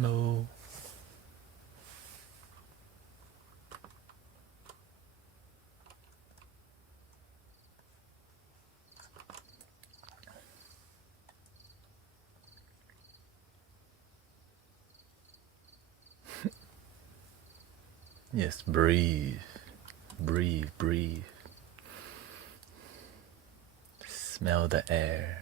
No. Yes, breathe. Breathe, breathe. Smell the air.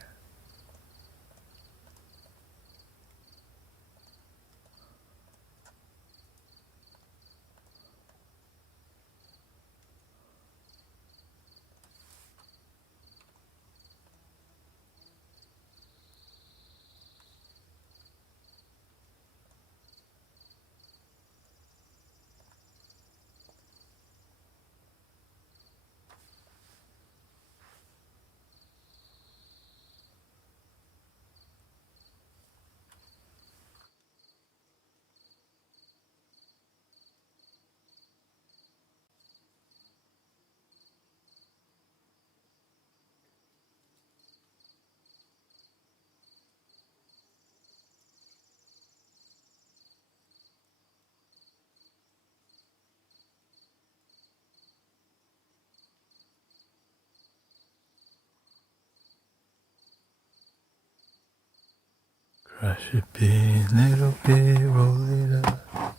Crush it big, little bit, roll it up.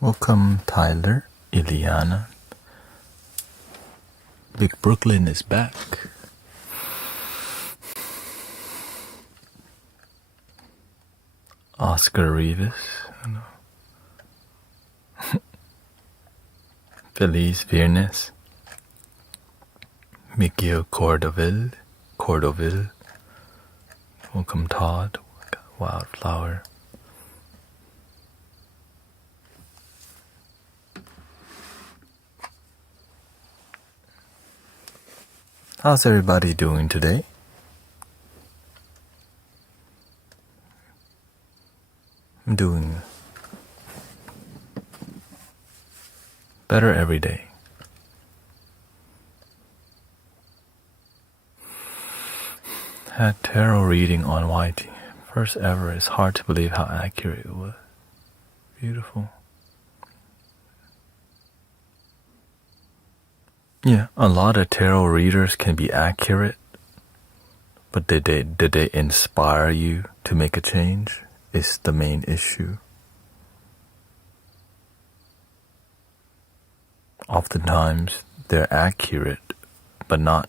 Welcome, Tyler, Ileana. Big Brooklyn is back. Oscar Rivas. Feliz Viernes. Mikio Cordoville. Welcome, Todd. Wildflower. How's everybody doing today? I'm doing better every day. Had tarot reading on YT. First ever. It's hard to believe how accurate it was. Beautiful. Yeah, a lot of tarot readers can be accurate, but did they inspire you to make a change? Is the main issue. Oftentimes they're accurate, but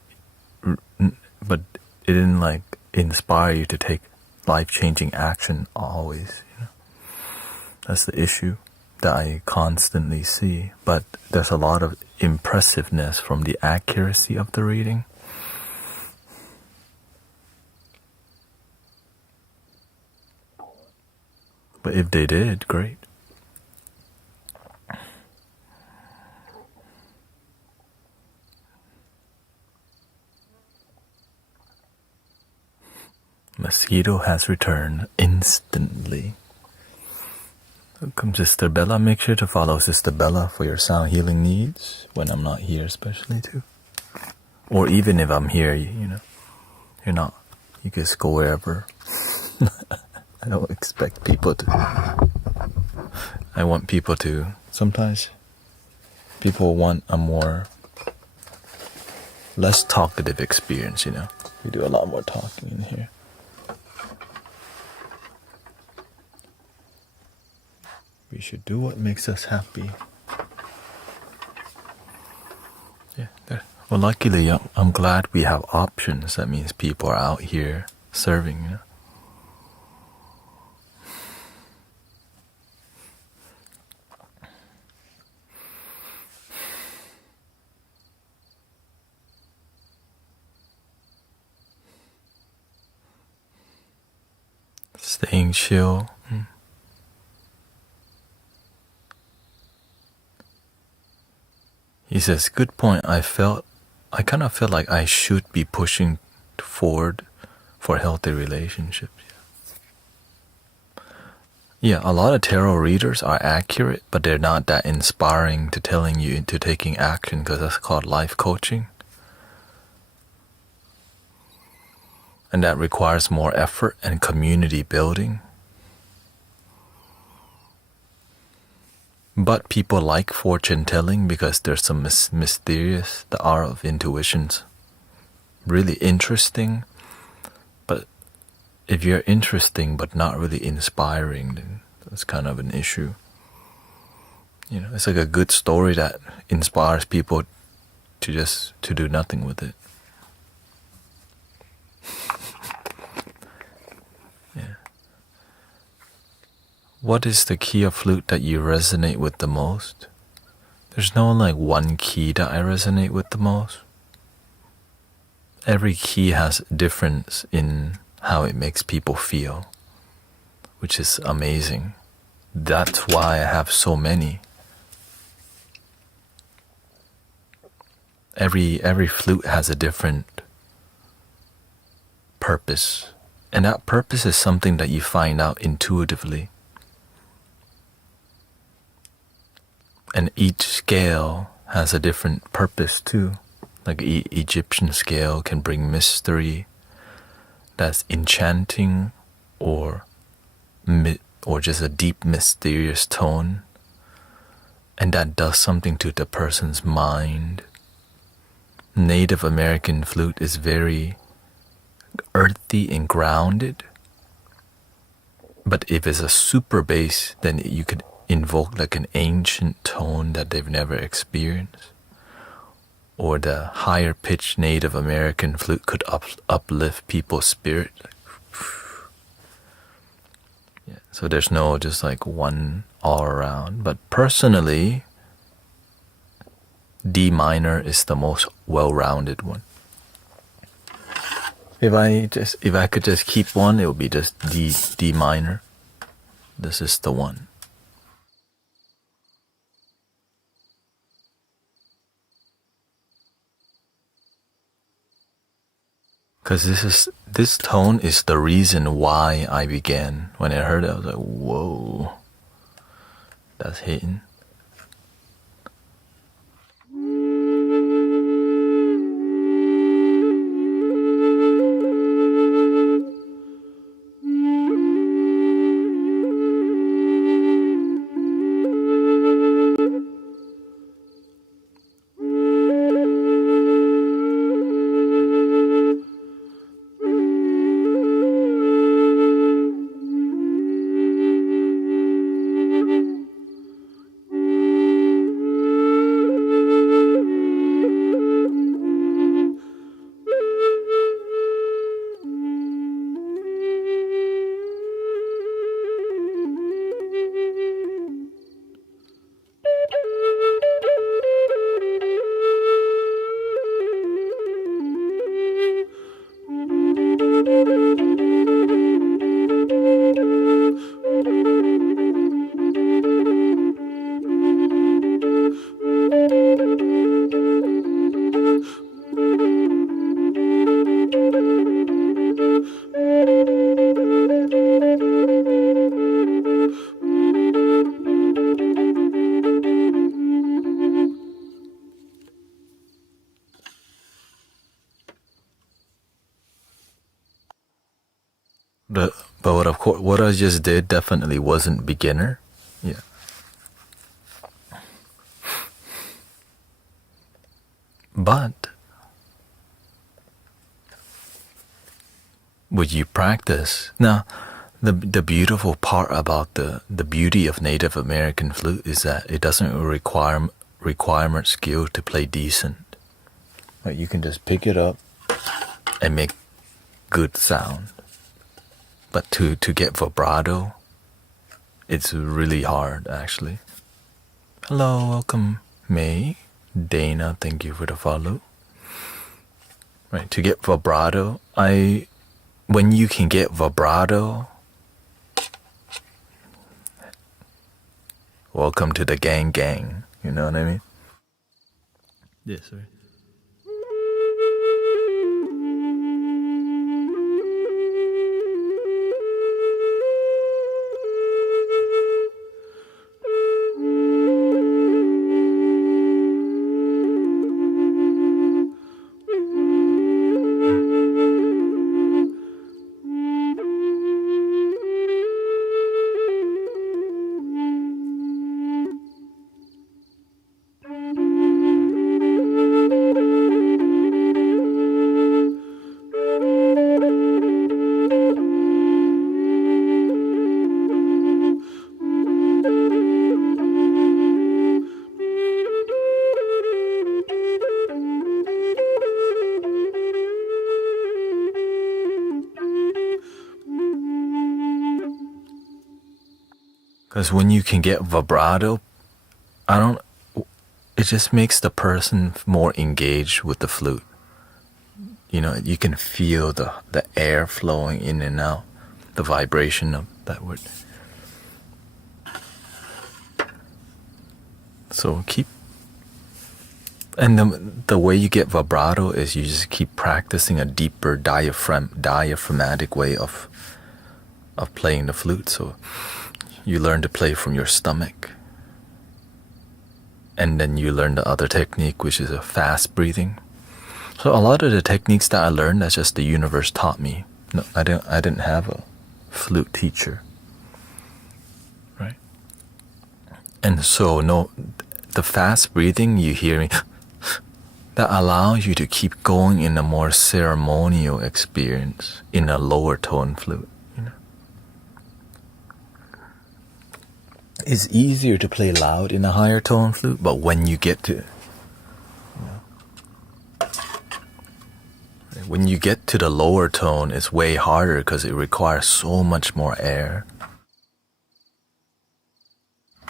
it didn't like inspire you to take life-changing action always. That's the issue that I constantly see. But there's a lot of impressiveness from the accuracy of the reading. But if they did, great. Mosquito has returned instantly. Welcome, Sister Bella. Make sure to follow Sister Bella for your sound healing needs when I'm not here, especially too. Or even if I'm here, you're not. You just go wherever. I don't expect people to. I want people to. Sometimes people want a less talkative experience, We do a lot more talking in here. We should do what makes us happy. Yeah. Well, luckily, I'm glad we have options. That means people are out here serving, Staying chill. He says, good point. I kind of felt like I should be pushing forward for healthy relationships. Yeah, a lot of tarot readers are accurate, but they're not that inspiring to telling you into taking action, because that's called life coaching. and that requires more effort and community building. But people like fortune telling because there's some mysterious, the art of intuitions. Really interesting, but if you're interesting but not really inspiring, then that's kind of an issue. You know, it's like a good story that inspires people to do nothing with it. Yeah. What is the key of flute that you resonate with the most? There's no like one key that I resonate with the most. Every key has a difference in how it makes people feel, which is amazing. That's why I have so many. Every flute has a different purpose, and that purpose is something that you find out intuitively. And each scale has a different purpose too. Like Egyptian scale can bring mystery that's enchanting, or just a deep mysterious tone, and that does something to the person's mind. Native American flute is very earthy and grounded, but if it's a super bass, then you could invoke like an ancient tone that they've never experienced. Or the higher pitched Native American flute could uplift people's spirit. Yeah, so there's no just like one all around. But personally, D minor is the most well-rounded one. If I could just keep one, it would be just D minor. This is the one. Because this tone is the reason why I began. When I heard it, I was like, whoa, that's hitting. But of course, what I just did definitely wasn't beginner. Yeah. But would you practice? Now, the beautiful part about the beauty of Native American flute is that it doesn't require skill to play decent. Like you can just pick it up and make good sound. But to get vibrato, it's really hard actually. Hello, welcome May. Dana, thank you for the follow. Right, to get vibrato, when you can get vibrato, welcome to the gang, you know what I mean? Yes, sir. Because when you can get vibrato, it just makes the person more engaged with the flute. You know, you can feel the air flowing in and out, the vibration of that word. So and the way you get vibrato is you just keep practicing a deeper diaphragmatic way of playing the flute. So you learn to play from your stomach. And then you learn the other technique, which is a fast breathing. So a lot of the techniques that I learned, that's just the universe taught me. No, I didn't have a flute teacher, right? And so the fast breathing, you hear me, that allows you to keep going in a more ceremonial experience in a lower tone flute. It's easier to play loud in a higher tone flute, but when you get to the lower tone, it's way harder because it requires so much more air.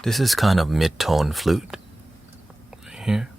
This is kind of mid-tone flute right here.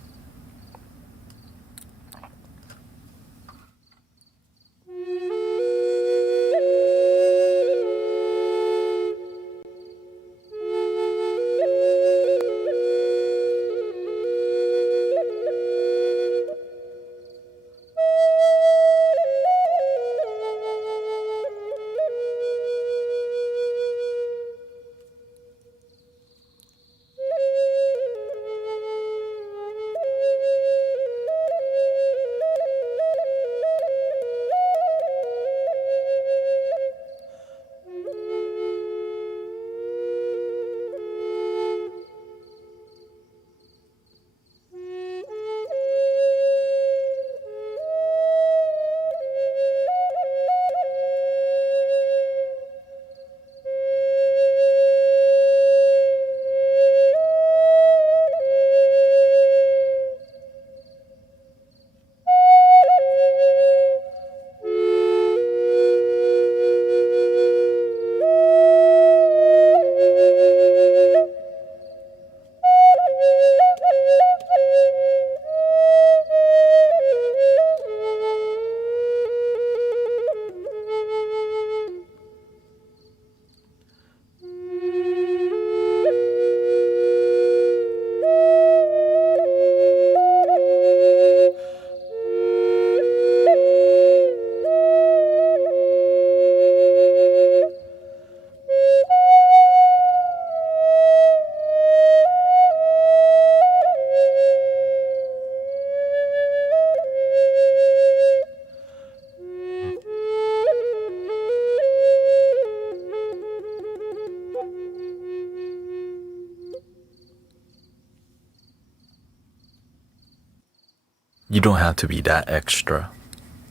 You don't have to be that extra,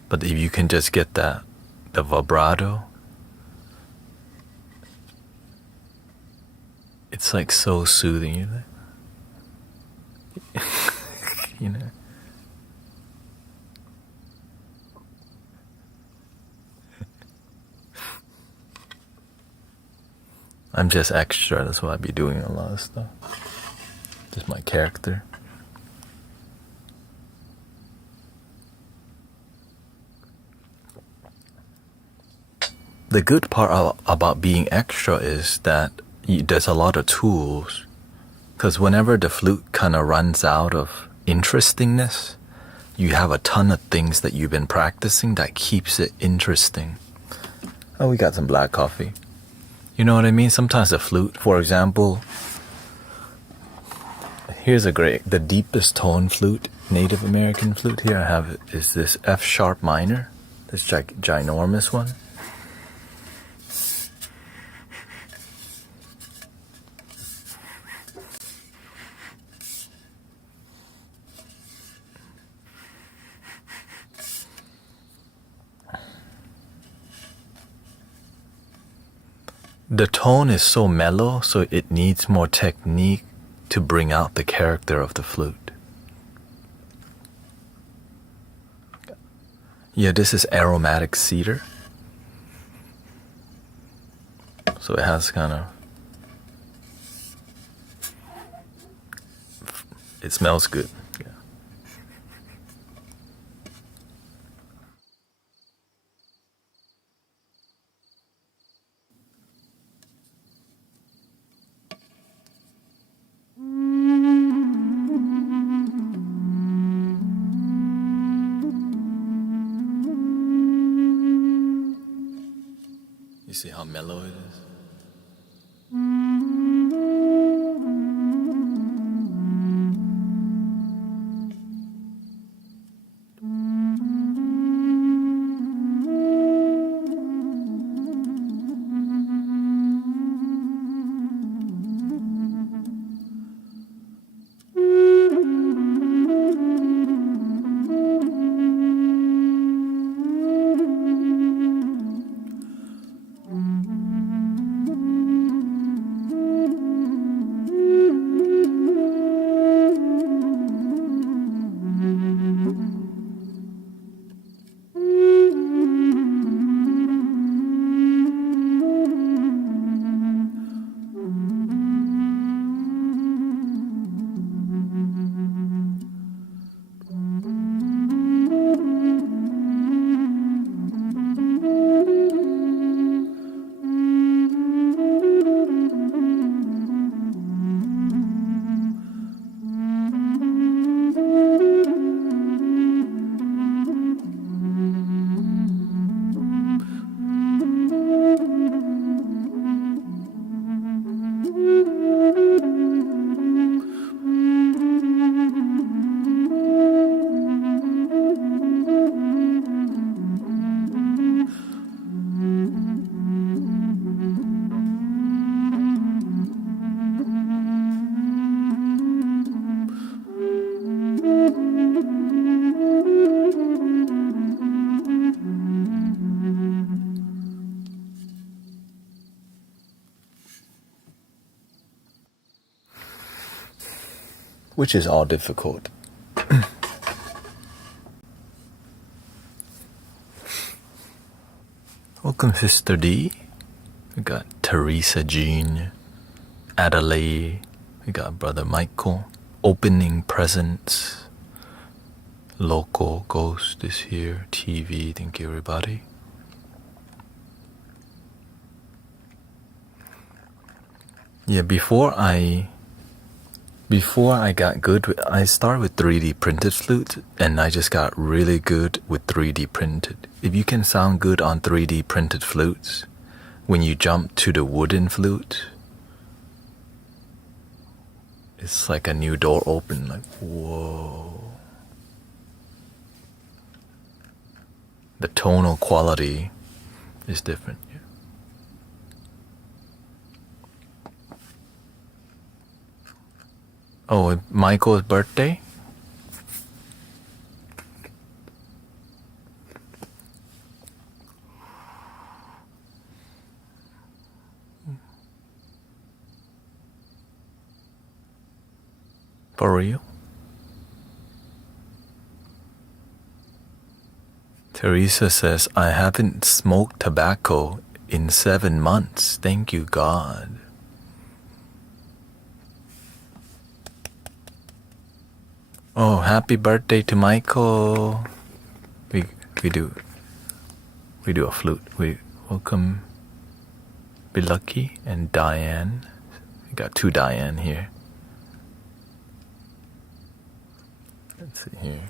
but if you can just get the vibrato, it's like so soothing, you know. I'm just extra, that's why I be doing a lot of stuff. Just my character. The good part about being extra is that there's a lot of tools, because whenever the flute kind of runs out of interestingness, you have a ton of things that you've been practicing that keeps it interesting. Oh, we got some black coffee. You know what I mean? Sometimes the flute, for example, here's the deepest tone flute, Native American flute here I have is this F sharp minor, this ginormous one. The tone is so mellow, so it needs more technique to bring out the character of the flute. Yeah, this is aromatic cedar. So it has kind of It smells good. Yeah. You see how mellow it is? Which is all difficult. Welcome, Sister D. We got Teresa Jean, Adelaide. We got Brother Michael. Opening presents. Local Ghost is here. TV. Thank you, everybody. Yeah, before I got good with, I started with 3D printed flute, and I just got really good with 3D printed. If you can sound good on 3D printed flutes, when you jump to the wooden flute, it's like a new door open, like, whoa. The tonal quality is different. Yeah. Oh, Michael's birthday? For real? Teresa says, I haven't smoked tobacco in 7 months. Thank you, God. Oh, happy birthday to Michael. We do a flute. We welcome Be Lucky and Diane. We got 2 Diane here. Let's see here.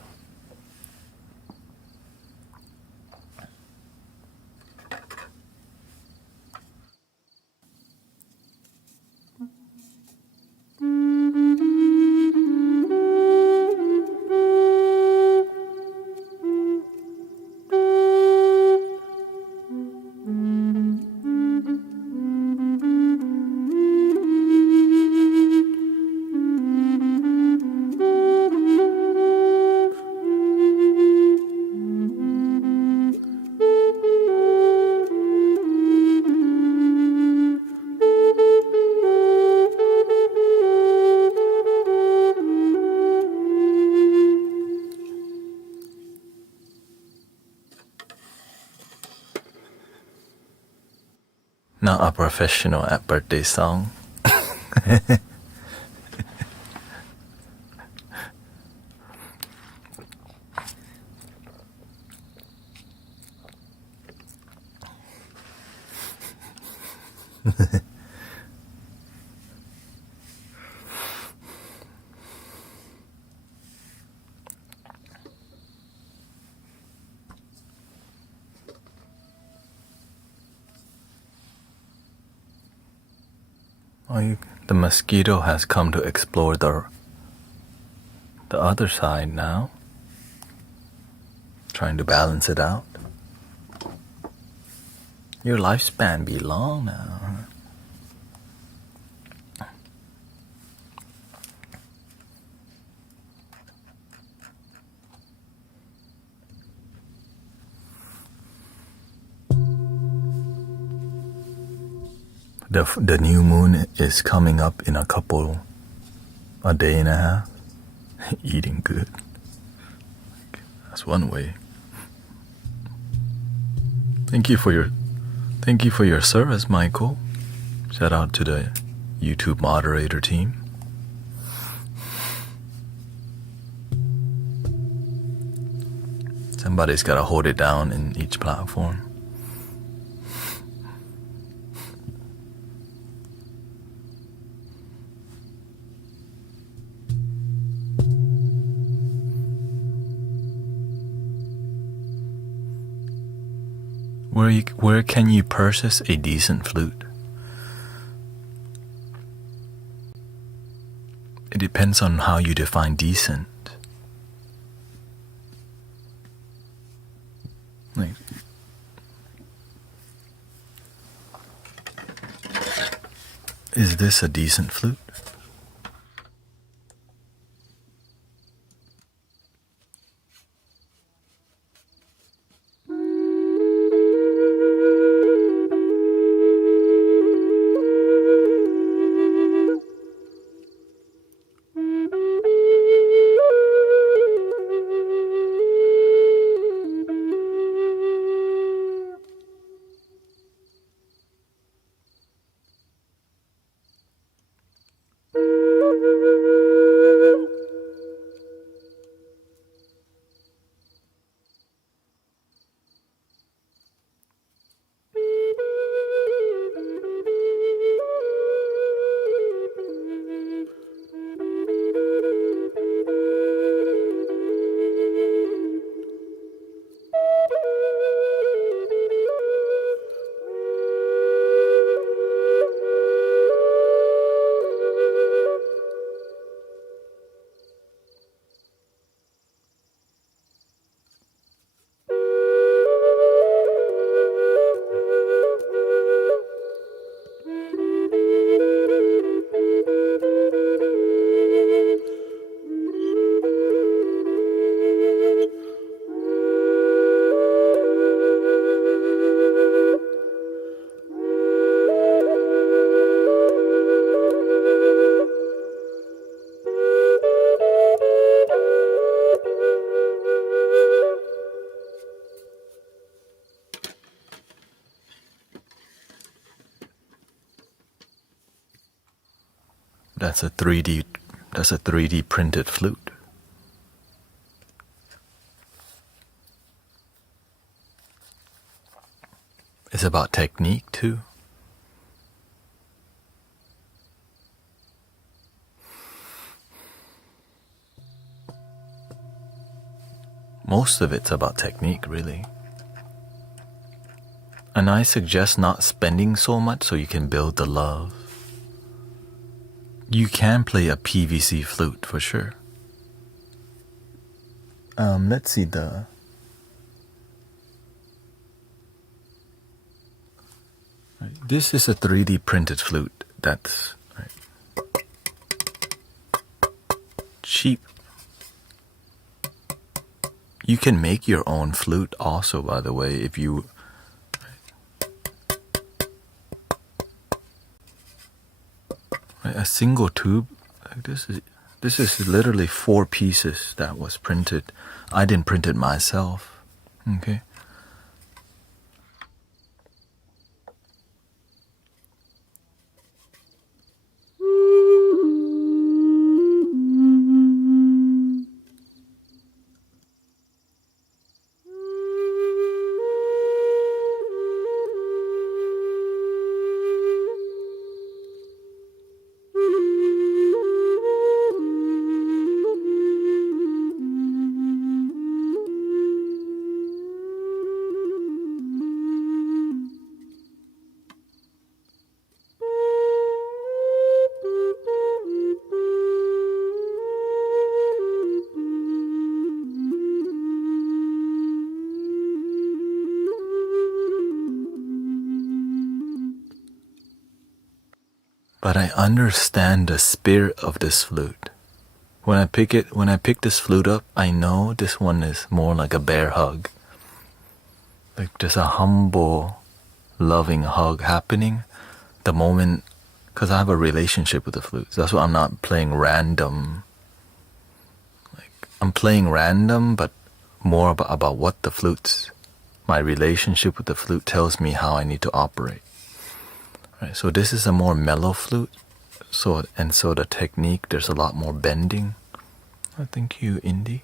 Not a professional at birthday song. The mosquito has come to explore the other side now, trying to balance it out. Your lifespan be long now. The new moon is coming up in a day and a half. Eating good. That's one way. Thank you for your service, Michael. Shout out to the YouTube moderator team. Somebody's gotta hold it down in each platform. Where can you purchase a decent flute? It depends on how you define decent. Is this a decent flute? That's a 3D printed flute. It's about technique too. Most of it's about technique, really. And I suggest not spending so much so you can build the love. You can play a PVC flute for sure. Let's see this is a 3D printed flute that's cheap. You can make your own flute also, by the way, if you a single tube like this is literally 4 pieces that was printed. I didn't print it myself. Okay. but I understand the spirit of this flute. When I pick this flute up, I know this one is more like a bear hug. Like just a humble, loving hug happening the moment, because I have a relationship with the flutes. That's why I'm not playing random. Like I'm playing random, but more about what the flutes, my relationship with the flute tells me how I need to operate. Right, so this is a more mellow flute. So the technique, there's a lot more bending. Thank you, Indy.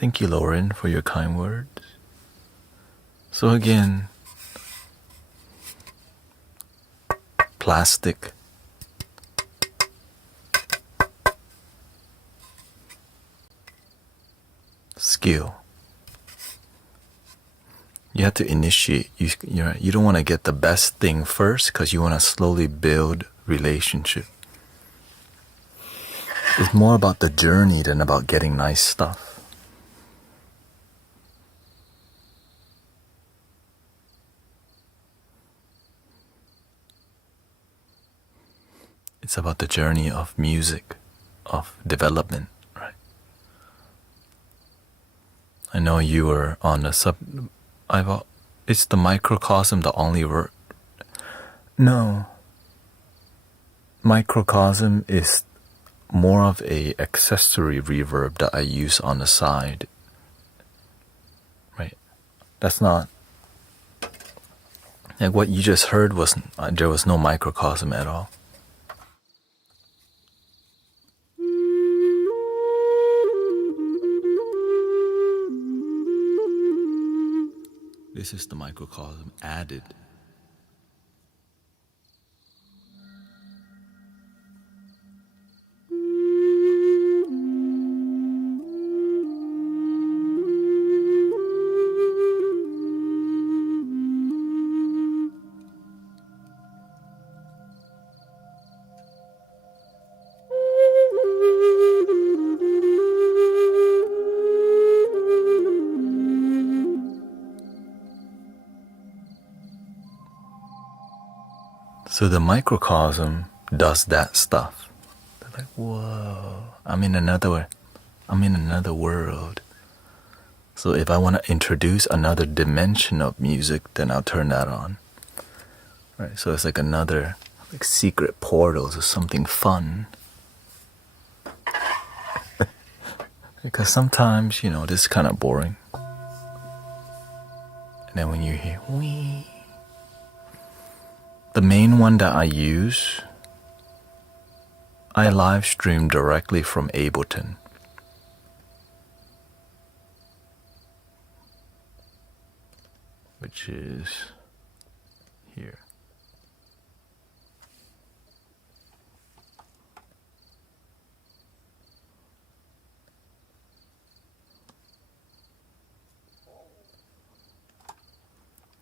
Thank you, Lauren, for your kind words. So again, plastic, skill. You have to initiate. You don't want to get the best thing first because you want to slowly build relationship. It's more about the journey than about getting nice stuff. It's about the journey of music, of development, right? I know you were on the it's the microcosm the only word? No. Microcosm is more of a accessory reverb that I use on the side, right? That's not, like what you just heard there was no microcosm at all. This is the microcosm added. So the microcosm does that stuff. They're like, whoa, I'm in another world. So if I want to introduce another dimension of music, then I'll turn that on. Right? So it's like another secret portals or something fun. Because sometimes, this is kind of boring. And then when you hear wee, the main one that I use, I live stream directly from Ableton. Which is here.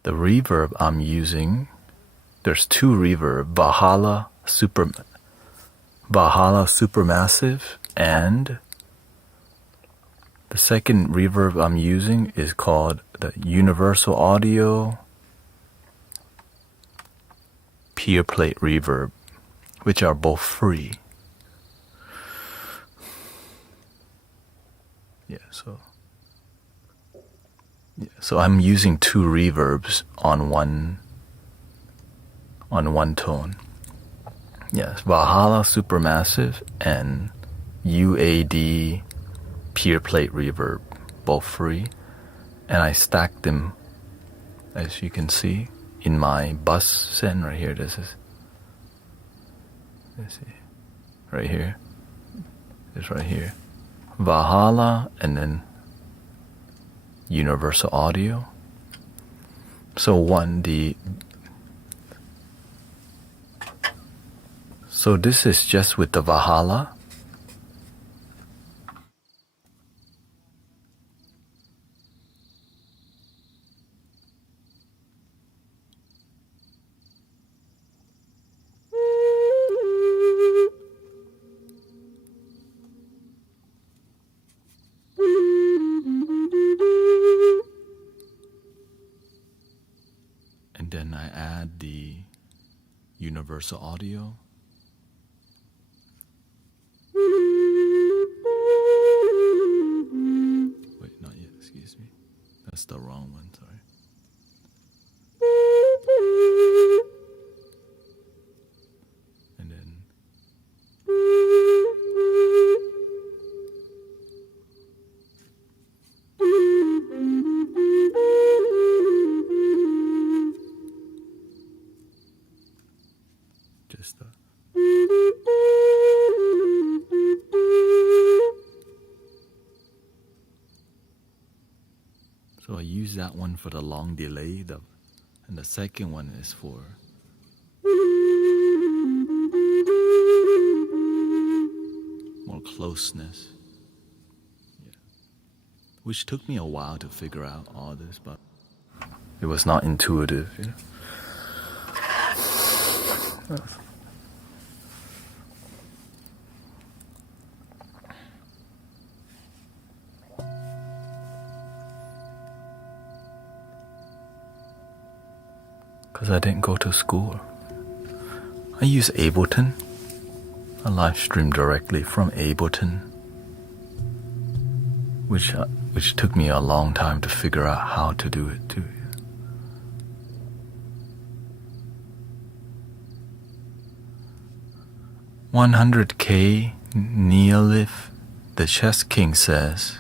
The reverb I'm using, there's two reverb, Valhalla Supermassive, and the second reverb I'm using is called the Universal Audio Peer Plate Reverb, which are both free. So I'm using two reverbs on one tone. Yes, Valhalla Supermassive and UAD Pure Plate Reverb, both free. And I stacked them, as you can see, in my bus send right here. Let's see, right here. It's right here. Valhalla and then Universal Audio. So so this is just with the Valhalla. And then I add the Universal Audio. Wait, not yet, excuse me. That's the wrong one, sorry. And then just the so I use that one for the long delay, and the second one is for more closeness. Yeah. Which took me a while to figure out all this, but it was not intuitive, you know. Because I didn't go to school. I use Ableton. I live stream directly from Ableton, which took me a long time to figure out how to do it too. 100K Neolith, the Chess King says,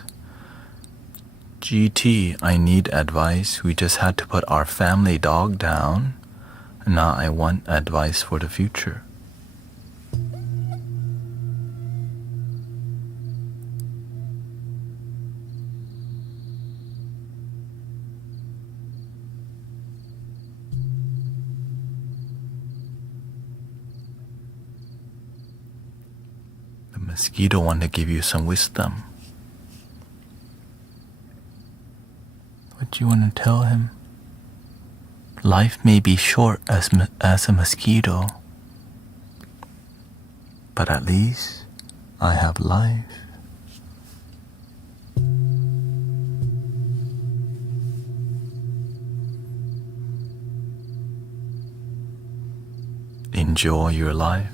GT, I need advice. We just had to put our family dog down. Now I want advice for the future. The mosquito want to give you some wisdom. What do you want to tell him? Life may be short as a mosquito, but at least I have life. Enjoy your life.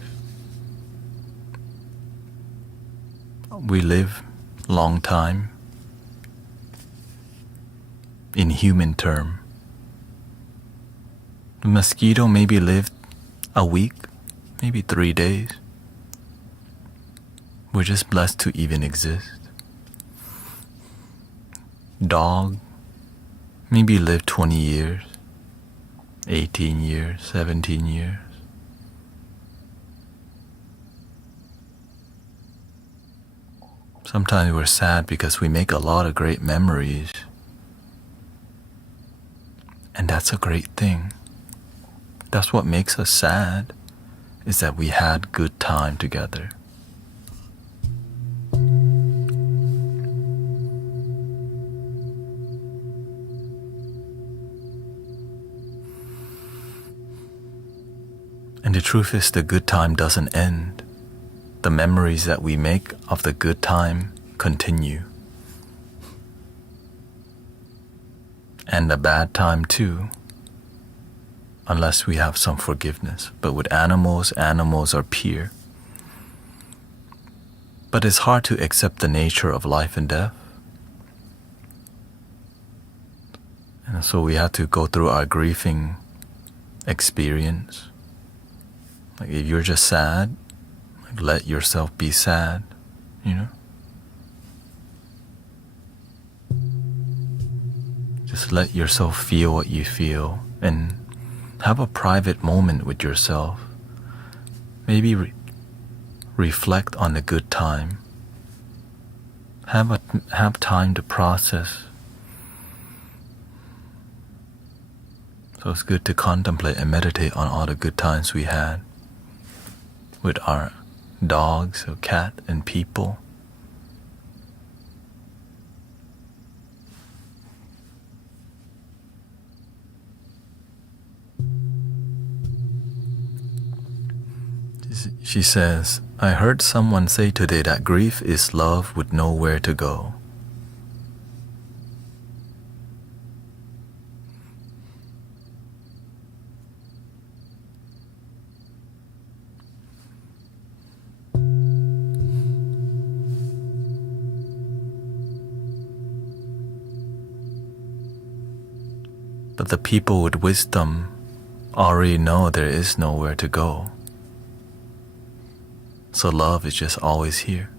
We live long time in human term. The mosquito maybe lived a week, maybe 3 days. We're just blessed to even exist. Dog maybe lived 20 years, 18 years, 17 years. Sometimes we're sad because we make a lot of great memories. And that's a great thing. That's what makes us sad, is that we had good time together. And the truth is, the good time doesn't end. The memories that we make of the good time continue. And the bad time too, unless we have some forgiveness. But with animals are pure. But it's hard to accept the nature of life and death. And so we have to go through our grieving experience. Like if you're just sad, like let yourself be sad, you know? Just let yourself feel what you feel and have a private moment with yourself. Maybe reflect on the good time. Have time to process. So it's good to contemplate and meditate on all the good times we had with our dogs or cat and people. She says, I heard someone say today that grief is love with nowhere to go. But the people with wisdom already know there is nowhere to go. So love is just always here.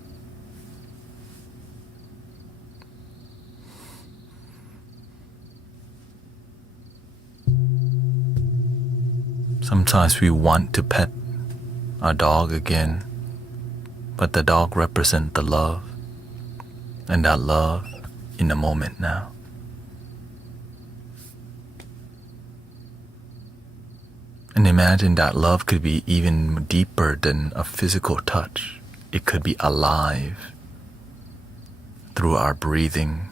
Sometimes we want to pet our dog again, but the dog represents the love, and that love in the moment now. And imagine that love could be even deeper than a physical touch. It could be alive through our breathing.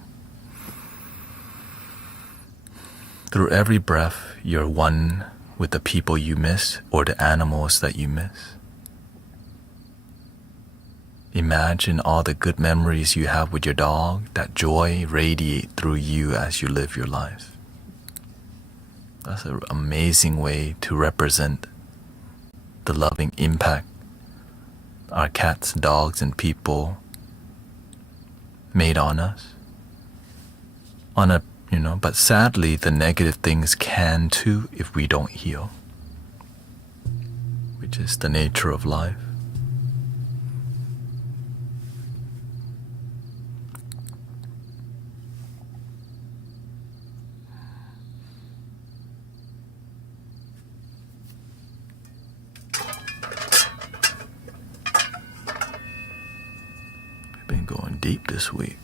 Through every breath, you're one with the people you miss or the animals that you miss. Imagine all the good memories you have with your dog, that joy radiate through you as you live your life. That's an amazing way to represent the loving impact our cats, dogs, and people made on us. But sadly, the negative things can too if we don't heal, which is the nature of life. Been going deep this week.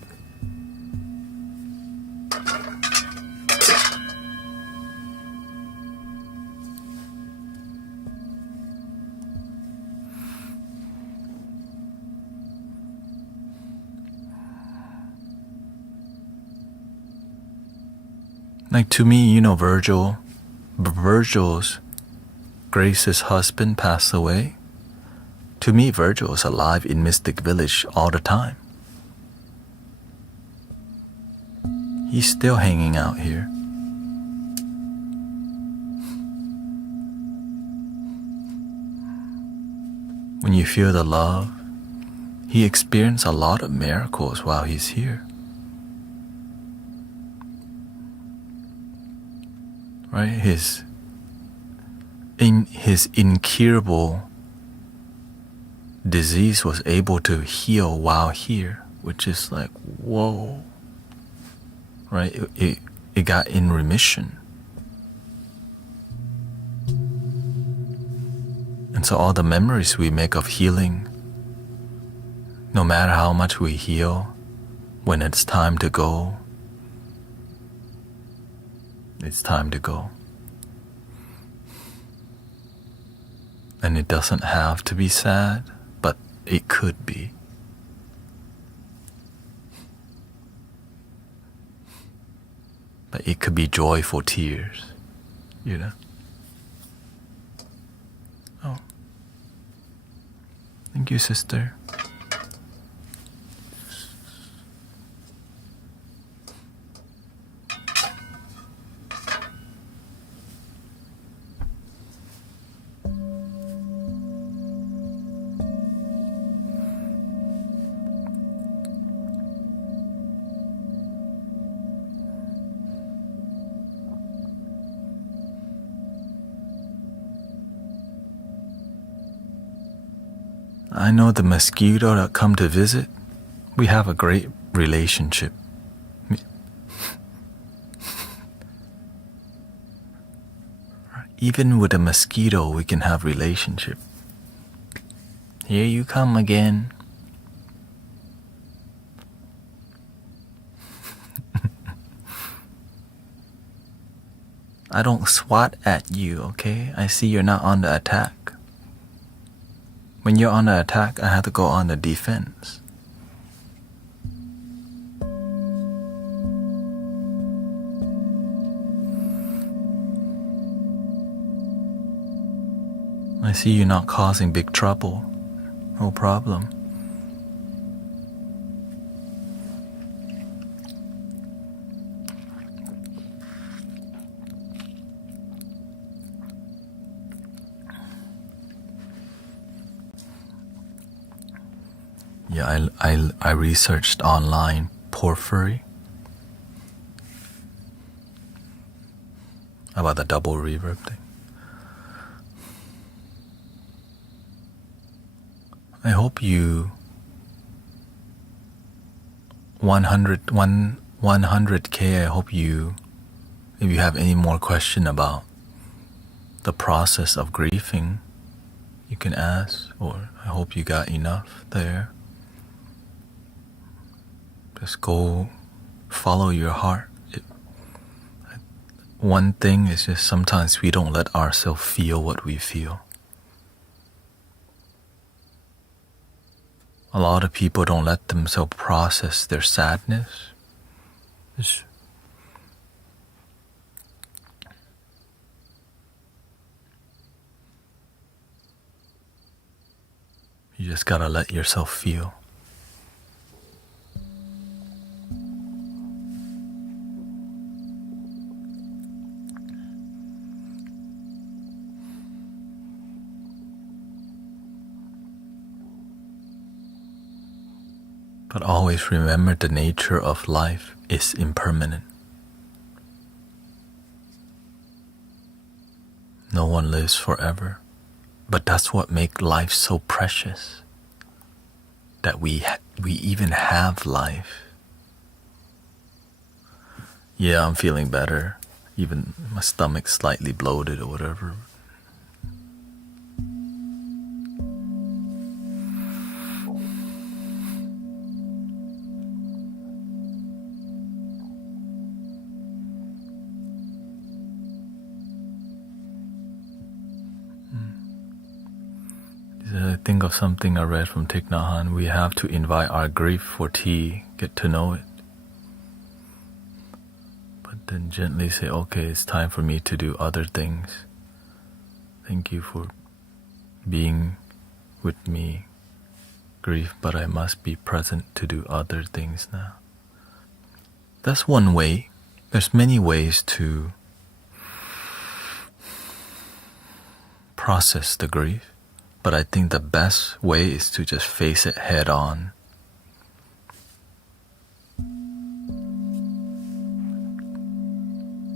Like to me, Virgil's Grace's husband passed away. To me, Virgil is alive in Mystic Village all the time. He's still hanging out here. When you feel the love, he experienced a lot of miracles while he's here. Right? His incurable disease was able to heal while here, which is like, whoa. Right? It got in remission. And so all the memories we make of healing, no matter how much we heal, when it's time to go, it's time to go. And it doesn't have to be sad, but it could be. But it could be joyful tears, Oh. Thank you, sister. I know the mosquito that come to visit, we have a great relationship. Even with a mosquito, we can have relationship. Here you come again. I don't swat at you, okay? I see you're not on the attack. When you're on the attack, I have to go on the defense. I see you're not causing big trouble. No problem. Yeah, I researched online porphyry about the double reverb thing. I hope you 100K. I hope you, if you have any more question about the process of grieving, you can ask, or I hope you got enough there. Just go follow your heart. One thing is just sometimes we don't let ourselves feel what we feel. A lot of people don't let themselves process their sadness. You just gotta let yourself feel. But always remember the nature of life is impermanent. No one lives forever. But that's what makes life so precious. That we even have life. Yeah, I'm feeling better. Even my stomach's slightly bloated or whatever. I think of something I read from Thich Nhat Hanh. We have to invite our grief for tea, get to know it. But then gently say, okay, it's time for me to do other things. Thank you for being with me, grief, but I must be present to do other things now. That's one way. There's many ways to process the grief. But I think the best way is to just face it head on.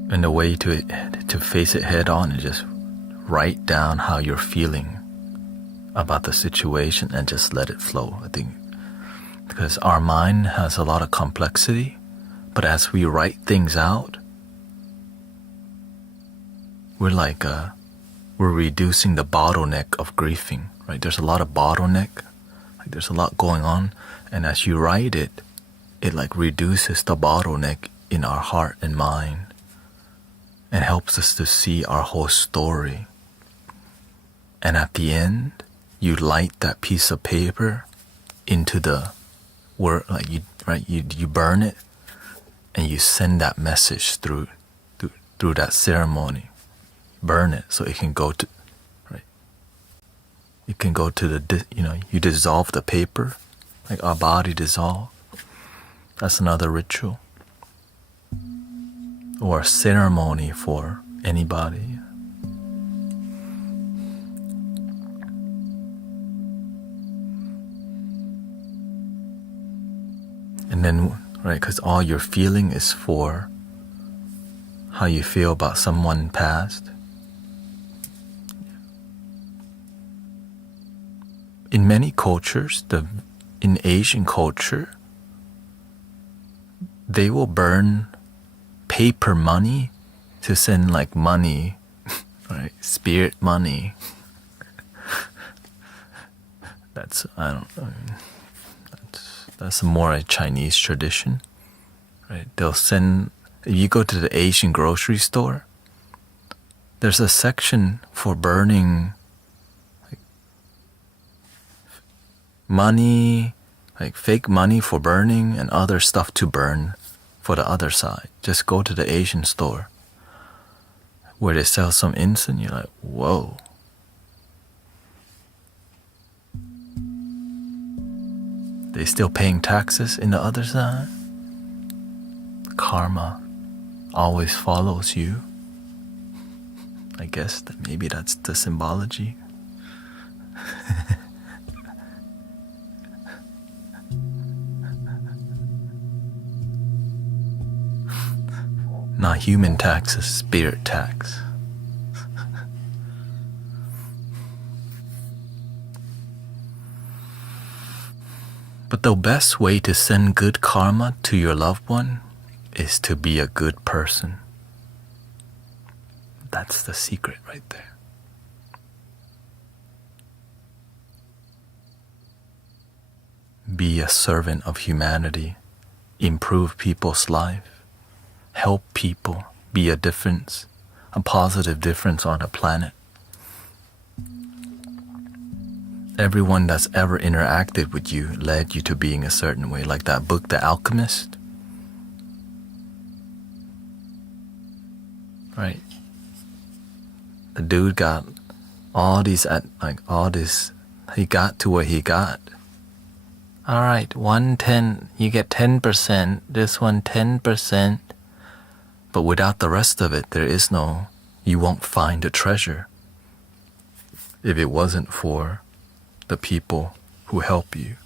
And the way to face it head on is just write down how you're feeling about the situation and just let it flow. I think because our mind has a lot of complexity, but as we write things out, we're reducing the bottleneck of grieving, right? There's a lot of bottleneck, like there's a lot going on, and as you write it, it like reduces the bottleneck in our heart and mind, and helps us to see our whole story. And at the end, you light that piece of paper into the word, like you burn it, and you send that message through that ceremony. Burn it so it can go to, right? It can go to the, you dissolve the paper, like our body dissolve. That's another ritual. Or a ceremony for anybody. And then, right, because all you're feeling is for how you feel about someone past. in many cultures, in Asian culture, they will burn paper money to send like money, right? Spirit money. That's, I don't know. That's more a Chinese tradition, right? They'll send, if you go to the Asian grocery store, there's a section for burning like money, like fake money for burning and other stuff to burn for the other side. Just go to the Asian store where they sell some incense. You're like, whoa. They still paying taxes in the other side. Karma always follows you. I guess that maybe that's the symbology. Not human taxes, spirit tax. But the best way to send good karma to your loved one is to be a good person. That's the secret right there. Be a servant of humanity. Improve people's life. Help people. Be a difference. A positive difference on the planet. Everyone that's ever interacted with you led you to being a certain way. Like that book, The Alchemist. Right? The dude got all these, he got to where he got. All right, 110, you get 10%, this one 10%. But without the rest of it, you won't find a treasure if it wasn't for the people who help you.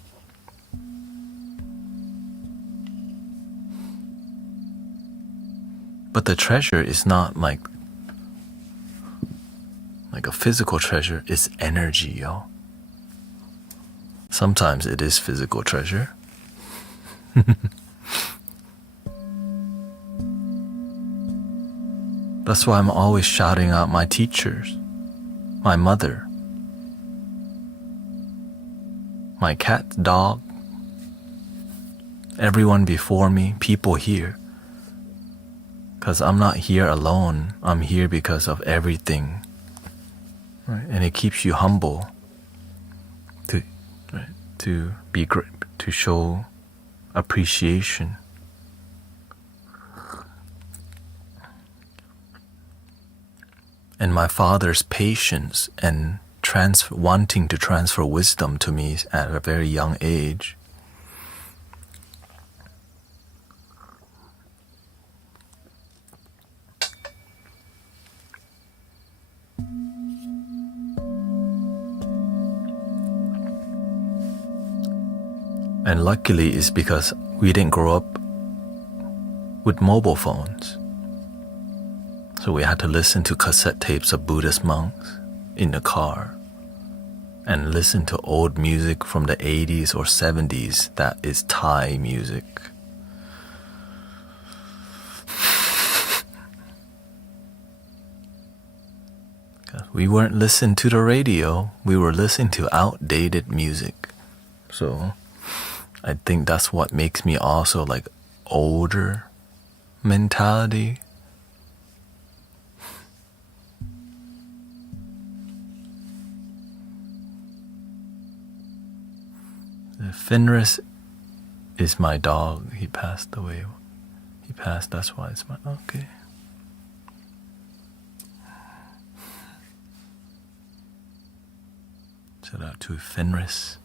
But the treasure is not like a physical treasure, it's energy, yo. Sometimes it is physical treasure. That's why I'm always shouting out my teachers, my mother, my cat, dog, everyone before me, people here. Because I'm not here alone, I'm here because of everything. Right? And it keeps you humble to be great, to show appreciation. And my father's patience and wanting to transfer wisdom to me at a very young age. And luckily it's because we didn't grow up with mobile phones. So we had to listen to cassette tapes of Buddhist monks in the car and listen to old music from the 80s or 70s that is Thai music. We weren't listening to the radio, we were listening to outdated music. So I think that's what makes me also like older mentality. Fenris is my dog. He passed away. He passed, that's why it's my, okay. Shout out to Fenris.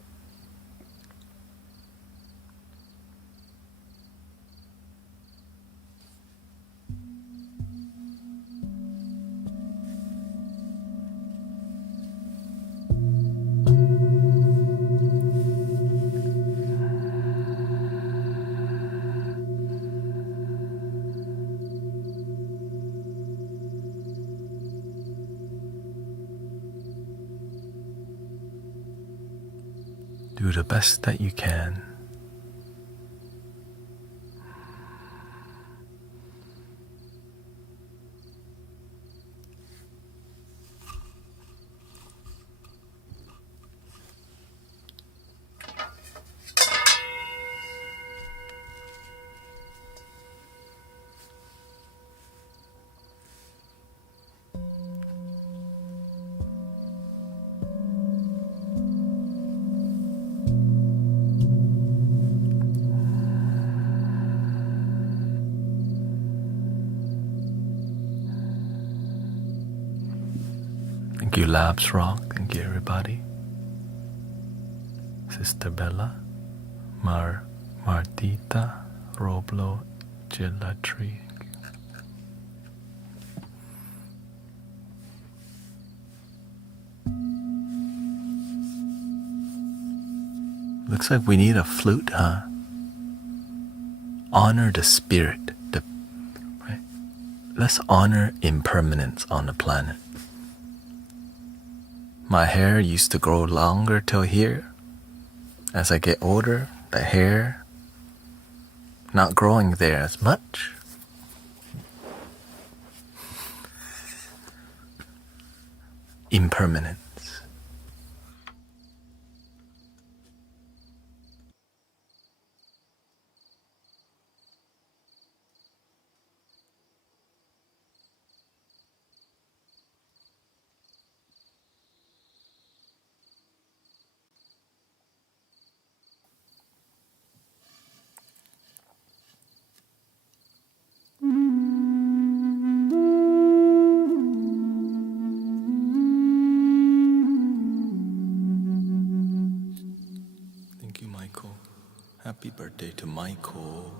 Do the best that you can. Thank you, Labs Rock. Thank you, everybody. Sister Bella, Martita, Roblo, Gelatry. Looks like we need a flute, huh? Honor the spirit. Right? Let's honor impermanence on the planet. My hair used to grow longer till here. As I get older, the hair not growing there as much. Impermanence. Thank you, Michael. Happy birthday to Michael.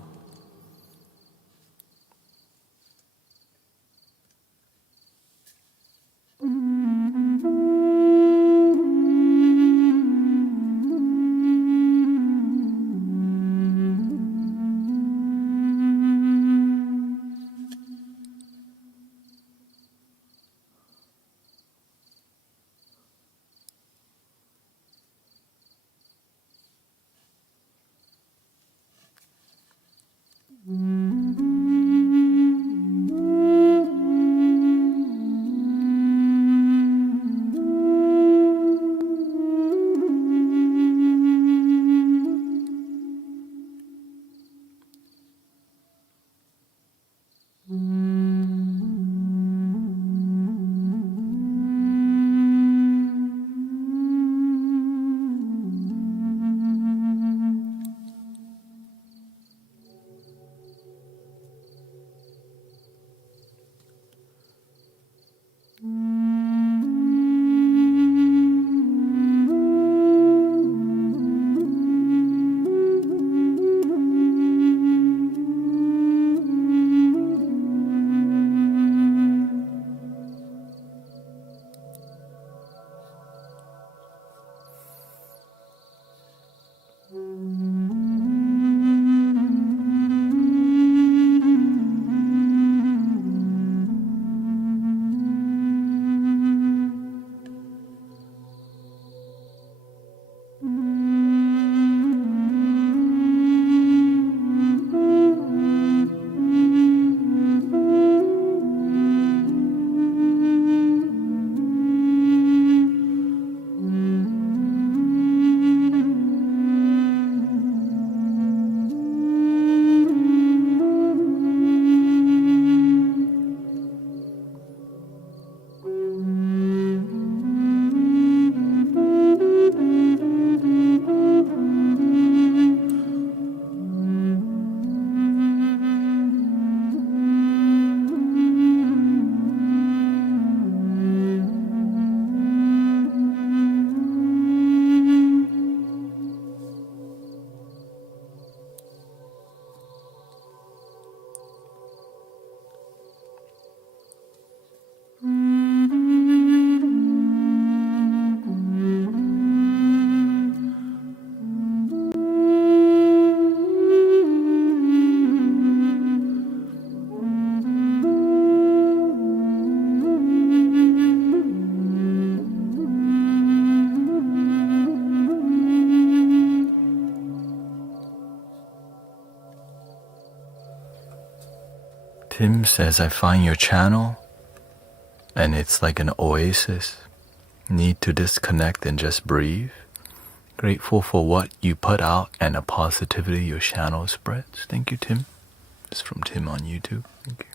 Tim says, I find your channel and it's like an oasis. Need to disconnect and just breathe. Grateful for what you put out and the positivity your channel spreads. Thank you, Tim. It's from Tim on YouTube. Thank you.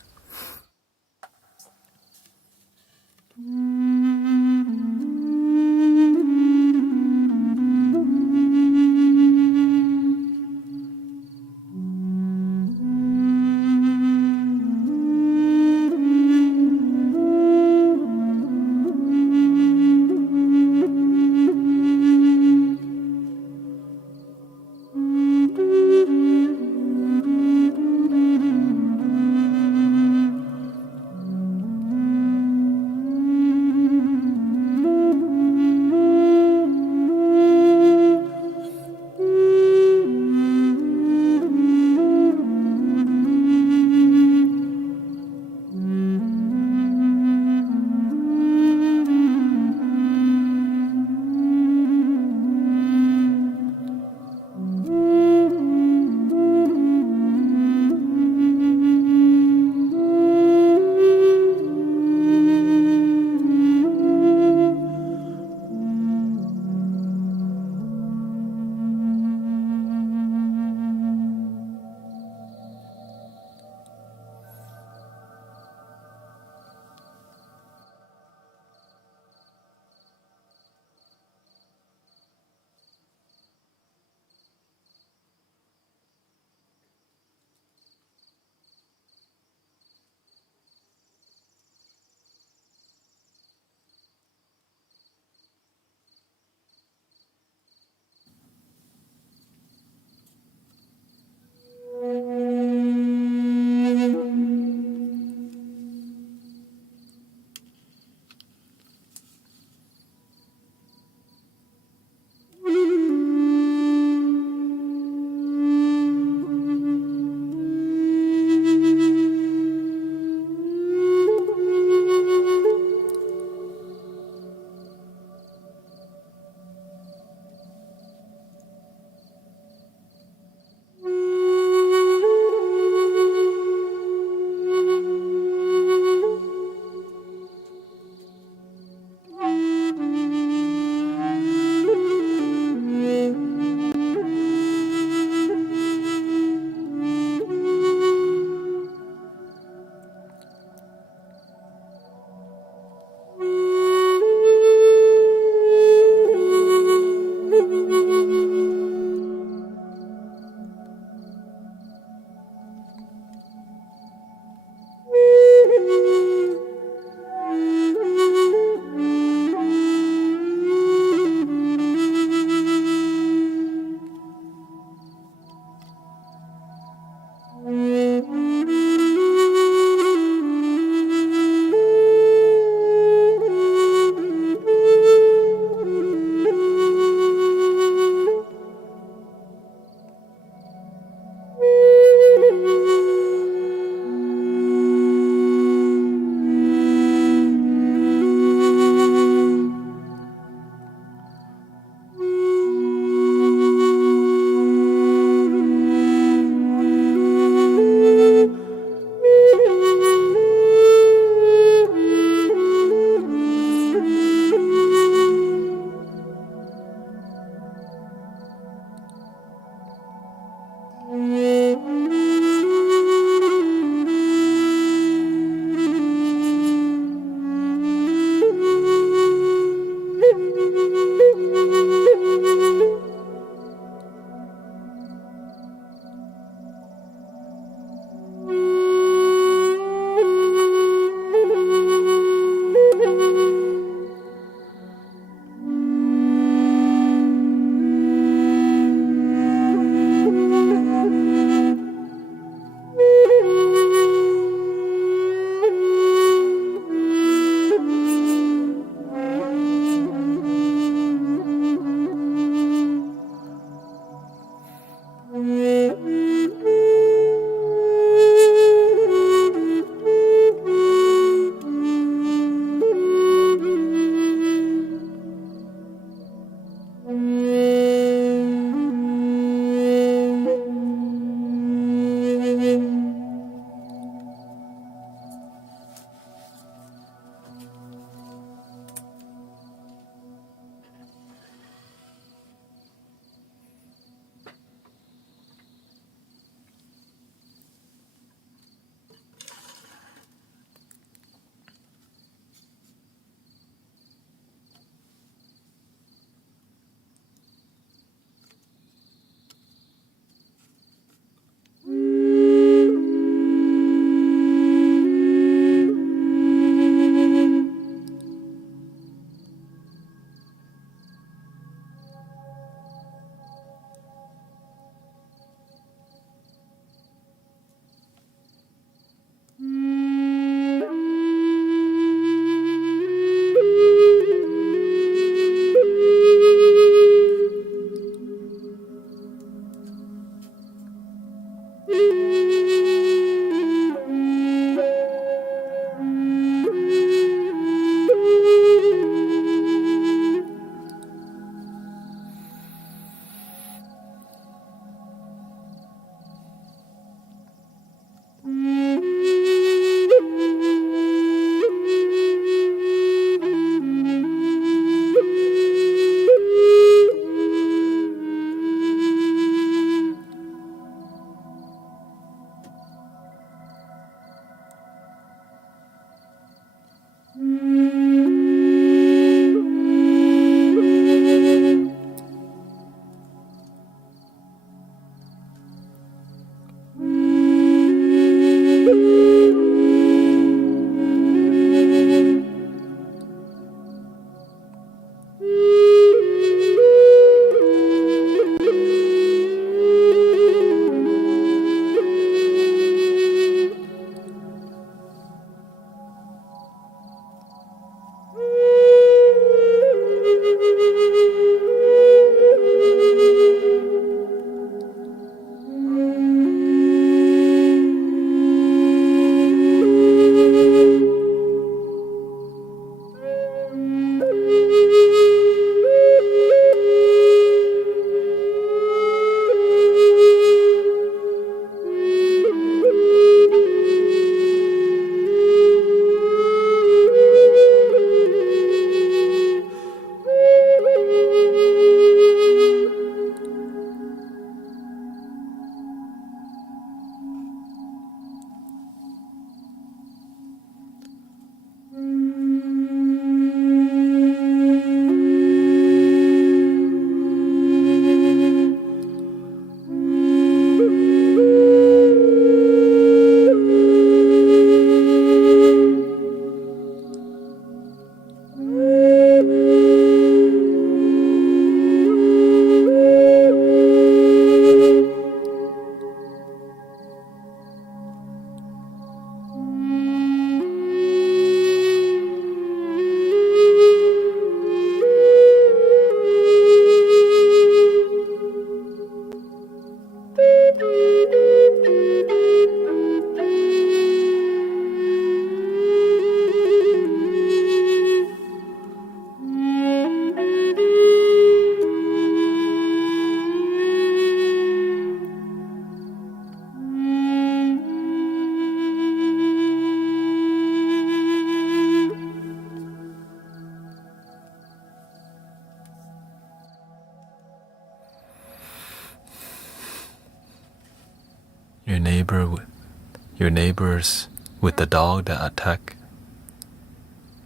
Your neighbors with the dog that attack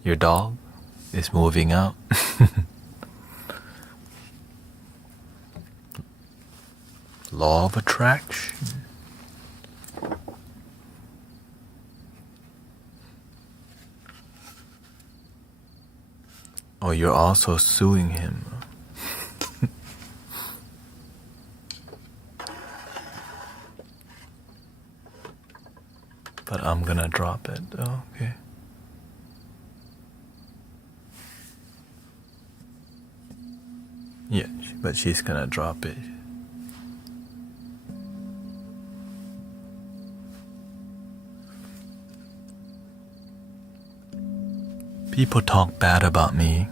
your dog is moving out. Law of attraction. Oh, you're also suing him. But I'm gonna drop it. Oh, okay. Yeah, but she's gonna drop it. People talk bad about me.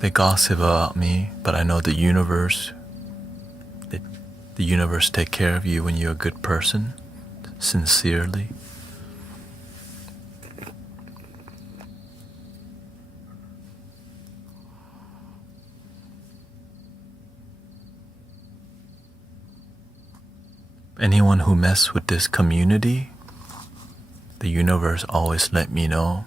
They gossip about me, but I know the universe take care of you when you're a good person, sincerely. Anyone who mess with this community, the universe always let me know.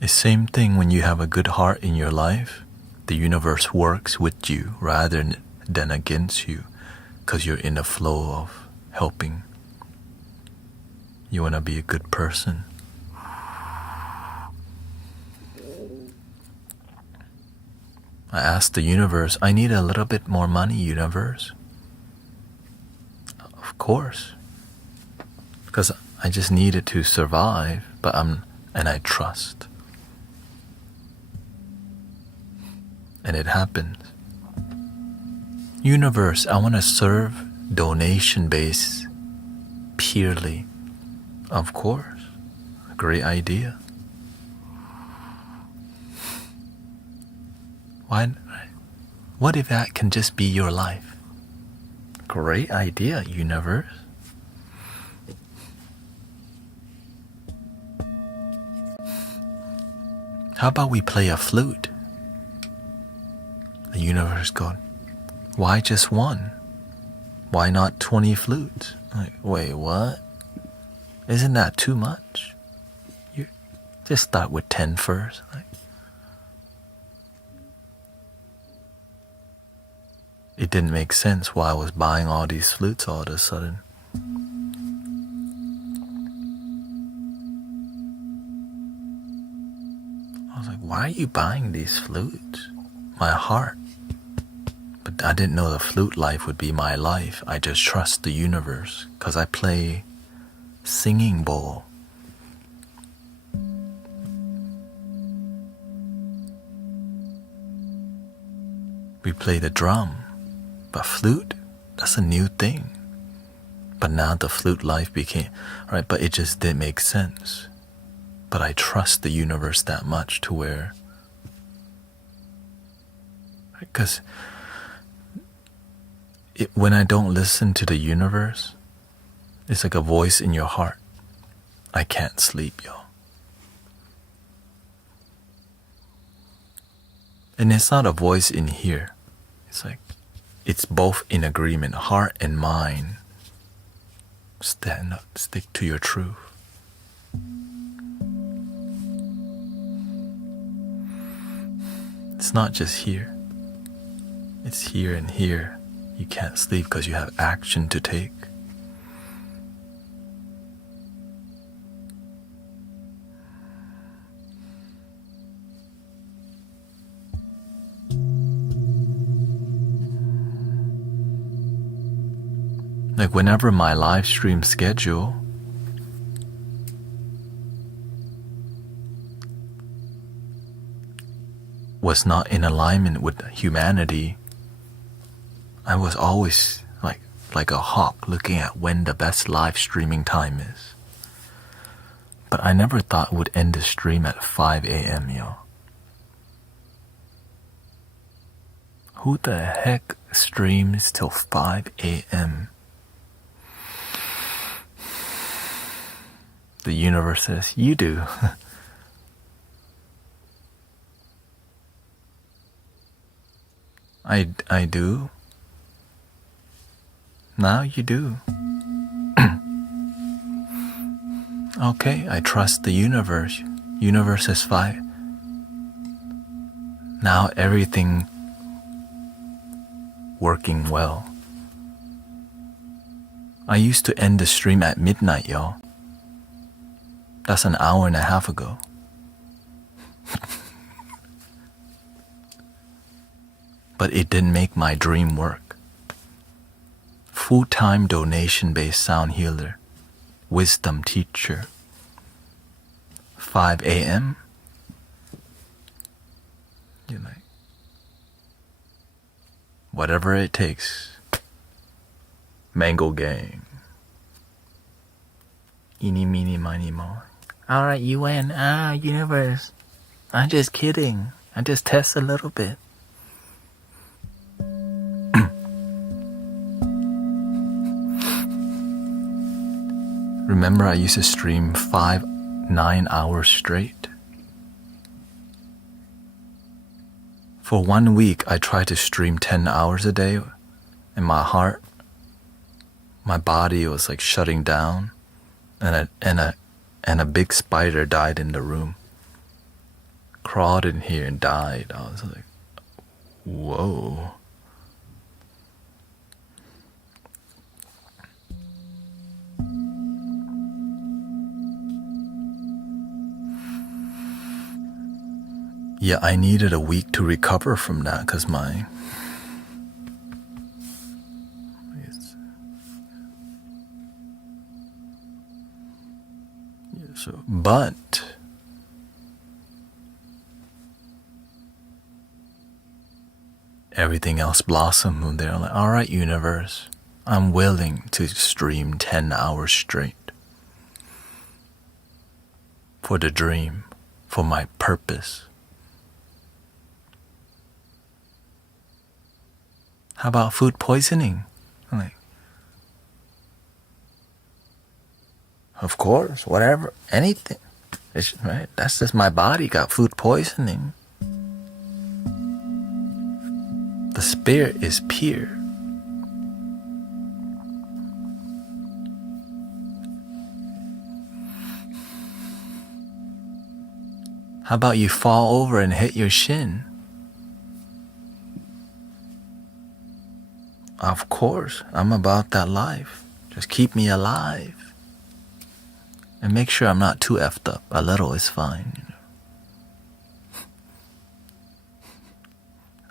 The same thing when you have a good heart in your life, the universe works with you rather than against you, because you're in the flow of helping. You want to be a good person. I asked the universe, I need a little bit more money, universe. Of course. Because I just need it to survive, and I trust. And it happens. Universe, I want to serve donation-based purely. Of course. Great idea. What if that can just be your life? Great idea, universe. How about we play a flute? The universe goes, why just one? Why not 20 flutes? Like, wait, what? Isn't that too much? You just start with 10 first. Like, it didn't make sense why I was buying all these flutes all of a sudden. I was like, why are you buying these flutes? My heart. But I didn't know the flute life would be my life. I just trust the universe because I play singing bowl. We play the drum, but flute, that's a new thing. But now the flute life became, right, but it just didn't make sense. But I trust the universe that much to where, because when I don't listen to the universe, it's like a voice in your heart. I can't sleep, yo. And it's not a voice in here. It's like, it's both in agreement, heart and mind. Stand up, stick to your truth. It's not just here. It's here and here. You can't sleep because you have action to take. Like whenever my live stream schedule was not in alignment with humanity, I was always like a hawk looking at when the best live streaming time is. But I never thought it would end the stream at 5 a.m., yo. Who the heck streams till 5 a.m.? The universe says, you do. I do. Now you do. Okay, I trust the universe. Universe is fine. Now everything working well. I used to end the stream at midnight, y'all. That's an hour and a half ago. But it didn't make my dream work. Full-time donation-based sound healer, wisdom teacher. 5 a.m. You're like, whatever it takes. Mango gang. Eeny, meeny, miny, mo. Alright, UN, universe. I'm just kidding. I just test a little bit. Remember I used to stream 9 hours straight? For 1 week, I tried to stream 10 hours a day, and my heart, my body was like shutting down, and a big spider died in the room. Crawled in here and died. I was like, whoa. Yeah, I needed a week to recover from that because but everything else blossomed and they're like, alright, universe, I'm willing to stream 10 hours straight for the dream, for my purpose. How about food poisoning? I'm like, of course, whatever, anything. It's, right? That's just my body got food poisoning. The spirit is pure. How about you fall over and hit your shin? Of course, I'm about that life. Just keep me alive. And make sure I'm not too effed up. A little is fine,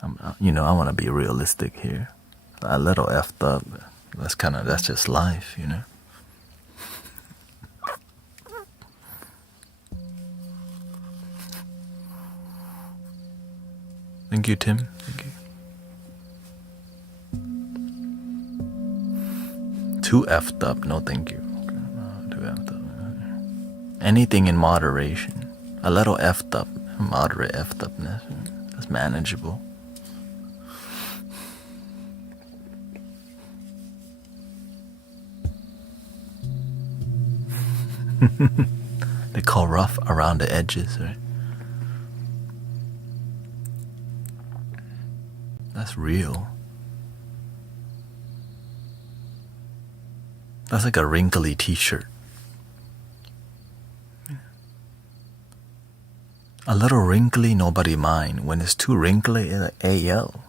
I want to be realistic here. A little effed up, that's just life, Thank you, Tim. Thank you. Too effed up, no thank you. Too effed up. Anything in moderation. A little effed up, moderate effed upness. That's manageable. They call rough around the edges, right? That's real. That's like a wrinkly t-shirt. A little wrinkly, nobody mind. When it's too wrinkly, it's like, hey, yo.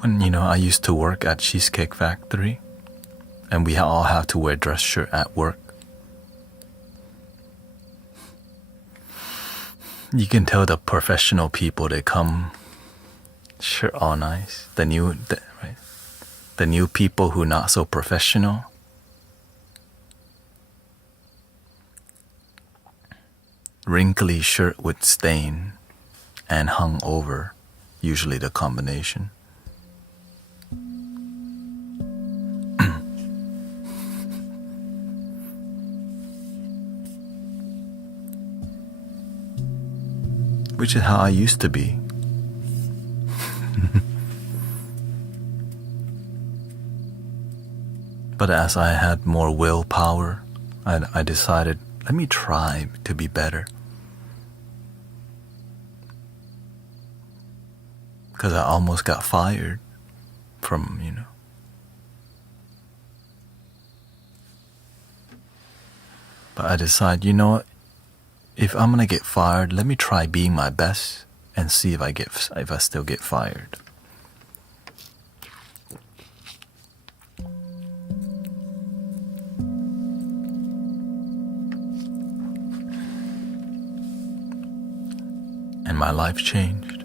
When, I used to work at Cheesecake Factory, and we all have to wear dress shirt at work. You can tell the professional people, they come shirt all nice. The new people who not so professional, wrinkly shirt with stain, and hung over, usually the combination. Which is how I used to be. But as I had more willpower, I decided, let me try to be better. Because I almost got fired from, But I decided, what? If I'm gonna get fired, let me try being my best and see if I still get fired. And my life changed.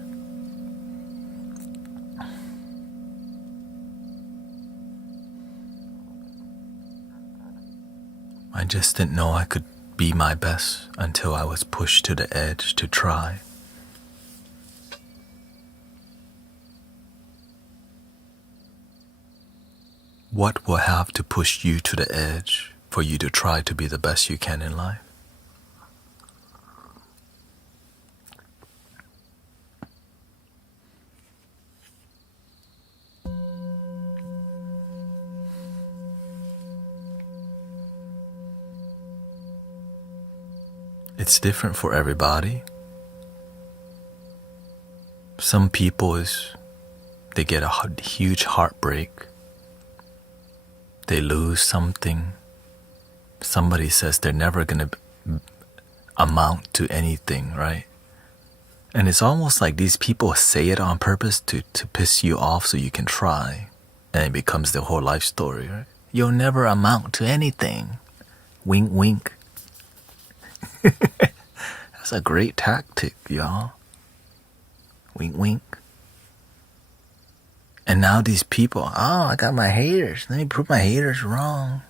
I just didn't know I could be my best until I was pushed to the edge to try. What will have to push you to the edge for you to try to be the best you can in life? It's different for everybody. Some people they get a huge heartbreak. They lose something. Somebody says they're never gonna amount to anything, right? And it's almost like these people say it on purpose to piss you off so you can try. And it becomes the whole life story, right? You'll never amount to anything. Wink, wink. That's a great tactic, y'all. Wink, wink. And now these people, I got my haters. Let me prove my haters wrong.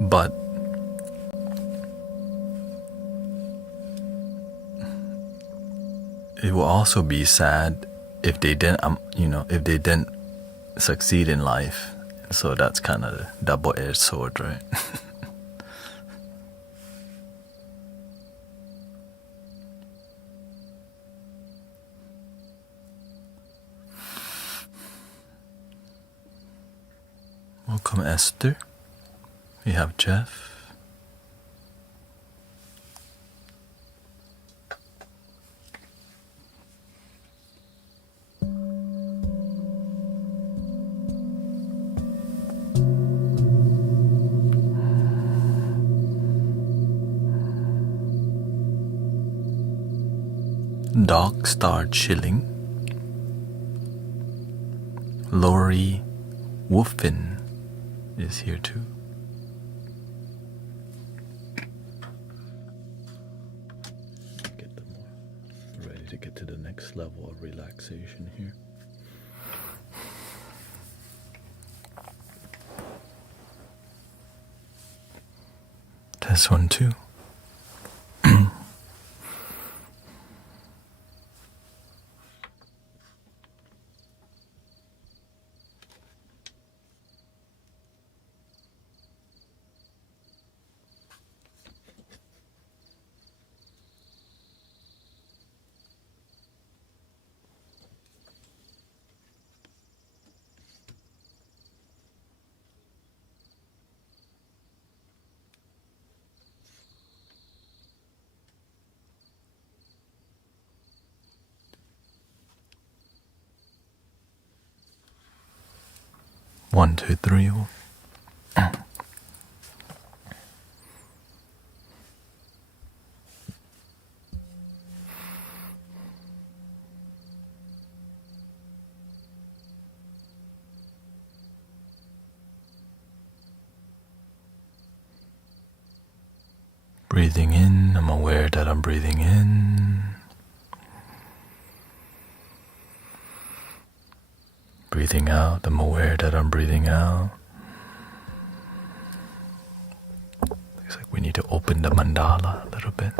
But it will also be sad if they didn't, if they didn't succeed in life. So that's kind of a double-edged sword, right? Welcome, Esther. We have Jeff. Dog Star Chilling. Lori Woofin is here too. Get them ready to get to the next level of relaxation here. This one too. One, two, three. Breathing in, I'm aware that I'm breathing in. Breathing out, I'm aware that I'm breathing out. Looks like we need to open the mandala a little bit.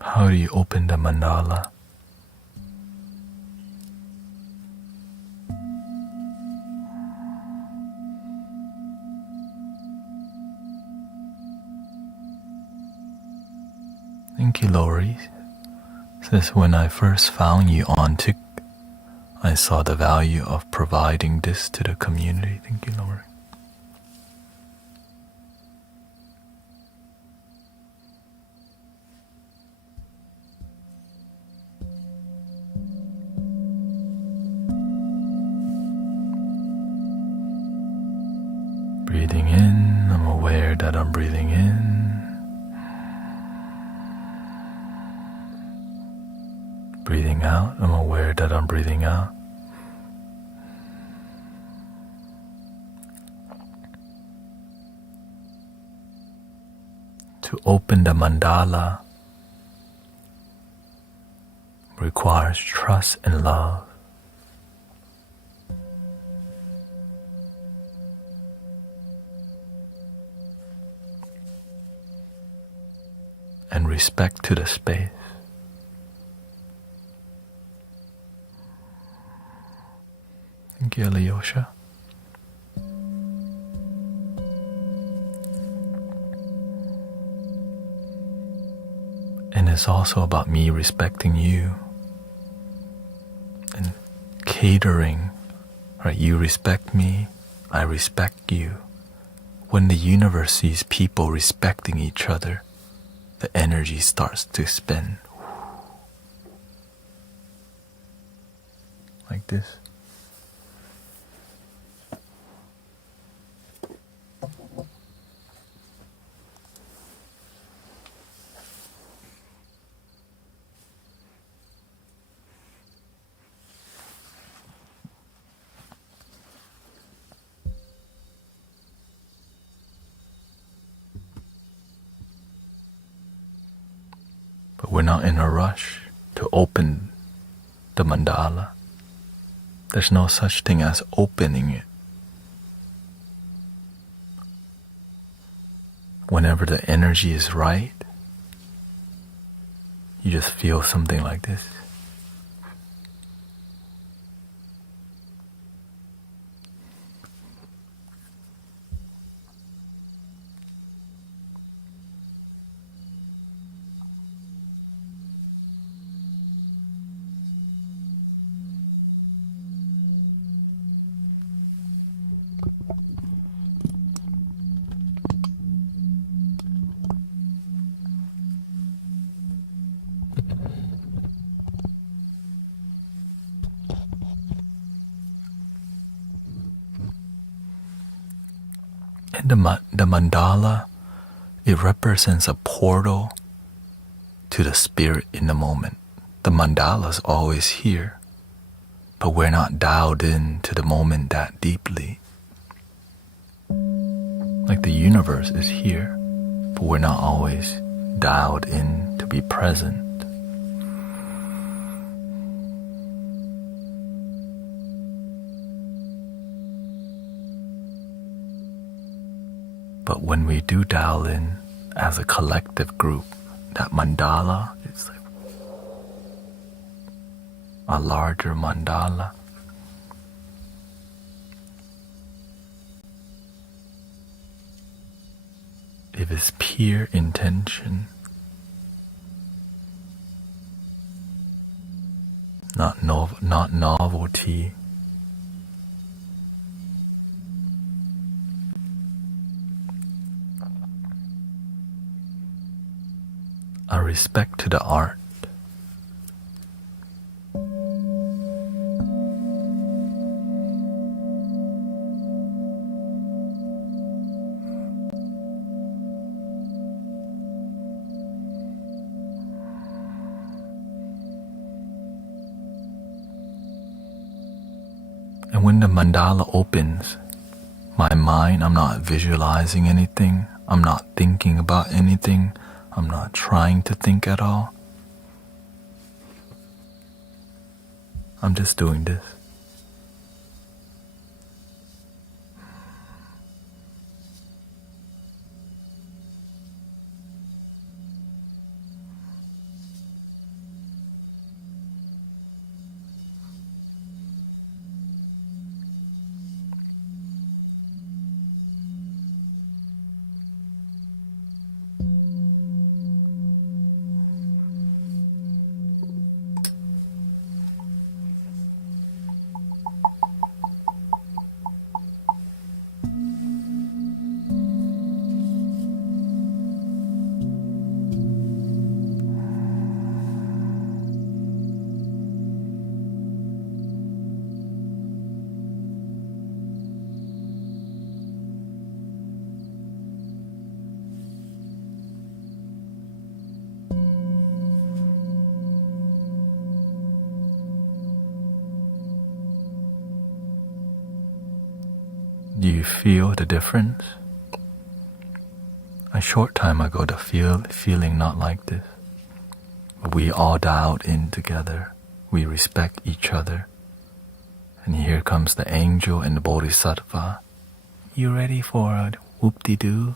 How do you open the mandala? Thank you, Lori. Says, when I first found you on Tik, I saw the value of providing this to the community. Thank you, Lori. Breathing in, I'm aware that I'm breathing in. Breathing out, I'm aware that I'm breathing out. To open the mandala requires trust and love. And respect to the space. Thank you, Alyosha. And it's also about me respecting you and catering, right? You respect me, I respect you. When the universe sees people respecting each other, the energy starts to spin. Like this. But we're not in a rush to open the mandala. There's no such thing as opening it. Whenever the energy is right, you just feel something like this. And the mandala, it represents a portal to the spirit in the moment. The mandala is always here, but we're not dialed in to the moment that deeply. Like the universe is here, but we're not always dialed in to be present. But when we do dial in as a collective group, that mandala is like a larger mandala. If it's pure intention, not novelty, a respect to the art. And when the mandala opens, my mind, I'm not visualizing anything, I'm not thinking about anything, I'm not trying to think at all. I'm just doing this. Do you feel the difference? A short time ago, the feeling not like this. We all dialed in together. We respect each other. And here comes the angel and the bodhisattva. You ready for a whoop-de-doo?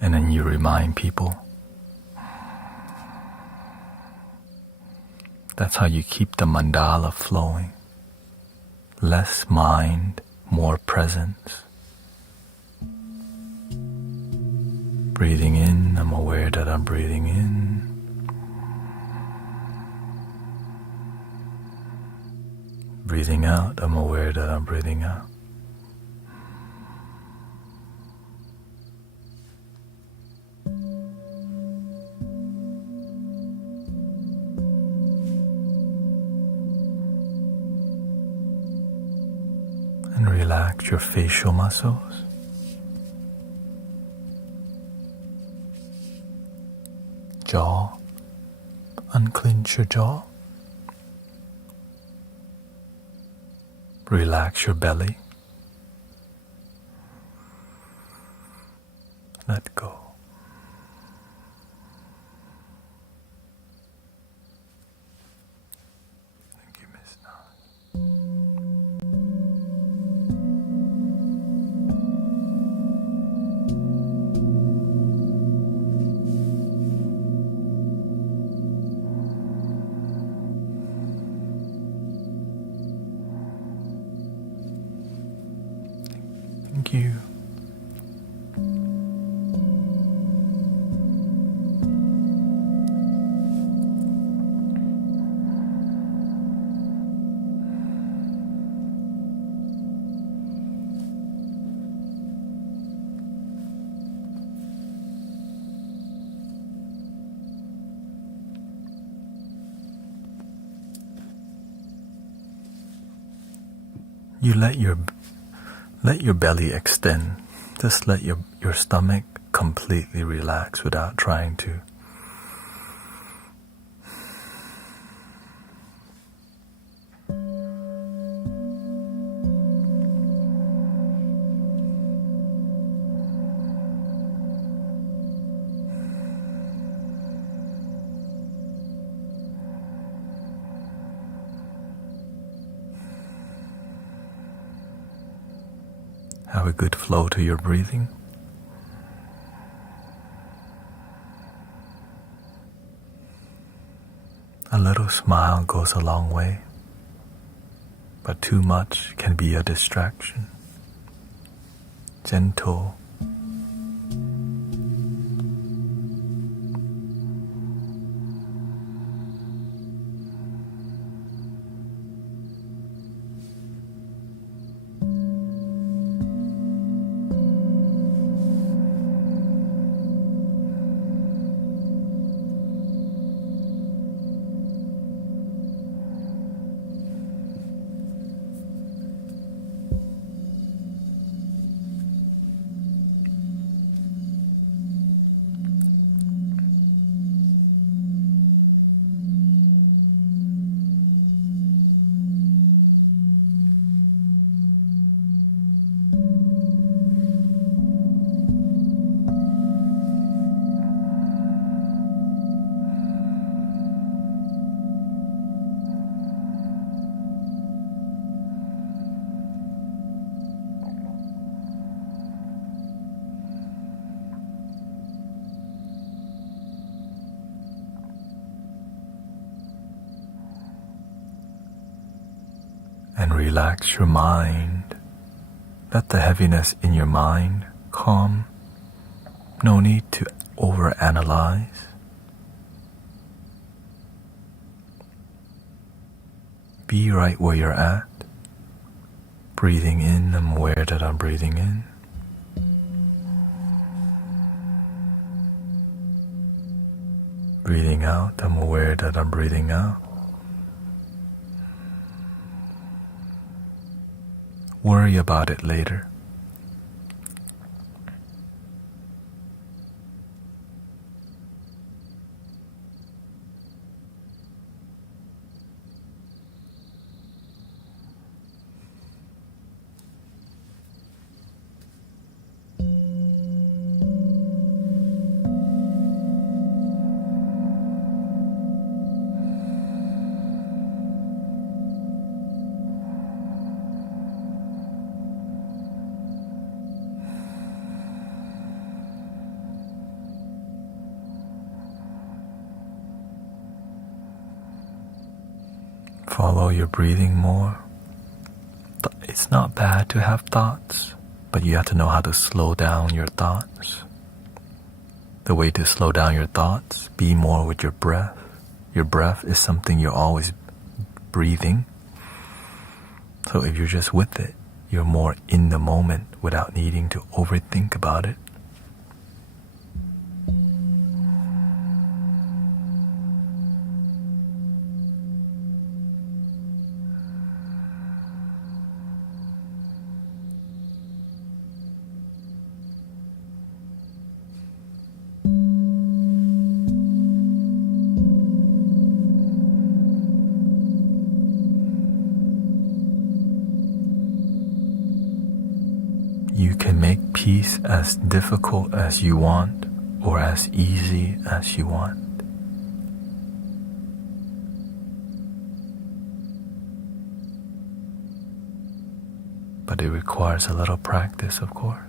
And then you remind people. That's how you keep the mandala flowing. Less mind, more presence. Breathing in, I'm aware that I'm breathing in. Breathing out, I'm aware that I'm breathing out. And relax your facial muscles. Jaw. Unclench your jaw. Relax your belly. Let go. Thank you, Miss Nana. Thank you. You let your belly extend. Just let your stomach completely relax without trying to. Have a good flow to your breathing. A little smile goes a long way, but too much can be a distraction. Gentle. and relax your mind. Let the heaviness in your mind calm. No need to overanalyze. Be right where you're at. Breathing in, I'm aware that I'm breathing in. Breathing out, I'm aware that I'm breathing out. Worry about it later. Follow your breathing more. It's not bad to have thoughts, but you have to know how to slow down your thoughts. The way to slow down your thoughts, be more with your breath. Your breath is something you're always breathing. So if you're just with it, you're more in the moment without needing to overthink about it. You can make peace as difficult as you want or as easy as you want. But it requires a little practice, of course.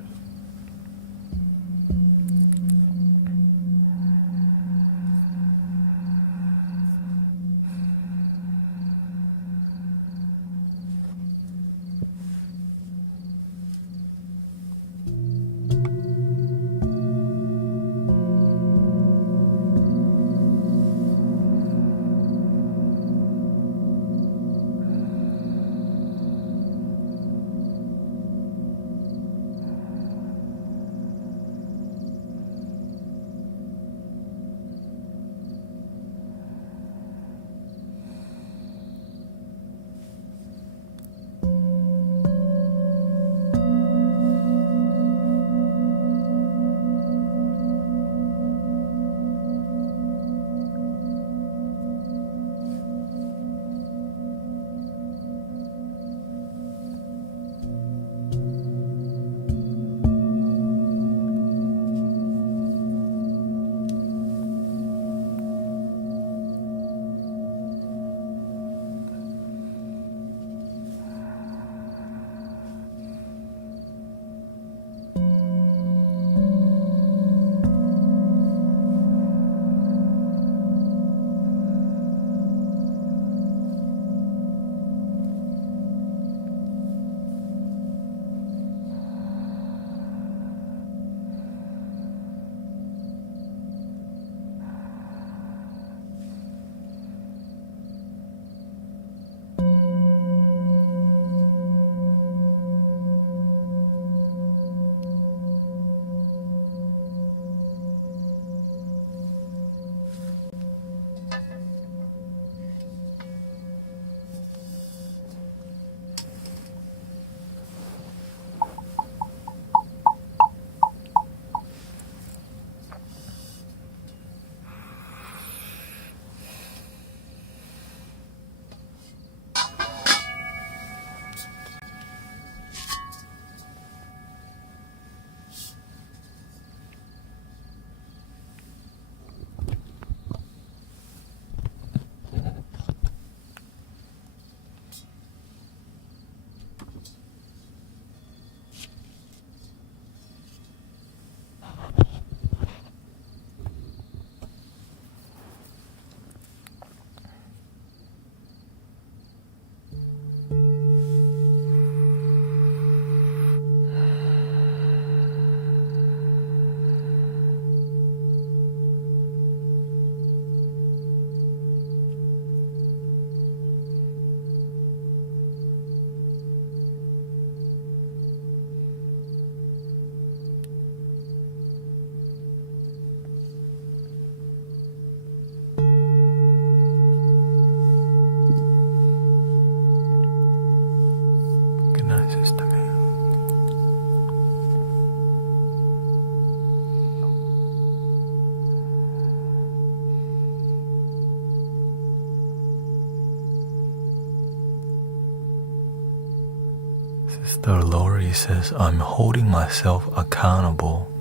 Sister Lori says, I'm holding myself accountable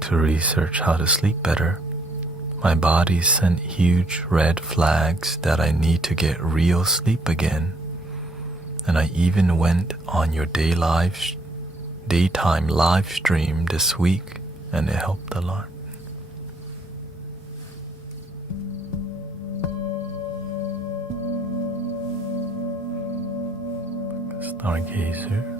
to research how to sleep better. My body sent huge red flags that I need to get real sleep again. And I even went on your daytime live stream this week, and it helped a lot. Stargazer.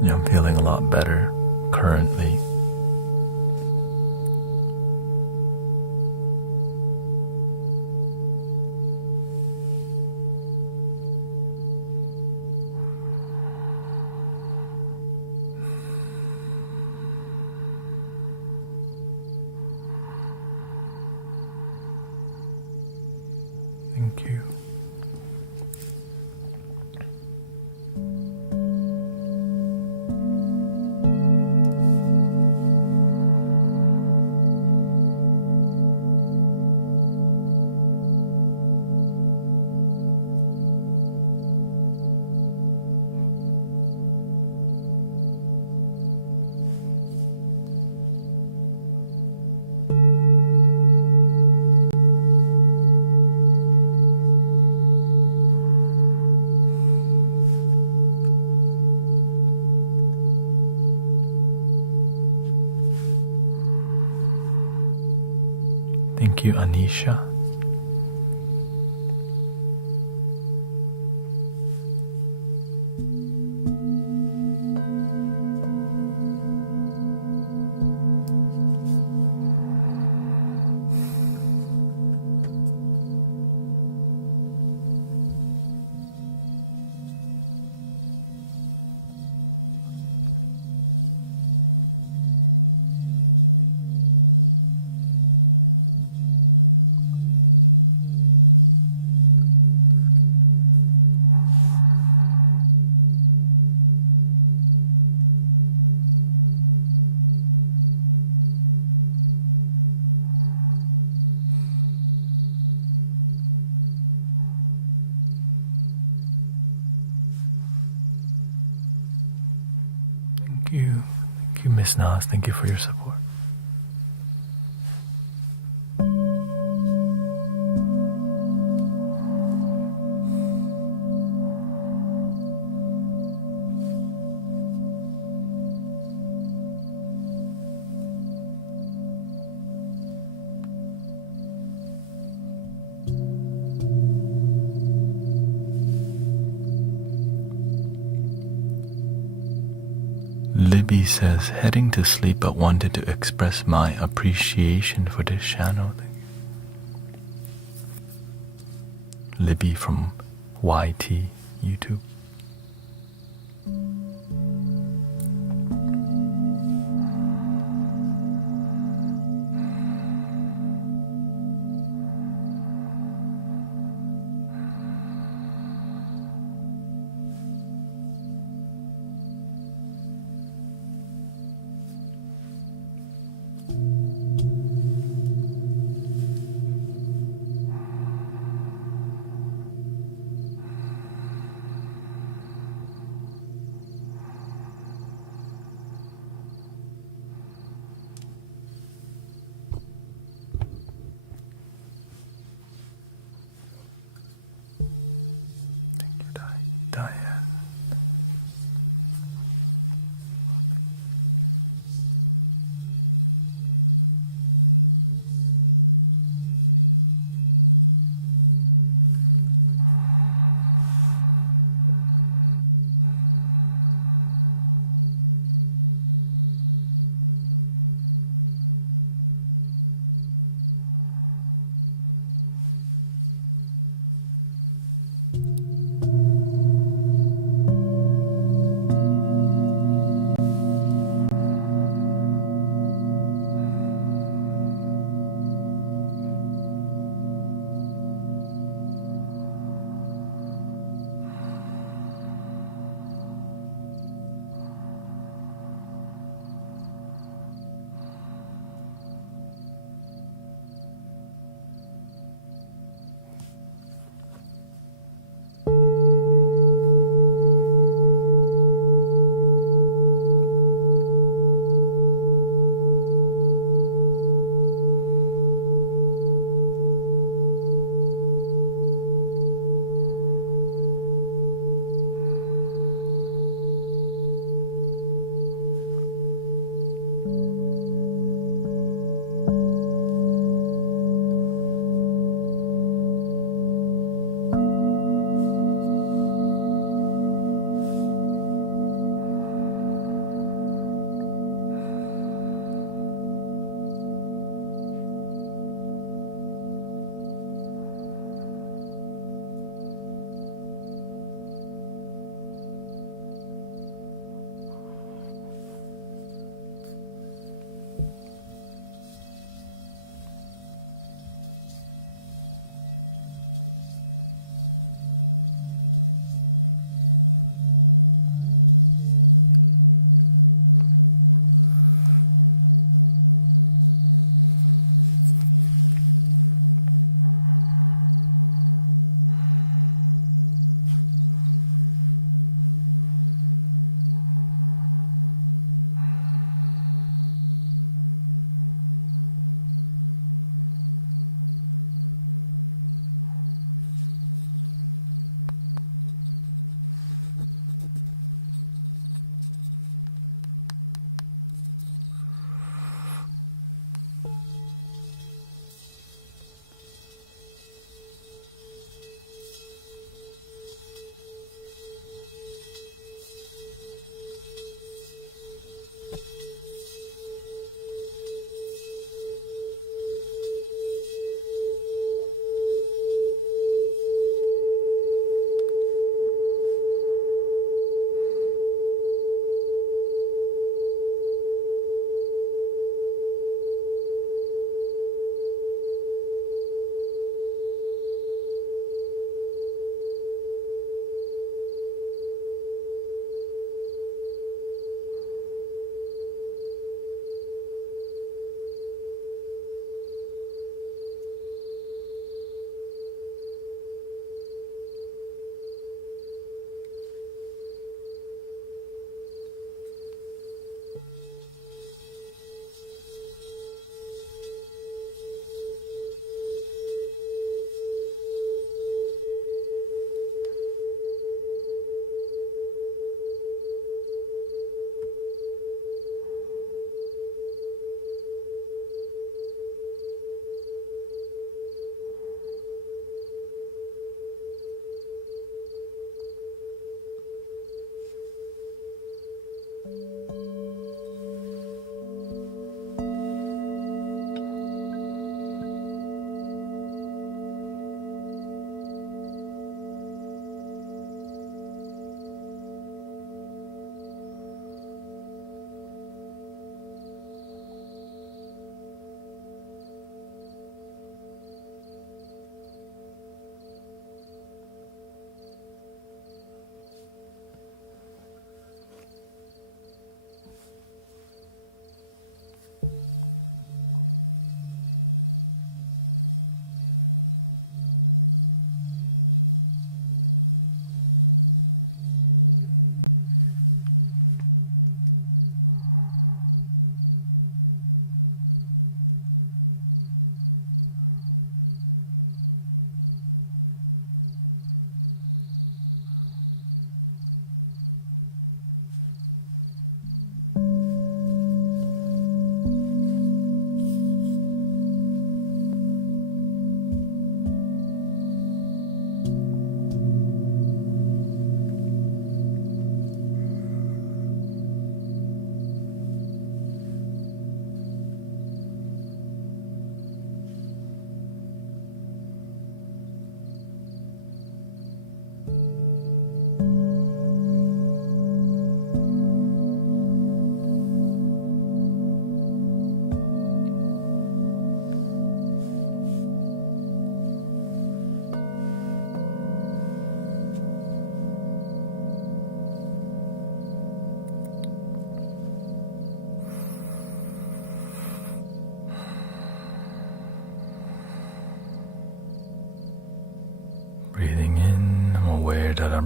Yeah, I'm feeling a lot better currently. Thank you. Thank you, Anisha. Thank you, Miss Nas. Thank you for your support. Libby says, heading to sleep but wanted to express my appreciation for this channel. Libby from YT YouTube.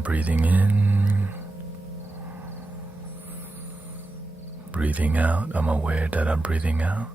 breathing in, breathing out, I'm aware that I'm breathing out.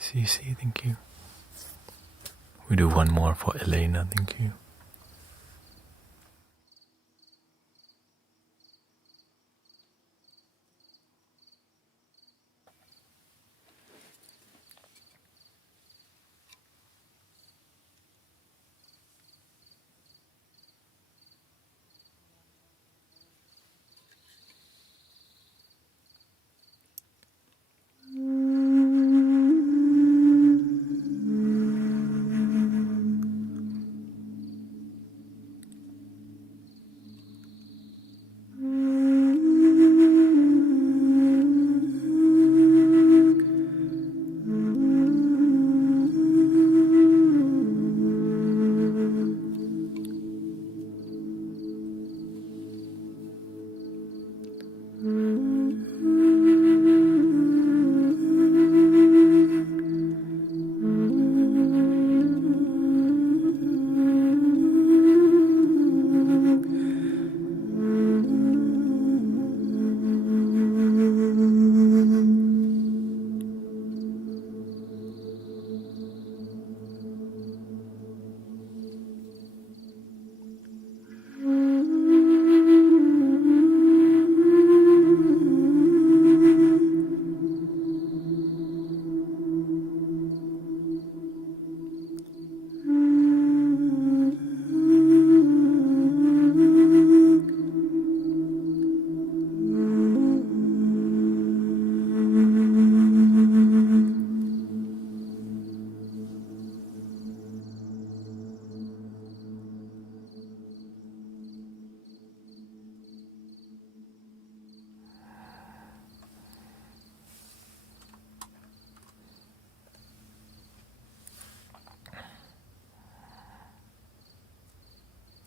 CC, thank you. We do one more for Elena, thank you.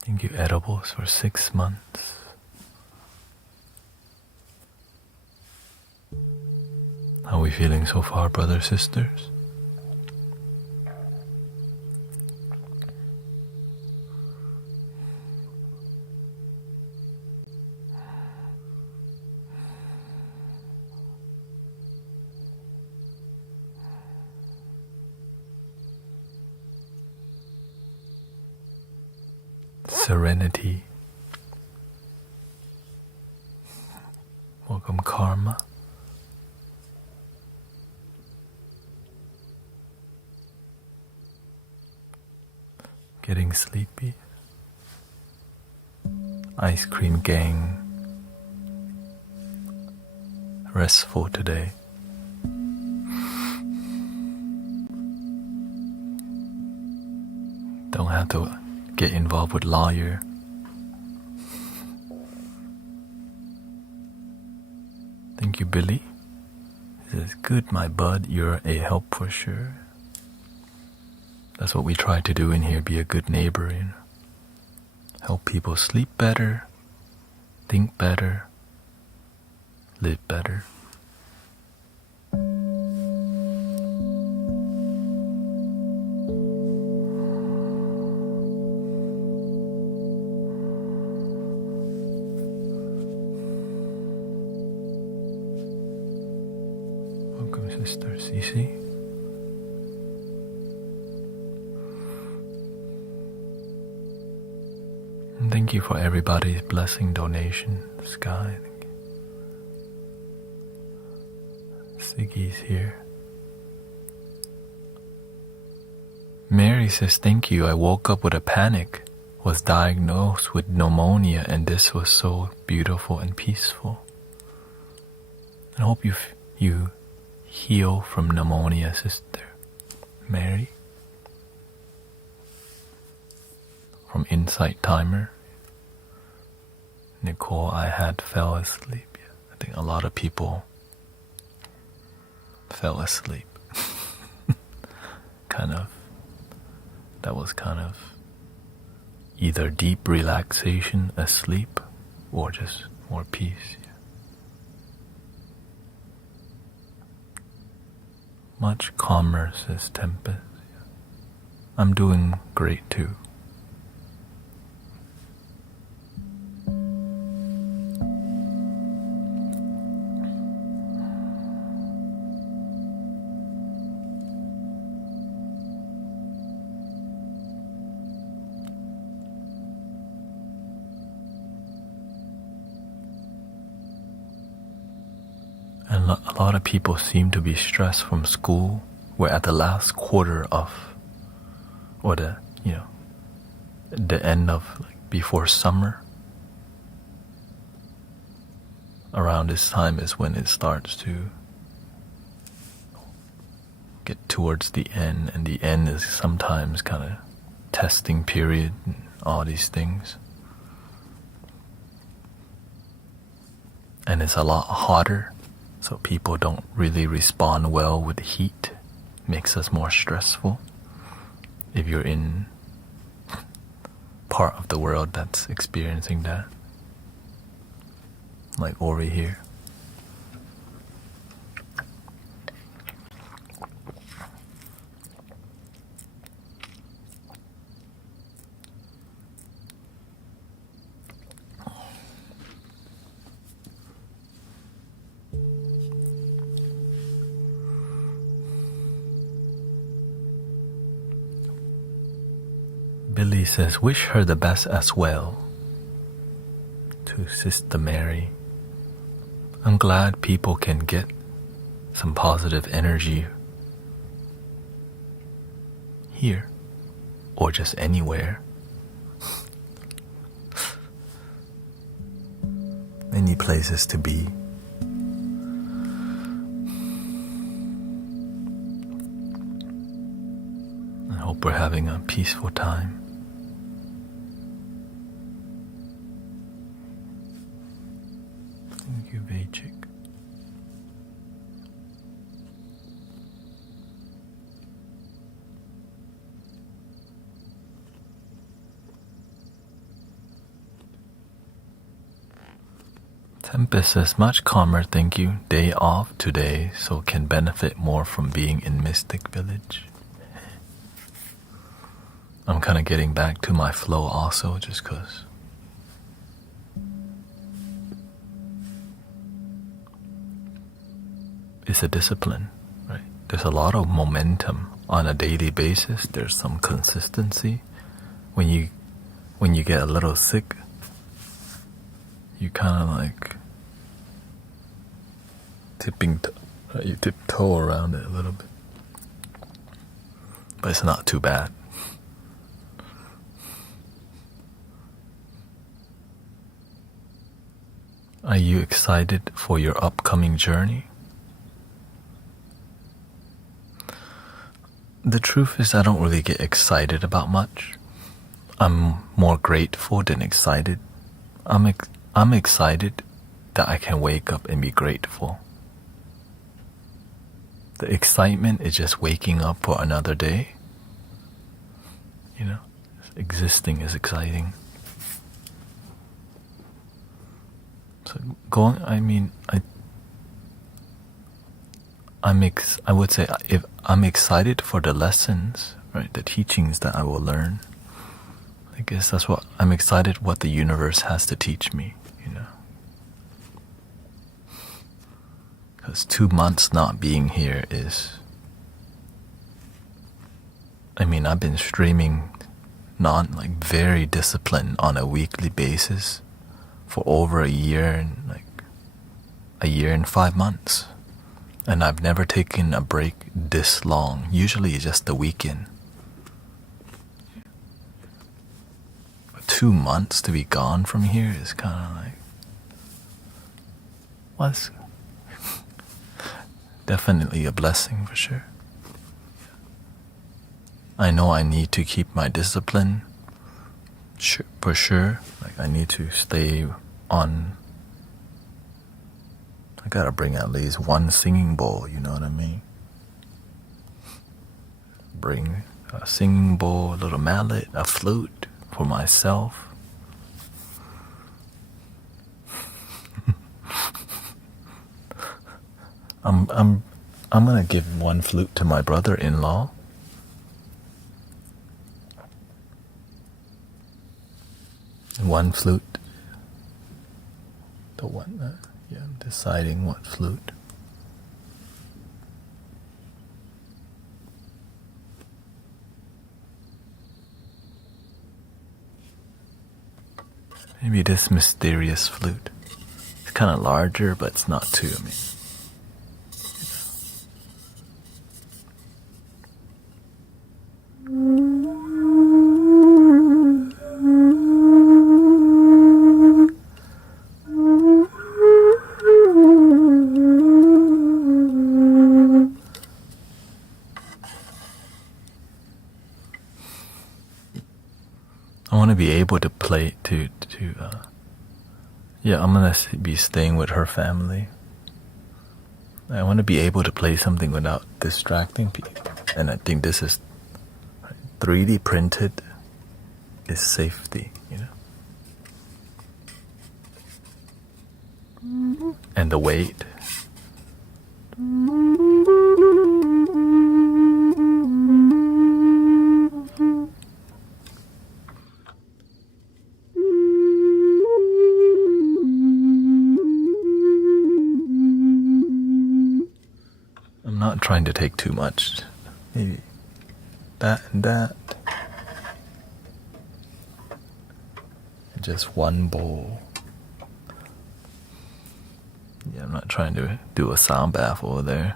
Thank you, edibles, for 6 months. How are we feeling so far, brothers, sisters? Serenity. Welcome, Karma. Getting sleepy. Ice cream gang. Restful today. Don't have to get involved with lawyer. Thank you, Billy. He says, good, my bud, you're a help for sure. That's what we try to do in here, be a good neighbor, you know. Help people sleep better, think better, live better. Welcome, Sister Cece. And thank you for everybody's blessing donation. Sky, thank you. Siggy's here. Mary says, thank you. I woke up with a panic, was diagnosed with pneumonia, and this was so beautiful and peaceful. I hope you heal from pneumonia, Sister Mary. From Insight Timer. Nicole, I had fell asleep. Yeah, I think a lot of people fell asleep. That was kind of either deep relaxation, asleep, or just more peace. Yeah. Much calmer, says Tempest. Yeah. I'm doing great too. And a lot of people seem to be stressed from school. We're at the last quarter of, or the end of, like, before summer. Around this time is when it starts to get towards the end, and the end is sometimes kind of testing period and all these things. And it's a lot hotter, so people don't really respond well with the heat. Makes us more stressful if you're in part of the world that's experiencing that, like over here. Billy says, wish her the best as well. To Sister Mary. I'm glad people can get some positive energy here, or just anywhere. Any places to be. I hope we're having a peaceful time. Thank you, Vajik. Tempest says, much calmer, thank you. Day off today, so can benefit more from being in Mystic Village. I'm kind of getting back to my flow also, just because it's a discipline, right? There's a lot of momentum on a daily basis. There's some consistency. When you get a little sick, you kind of like you tiptoe around it a little bit, but it's not too bad. Are you excited for your upcoming journey? The truth is, I don't really get excited about much. I'm more grateful than excited. I'm excited that I can wake up and be grateful. The excitement is just waking up for another day. You know, existing is exciting. So I would say if I'm excited for the lessons, right, the teachings that I will learn. I guess that's what I'm excited what the universe has to teach me, you know. Because 2 months not being here is, I've been streaming very disciplined on a weekly basis for over a year and 5 months. And I've never taken a break this long. Usually it's just the weekend. 2 months to be gone from here is kind of like, what's definitely a blessing for sure. I know I need to keep my discipline, for sure. Like, I need to stay on. I gotta bring at least one singing bowl, you know what I mean? Bring a singing bowl, a little mallet, a flute for myself. I'm gonna give one flute to my brother-in-law. One flute. The one. I'm deciding what flute. Maybe this mysterious flute. It's kind of larger, but it's not too. I want to be able to play yeah, I'm gonna be staying with her family. I want to be able to play something without distracting people, and I think this is 3D printed is safety, and the weight. I'm not trying to take too much. Maybe that and that. Just one bowl. Yeah, I'm not trying to do a sound bath over there.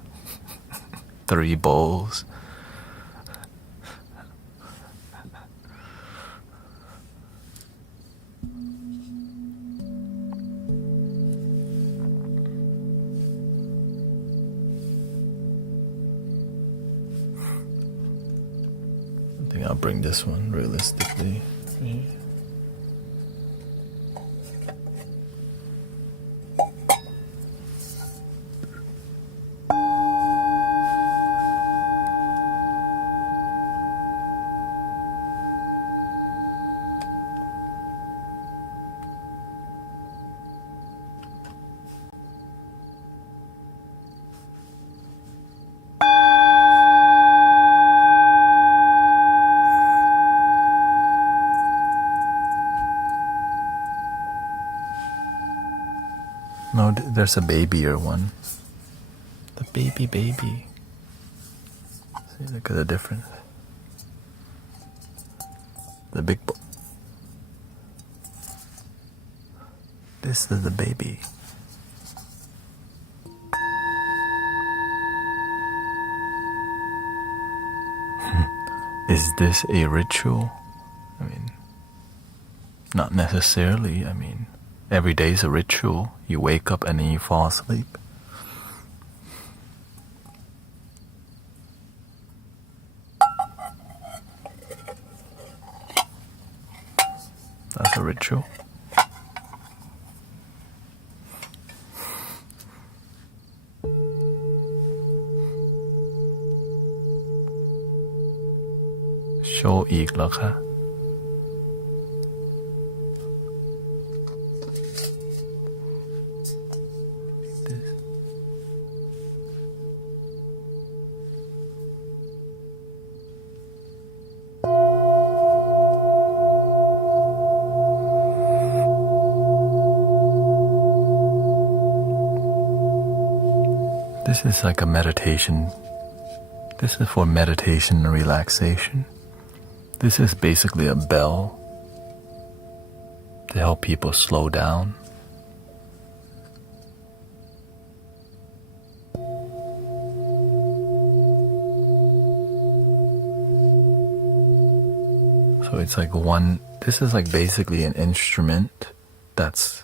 3 bowls. I think I'll bring this one realistically. Yeah. No, there's a babier one. The baby. See, look at the difference. The big boy. This is the baby. Is this a ritual? I mean, not necessarily. I mean, every day is a ritual. You wake up and then you fall asleep. That's a ritual. Show อีกเหรอคะ? This is like a meditation. This is for meditation and relaxation. This is basically a bell to help people slow down. So it's like this is like basically an instrument that's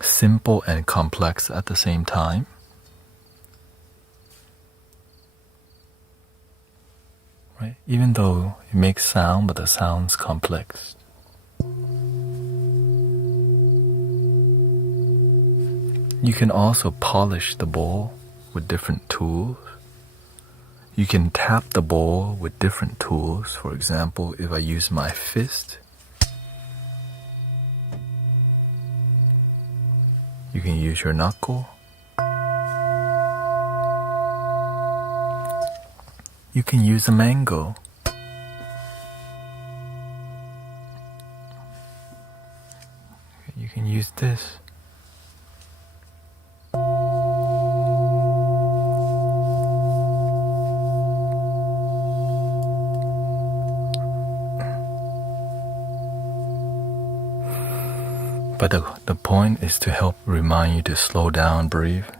simple and complex at the same time. Right? Even though it makes sound, but the sound's complex. You can also polish the bowl with different tools. You can tap the bowl with different tools. For example, if I use my fist, you can use your knuckle. You can use a mango. You can use this. But the point is to help remind you to slow down, breathe.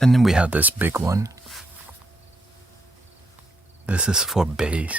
And then we have this big one. This is for bass.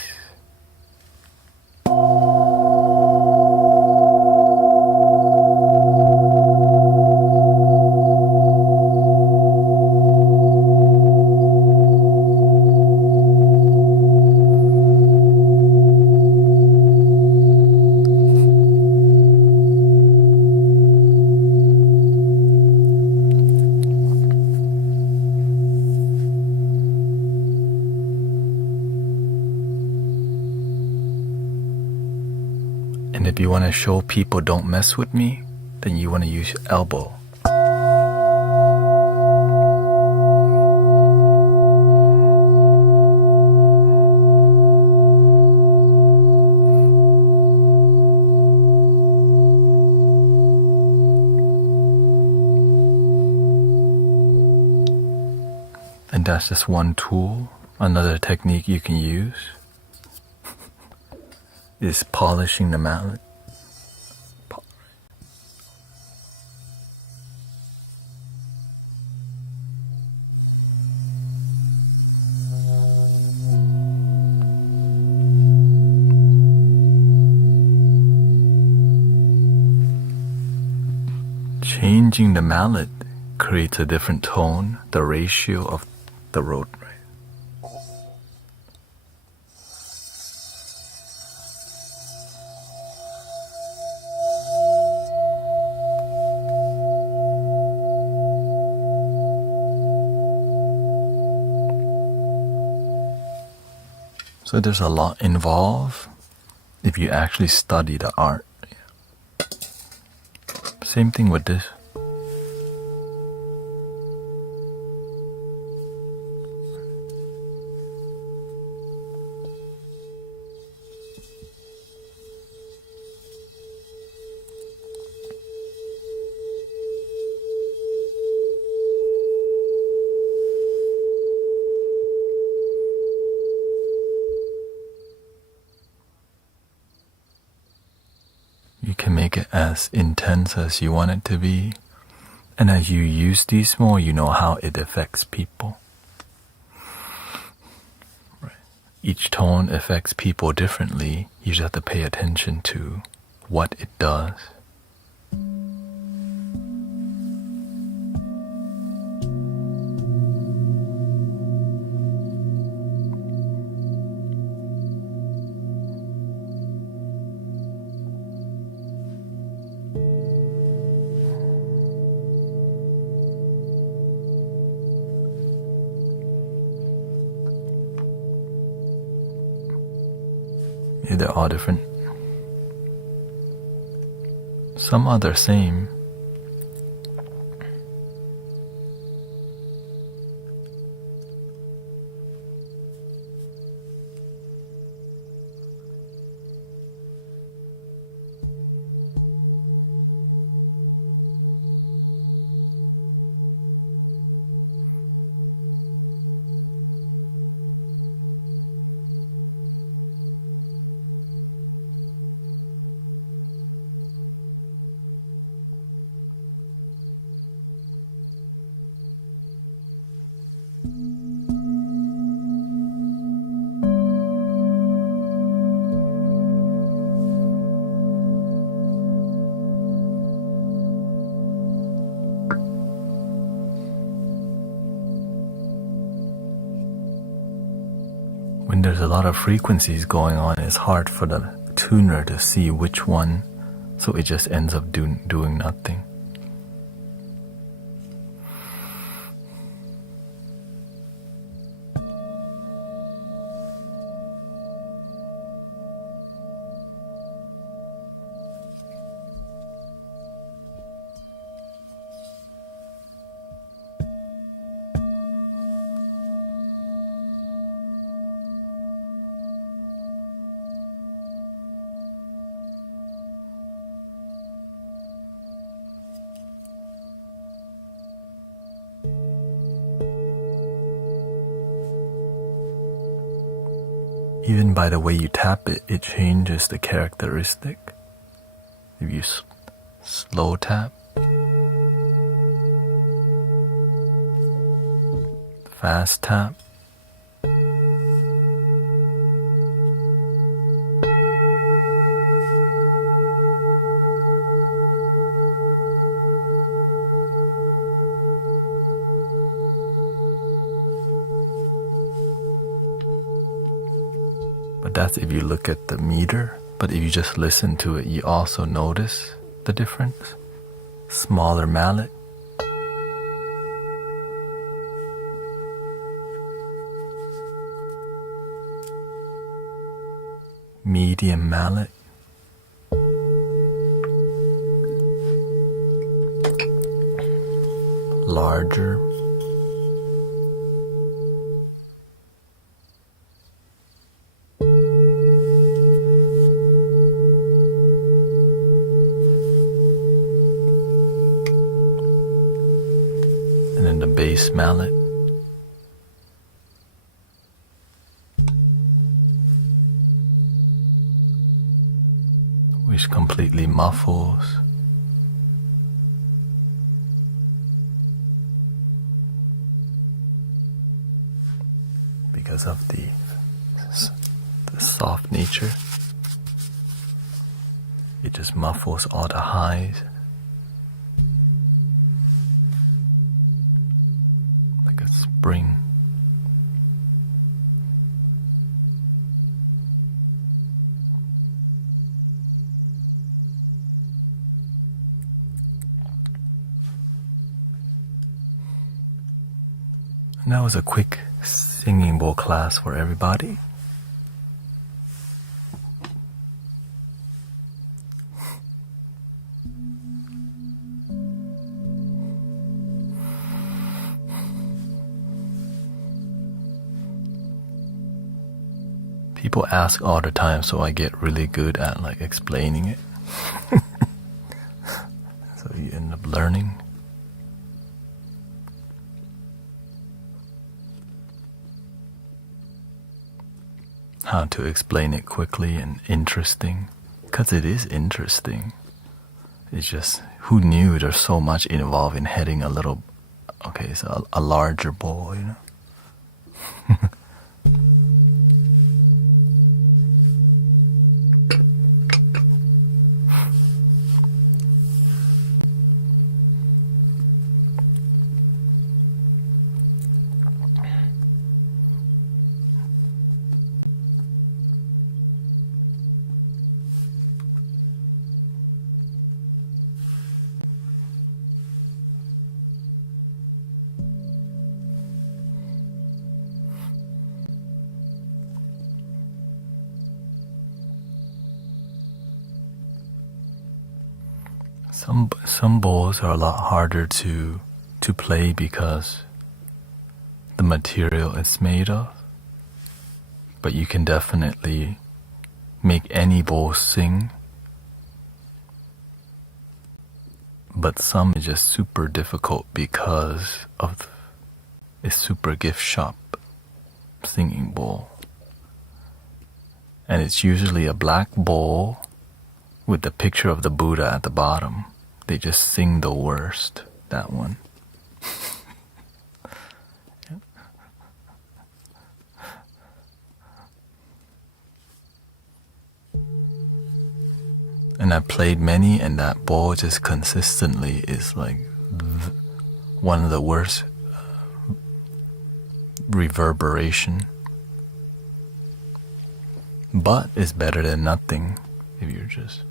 And if you want to show people don't mess with me, then you want to use your elbow. And that's just one tool. Another technique you can use is polishing the mallet. Changing the mallet creates a different tone, the ratio of the road. So there's a lot involved if you actually study the art. Same thing with this. You can make it as intense as you want it to be. And as you use these more, you know how it affects people. Right. Each tone affects people differently. You just have to pay attention to what it does. Yeah, they're all different. Some are the same. When there's a lot of frequencies going on, it's hard for the tuner to see which one, so it just ends up doing nothing. Even by the way you tap it, it changes the characteristic. If you slow tap, fast tap, but that's if you look at the meter. But if you just listen to it, you also notice the difference. Smaller mallet, medium mallet, larger. And then the bass mallet. Which completely muffles. Because of the soft nature. It just muffles all the highs. Like a spring. And that was a quick singing bowl class for everybody. People ask all the time, so I get really good at like explaining it. So you end up learning. How to explain it quickly and interesting, because it is interesting. It's just, who knew there's so much involved in heading a little, okay, so a larger bowl, you know. Some bowls are a lot harder to play because the material it's made of, but you can definitely make any bowl sing. But some is just super difficult because of a super gift shop singing bowl, and it's usually a black bowl with the picture of the Buddha at the bottom. They just sing the worst, that one. Yeah. And I played many, and that bowl just consistently is like one of the worst reverberation. But it's better than nothing if you're just...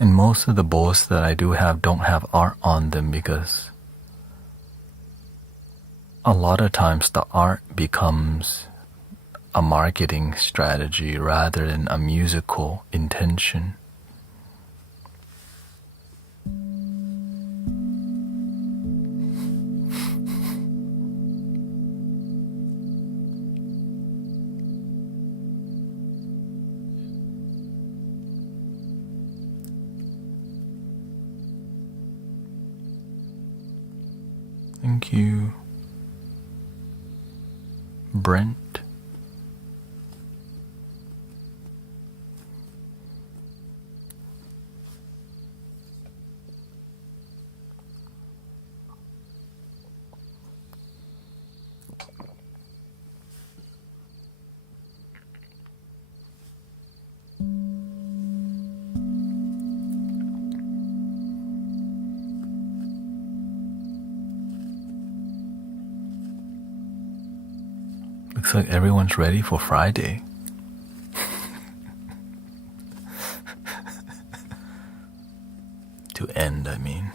And most of the bowls that I do have don't have art on them because a lot of times the art becomes a marketing strategy rather than a musical intention. Thank you, Brent. Looks like everyone's ready for Friday. To end, I mean.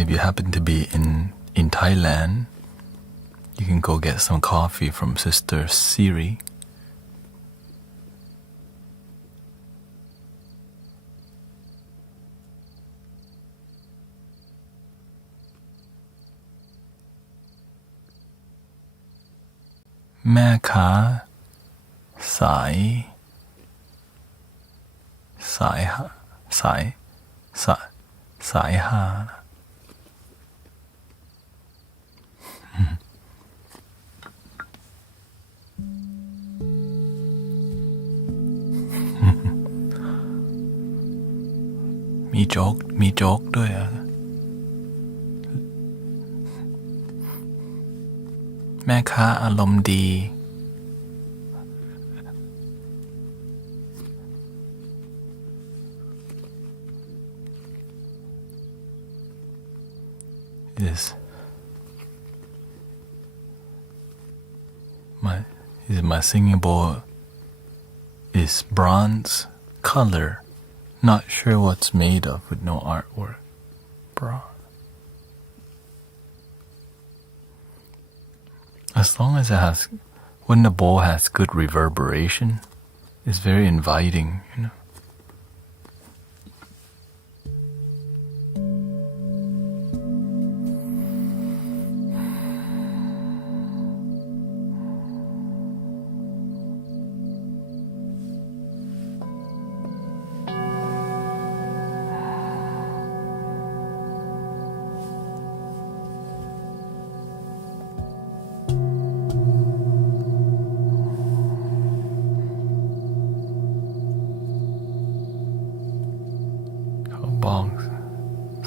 if you happen to be in Thailand, you can go get some coffee from Sister Siri. Mẹ khá sải ha. มีโจ๊กด้วยอ่ะแม่ค้าอารมณ์ดี My singing bowl is bronze color. Not sure what's made of with no artwork. Bronze. As long as it has, when the bowl has good reverberation, it's very inviting, you know.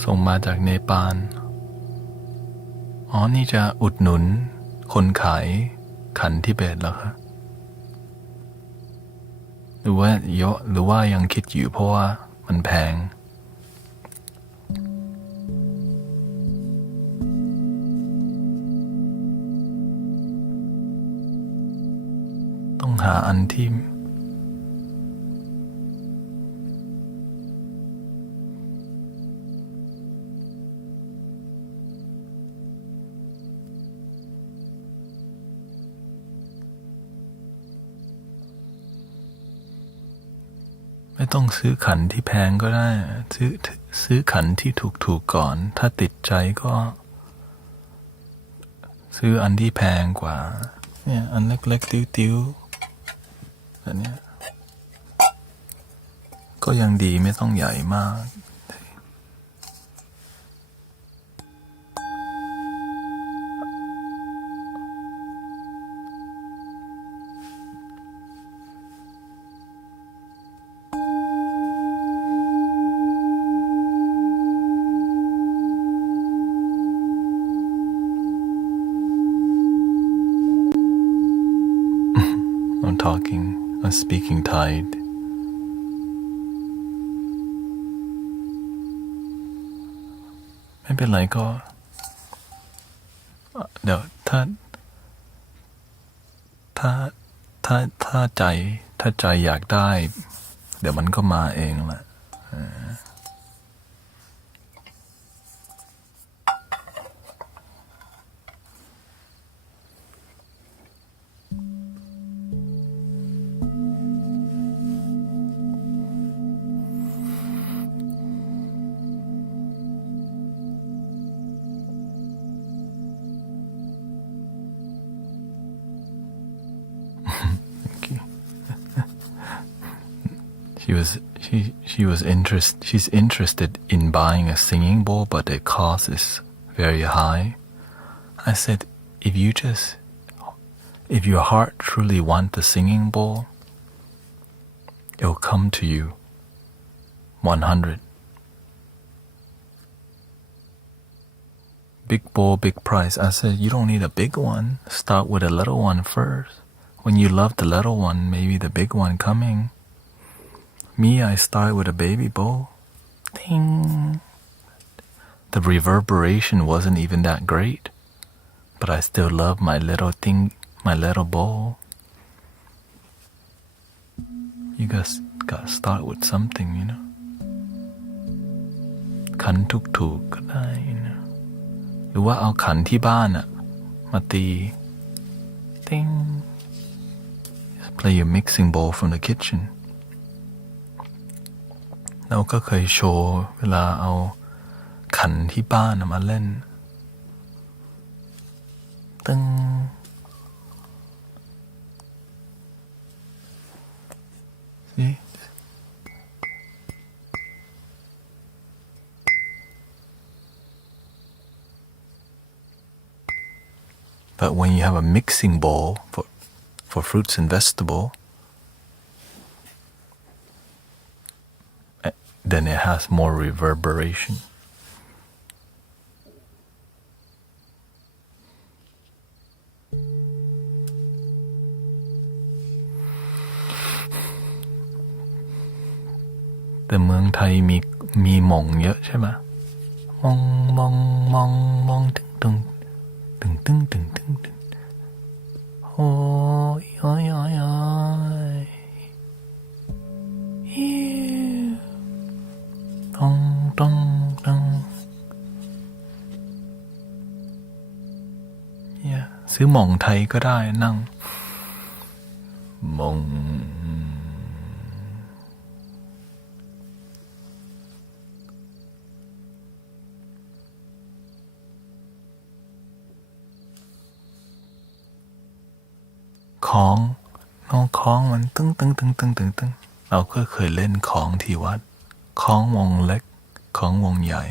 Song มาจากเนปาลนี่จะอุดหนุนคนขายขันทิเบตเหรอคะหรือว่ายังคิดอยู่เพราะว่ามันแพงต้องหาอันที่ไม่ต้องซื้อขันที่แพงก็ได้ซื้อขันที่ถูกก่อนถ้าติดใจก็ซื้ออันที่แพงกว่าเนี่ยอันเล็กๆติ้วๆแบบนี้ก็ยังดีไม่ต้องใหญ่มาก I'm speaking Thai ไม่เป็นไรก็เดี๋ยวถ้าใจอยากได้เดี๋ยวมันก็มาเองแหละShe's interested in buying a singing bowl, but the cost is very high. I said, if your heart truly wants the singing bowl, it'll come to you 100. Big bowl, big price. I said, you don't need a big one. Start with a little one first. When you love the little one, maybe the big one coming. Me, I start with a baby bowl. Ding. The reverberation wasn't even that great, but I still love my little bowl. You guys gotta start with something, you know. ขันถูกๆก็ได้นะหรือว่าเอาขันที่บ้านอะมาตีติ้ง play your mixing bowl from the kitchen เราก็เคยโชว์เวลาเอาขันที่บ้านมาเล่นตึ้งSee? But when you have a mixing bowl for fruits and vegetable, then it has more reverberation. The เมืองไทยมีหม่องเยอะใช่ไหมมองตึงโอ้ยตงซื้อหม่องไทยก็ได้นั่งหม่องของน้องของมันตึ้งเราก็เคยเล่นของที่วัดของวงเล็กของวงใหญ่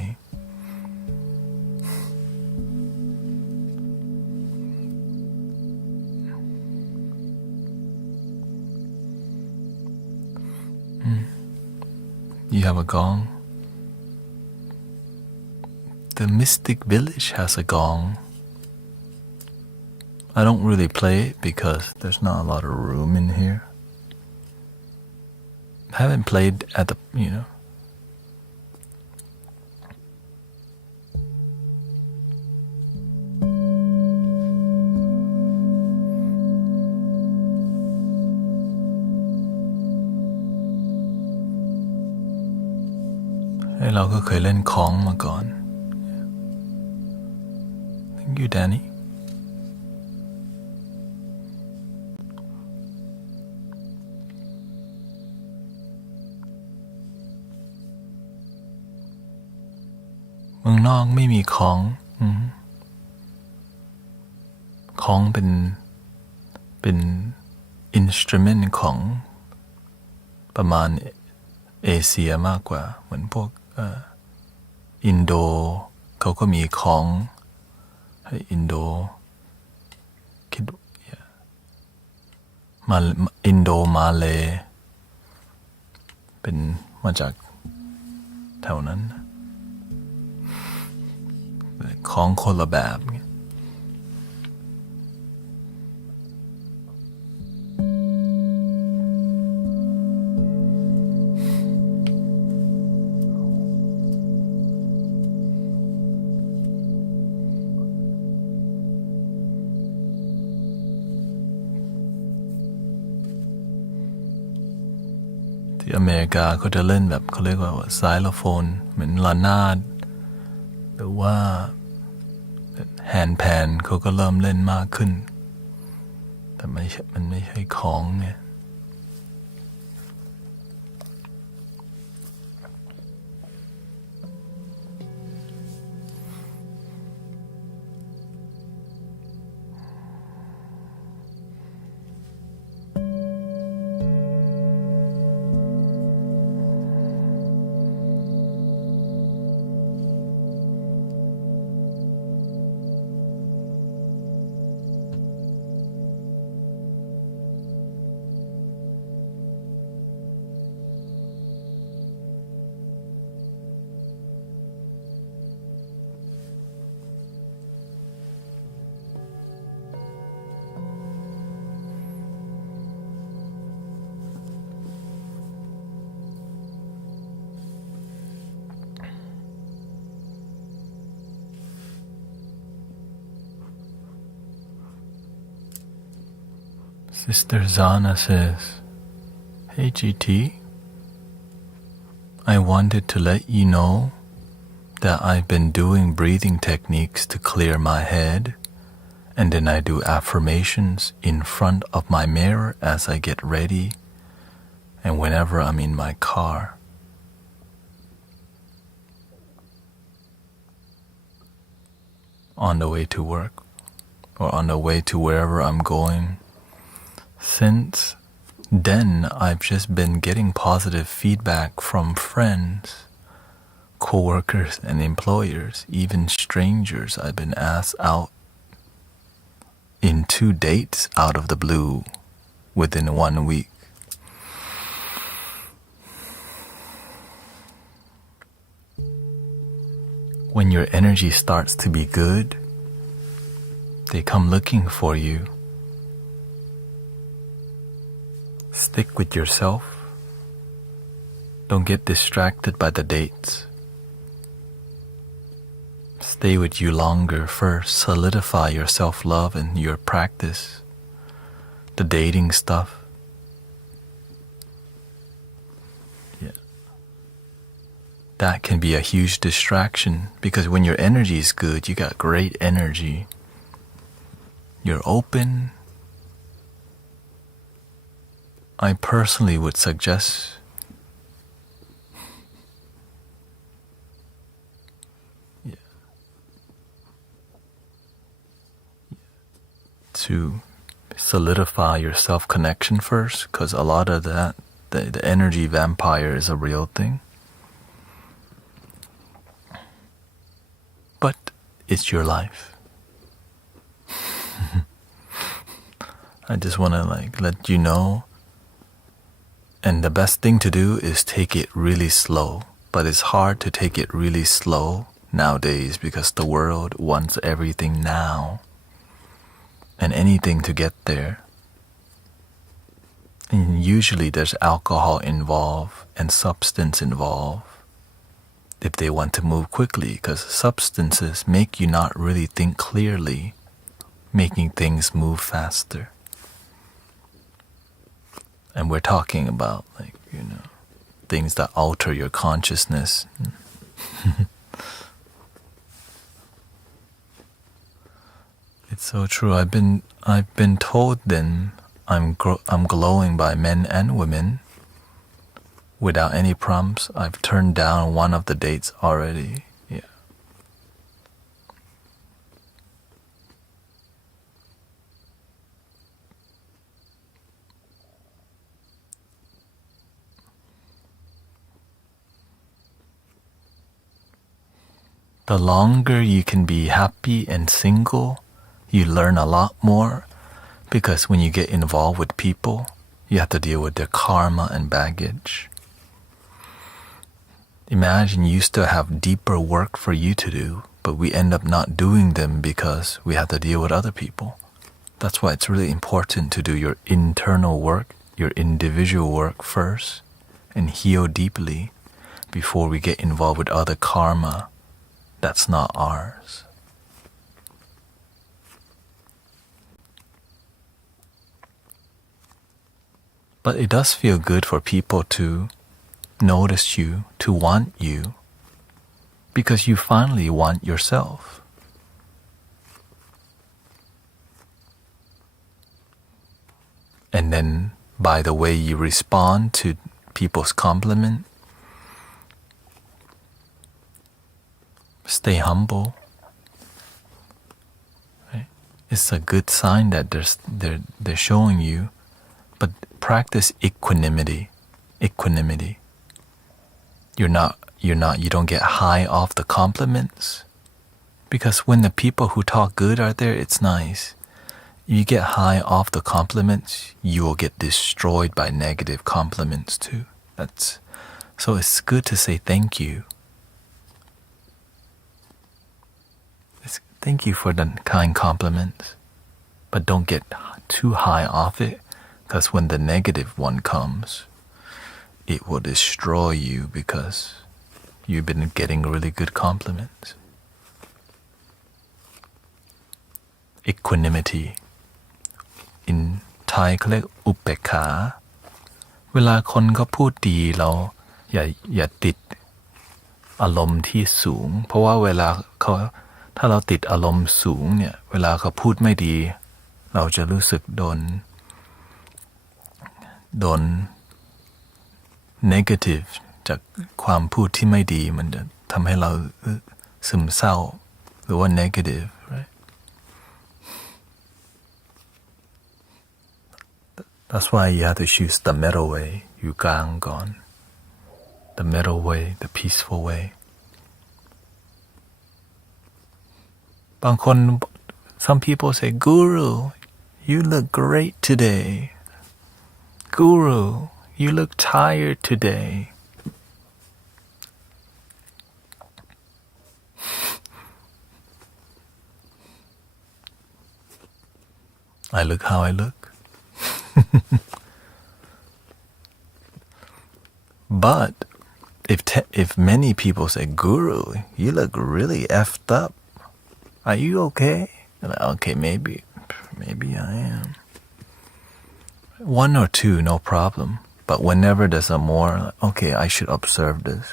You have a gong. The Mystic Village has a gong. I don't really play it because there's not a lot of room in here. I haven't played at the,เราก็เคยเล่นของมาก่อน Thank you, Danny.เมืองนอกไม่มีของเป็นอินสตรูเมนต์ของประมาณเอเชียมากกว่าเหมือนพวกอินโดเขาก็มีของให้อินโดคิดมาอินโดมาเลเป็นมาจากแถวนั้นของคนละแบบที่อเมริกาเขาจะเล่นแบบเขาเรียกว่าไซโลโฟนเหมือนระนาดหรือว่าแฮนด์แพนเขาก็เริ่มเล่นมากขึ้นแต่มันไม่ใช่ของไงSister Zana says, Hey GT, I wanted to let you know that I've been doing breathing techniques to clear my head, and then I do affirmations in front of my mirror as I get ready and whenever I'm in my car. On the way to work or on the way to wherever I'm going. Since then, I've just been getting positive feedback from friends, co-workers and employers, even strangers. I've been asked out in 2 dates out of the blue within 1 week. When your energy starts to be good, they come looking for you. Stick with yourself. Don't get distracted by the dates. Stay with you longer first. Solidify your self-love and your practice. The dating stuff. That can be a huge distraction because when your energy is good, you got great energy. You're open. I personally would suggest to solidify your self-connection first, because a lot of that, the energy vampire is a real thing. But it's your life. I just want to let you know. And the best thing to do is take it really slow. But it's hard to take it really slow nowadays because the world wants everything now. And anything to get there. And usually there's alcohol involved and substance involved if they want to move quickly, because substances make you not really think clearly, making things move faster. And we're talking about things that alter your consciousness. It's so true. I've been told then I'm glowing by men and women. Without any prompts, I've turned down one of the dates already. Yeah. The longer you can be happy and single, you learn a lot more, because when you get involved with people, you have to deal with their karma and baggage. Imagine you still have deeper work for you to do, but we end up not doing them because we have to deal with other people. That's why it's really important to do your internal work, your individual work first, and heal deeply before we get involved with other karma that's not ours. But it does feel good for people to notice you, to want you, because you finally want yourself. And then by the way you respond to people's compliment, stay humble. Right? It's a good sign that they're showing you, but practice equanimity. Equanimity. You don't get high off the compliments, because when the people who talk good are there, it's nice. You get high off the compliments, you will get destroyed by negative compliments too. So it's good to say thank you. Thank you for the kind compliments, but don't get too high off it, because when the negative one comes, it will destroy you because you've been getting really good compliments. Equanimity. In Thai เขาเรียกอุเบกขาเวลาคนเขาพูดดีเราอย่าติด อารมณ์ที่สูงเพราะว่าเวลาเขาถ้าเราติดอารมณ์สูงเนี่ยเวลาเขาพูดไม่ดีเราจะรู้สึกโดน negative จากความพูดที่ไม่ดีมันจะทำให้เราซึมเศร้าหรือว่า negative right that's why you have to choose the middle way อยู่กลางก่อน the middle way the peaceful way บางคน some people say Guru you look great today Guru you look tired today I look how I look but if many people say Guru you look really effed up are you okay like, okay maybe I am one or two no problem but whenever there's a more okay I should observe this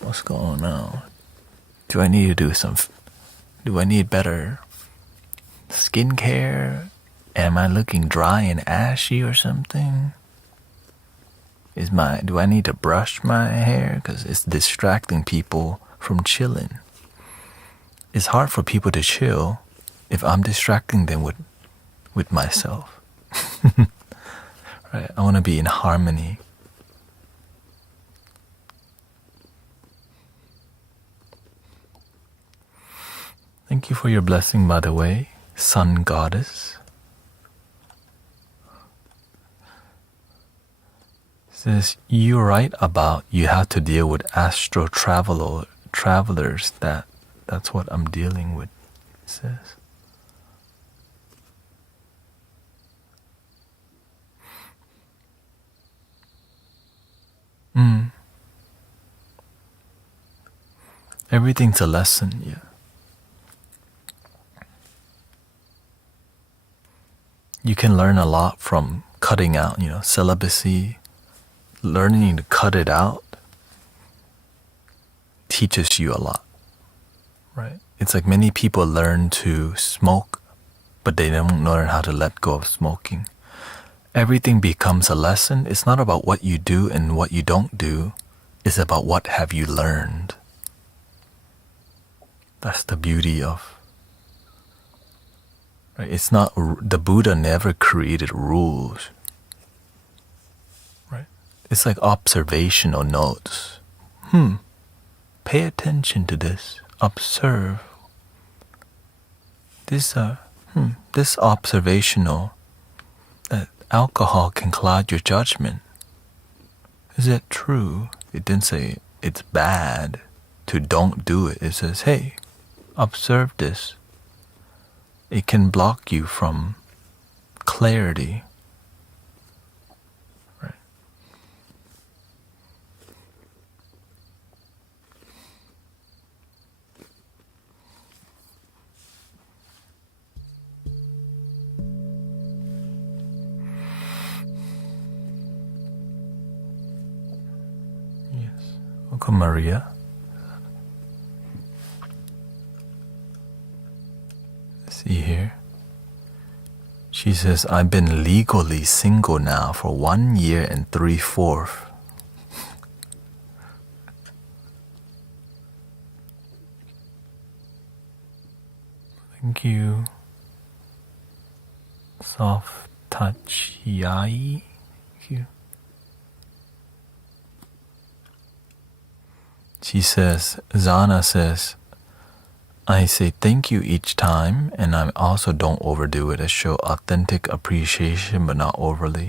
what's going on do I need to do I need better skincare am I looking dry and ashy or something do I need to brush my hair because it's distracting people from chilling it's hard for people to chill if I'm distracting them with myself right I want to be in harmony thank you for your blessing by the way sun goddess says you're right about you have to deal with astral travelers that's what I'm dealing with it says everything's a lesson yeah you can learn a lot from cutting out celibacy learning to cut it out teaches you a lot right it's like many people learn to smoke but they don't learn how to let go of smoking everything becomes a lesson it's not about what you do and what you don't do it's about what have you learned that's the beauty of right it's not the Buddha never created rules right it's like observational notes pay attention to this observe this observational that alcohol can cloud your judgment is that true it didn't say it's bad to don't do it it says hey observe this it can block you from clarity right yes welcome Maria see here she says I've been legally single now for 1 year and 3/4 thank you soft touch yai thank you she says Zana says I say thank you each time, and I also don't overdo it. I show authentic appreciation, but not overly.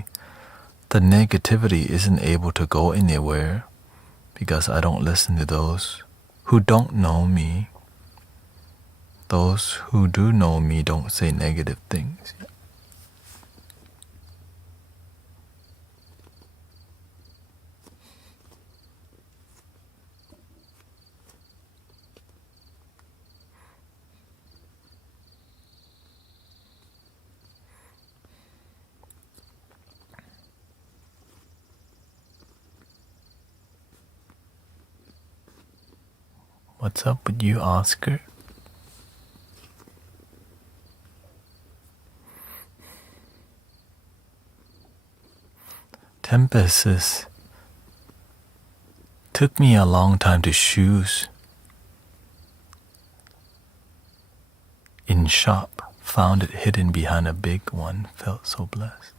The negativity isn't able to go anywhere because I don't listen to those who don't know me. Those who do know me don't say negative things. What's up with you, Oscar? Tempest says, took me a long time to choose. In shop, found it hidden behind a big one, felt so blessed.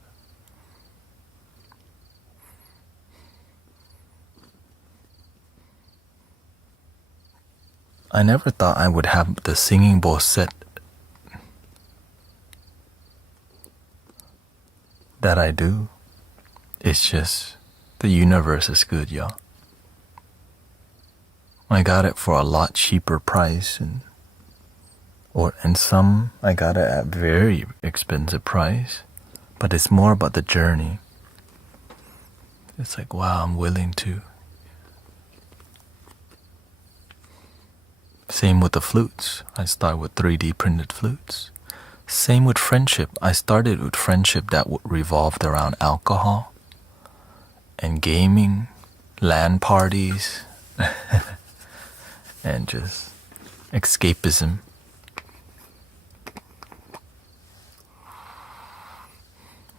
I never thought I would have the singing bowl set that I do. It's just, the universe is good, y'all. I got it for a lot cheaper price, and some I got it at very expensive price, but it's more about the journey. It's like, wow, I'm willing to. Same with the flutes. I start with 3D printed flutes. Same with friendship. I started with friendship that revolved around alcohol and gaming, LAN parties, and just escapism.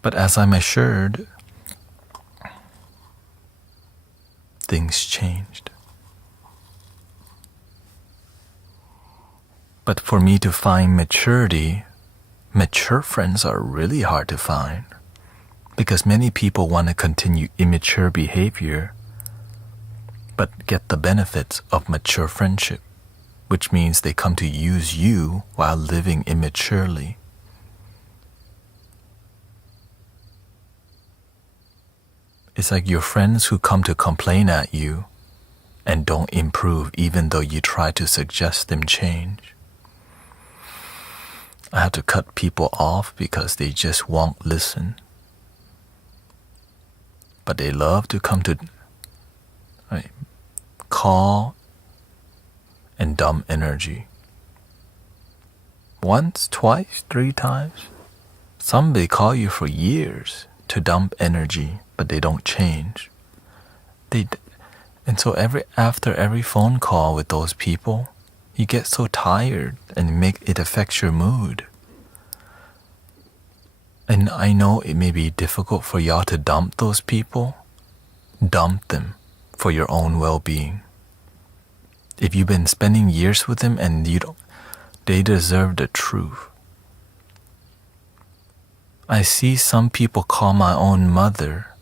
But as I matured, things changed. But for me to find maturity, mature friends are really hard to find, because many people want to continue immature behavior but get the benefits of mature friendship, which means they come to use you while living immaturely. It's like your friends who come to complain at you and don't improve even though you try to suggest them change. I have to cut people off because they just won't listen. But they love to come to call and dump energy. Once, twice, 3 times. Some may call you for years to dump energy, but they don't change. And so after every phone call with those people, you get so tired and it affects your mood. And I know it may be difficult for y'all to dump those people. Dump them for your own well-being. If you've been spending years with them and they deserve the truth. I see some people call my own mother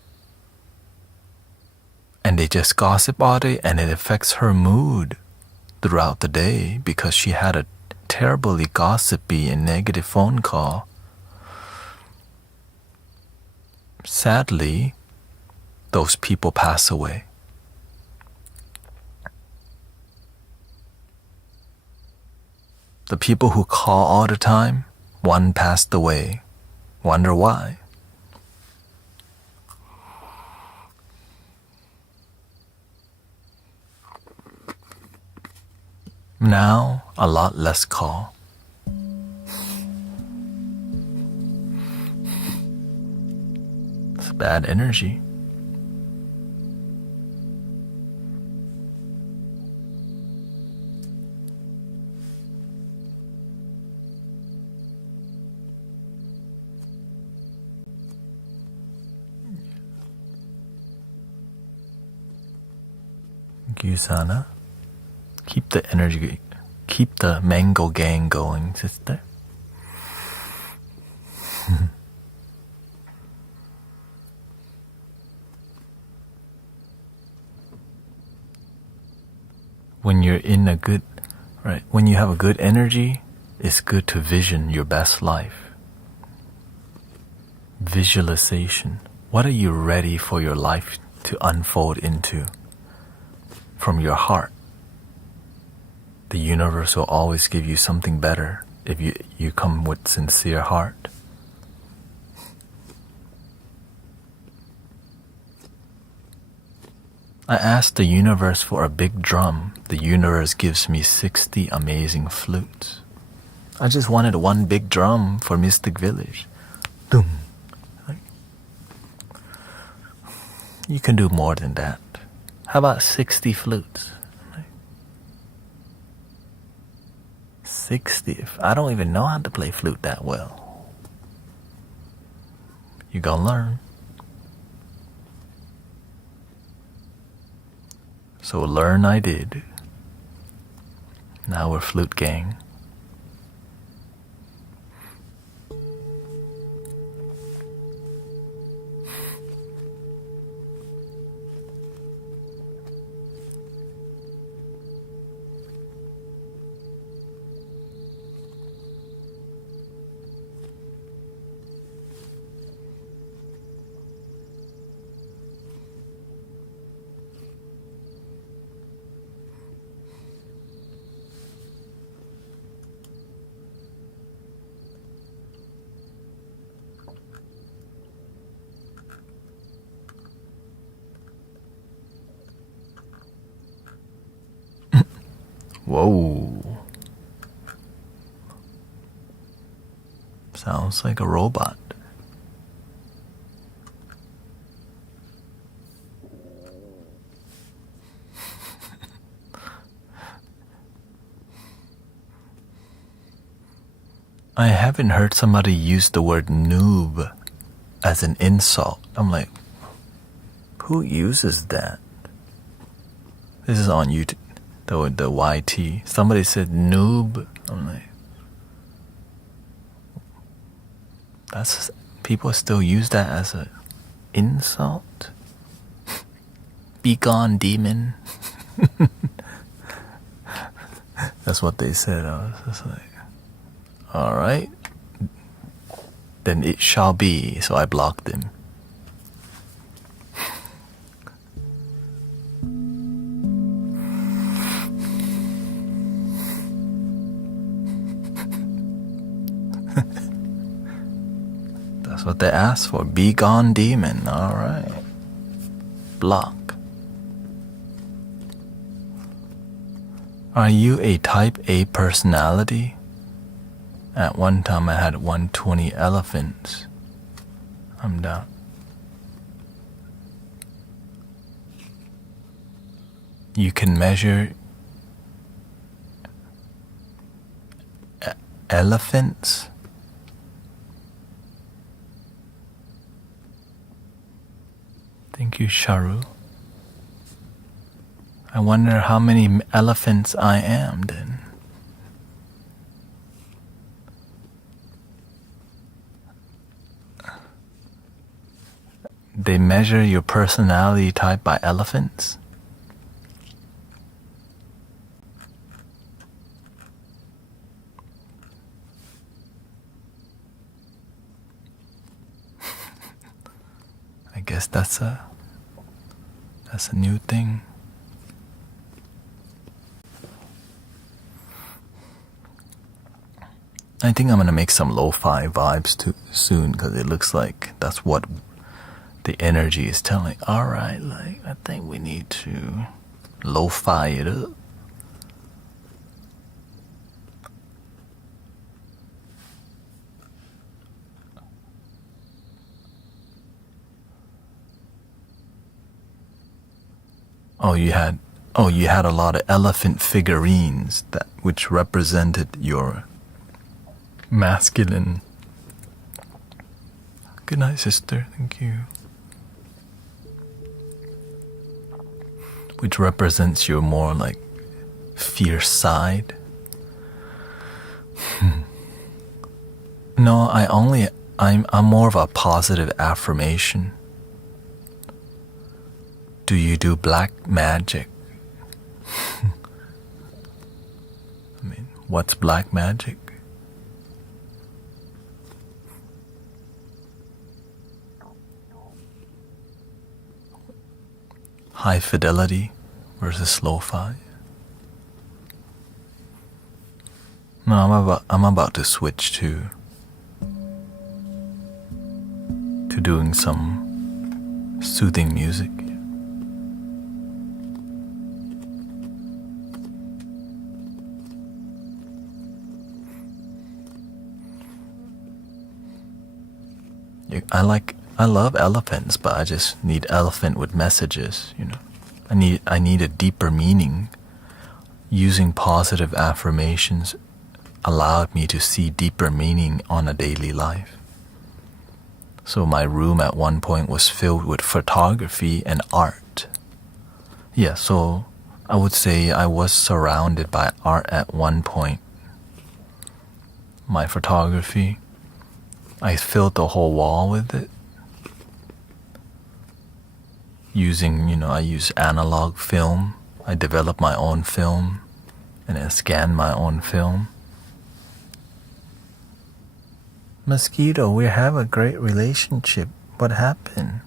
and they just gossip all day, and it affects her mood throughout the day because she had a terribly gossipy and negative phone call. Sadly, those people pass away. The people who call all the time, one passed away. Wonder why? Now, a lot less call. It's bad energy. Gusana, keep the energy, keep the mango gang going, sister. When you're in a good, when you have a good energy, it's good to vision your best life. Visualization. What are you ready for your life to unfold into? From your heart. The universe will always give you something better if you come with sincere heart. I asked the universe for a big drum. The universe gives me 60 amazing flutes. I just wanted one big drum for Mystic Village. Boom. You can do more than that. How about 60 flutes? 60th. I don't even know how to play flute that well. You gonna learn. So learn I did. Now we're flute gang. Whoa. Sounds like a robot. I haven't heard somebody use the word noob as an insult. I'm like, who uses that? This is on YouTube. The YT. Somebody said noob. I'm like, that's people still use that as an insult. Be gone, demon. That's what they said. I was just like, all right, then it shall be. So I blocked him. That's what they asked for. Be gone, demon. All right. Block. Are you a type A personality? At one time I had 120 elephants. I'm down. You can measure elephants? Thank you, Sharu. I wonder how many elephants I am then. They measure your personality type by elephants? I guess that's a new thing. I think I'm gonna make some lo-fi vibes too soon because it looks like that's what the energy is telling. All right, like I think we need to lo-fi it up. You had a lot of elephant figurines which represented your masculine. Good night, sister. Thank you. Which represents your more like fierce side. No, I'm more of a positive affirmation. Do you do black magic? I mean, what's black magic? High fidelity versus lo-fi. No, I'm about to switch to doing some soothing music. I love elephants, but I just need elephant with messages, you know. I need a deeper meaning using positive affirmations allowed me to see deeper meaning on a daily life. So my room at one point was filled with photography and art. Yeah, so I would say I was surrounded by art at one point. My photography, I filled the whole wall with it. I use analog film. I developed my own film and then scanned my own film. Mosquito, we have a great relationship. What happened?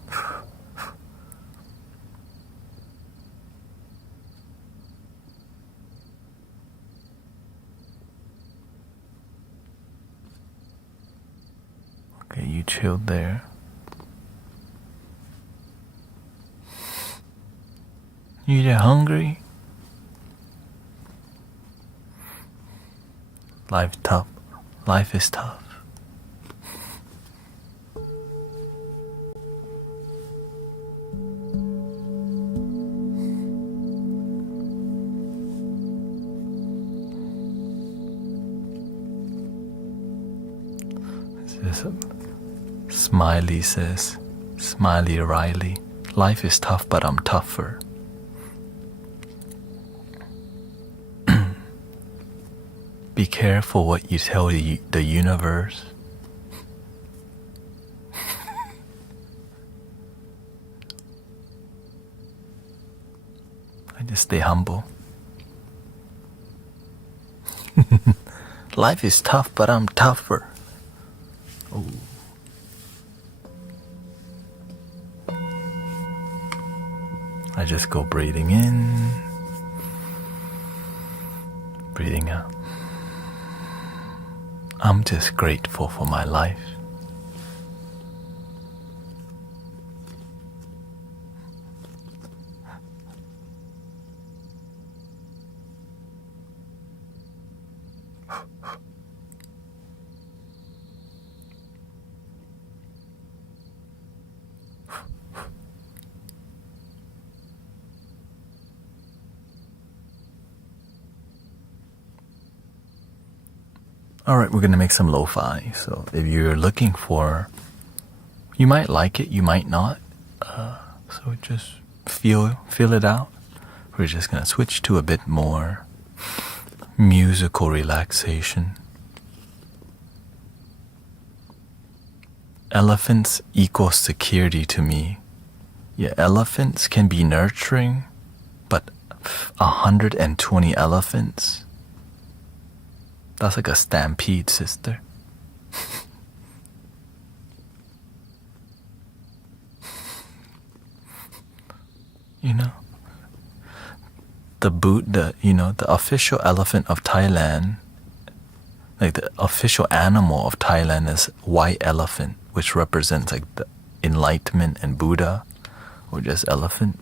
Okay, you chilled there. You get hungry? Life tough. Life is tough. Smiley says, Smiley Riley, life is tough, but I'm tougher. Be careful what you tell the universe. I just stay humble. Life is tough, but I'm tougher. Oh. I just go breathing in, breathing out. I'm just grateful for my life. Alright, we're gonna make some lo-fi. So if you're looking for, you might like it, you might not. So just feel it out. We're just gonna switch to a bit more musical relaxation. Elephants equal security to me. Yeah, elephants can be nurturing, but 120 elephants, that's like a stampede, sister. You know, the official elephant of Thailand, like the official animal of Thailand is white elephant, which represents like the enlightenment and Buddha, or just elephant.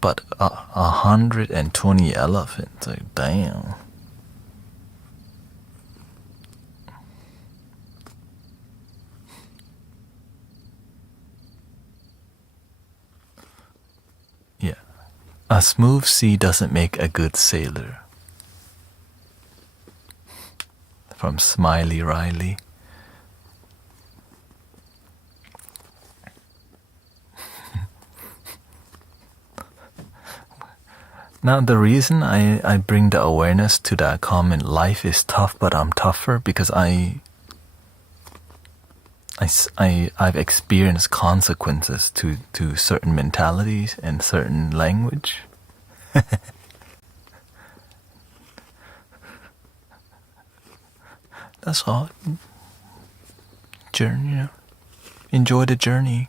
But 120 elephants, like damn. Yeah, a smooth sea doesn't make a good sailor. From Smiley Riley. Now the reason I bring the awareness to that comment, life is tough but I'm tougher, because I've experienced consequences to certain mentalities and certain language. That's all. Journey, enjoy the journey.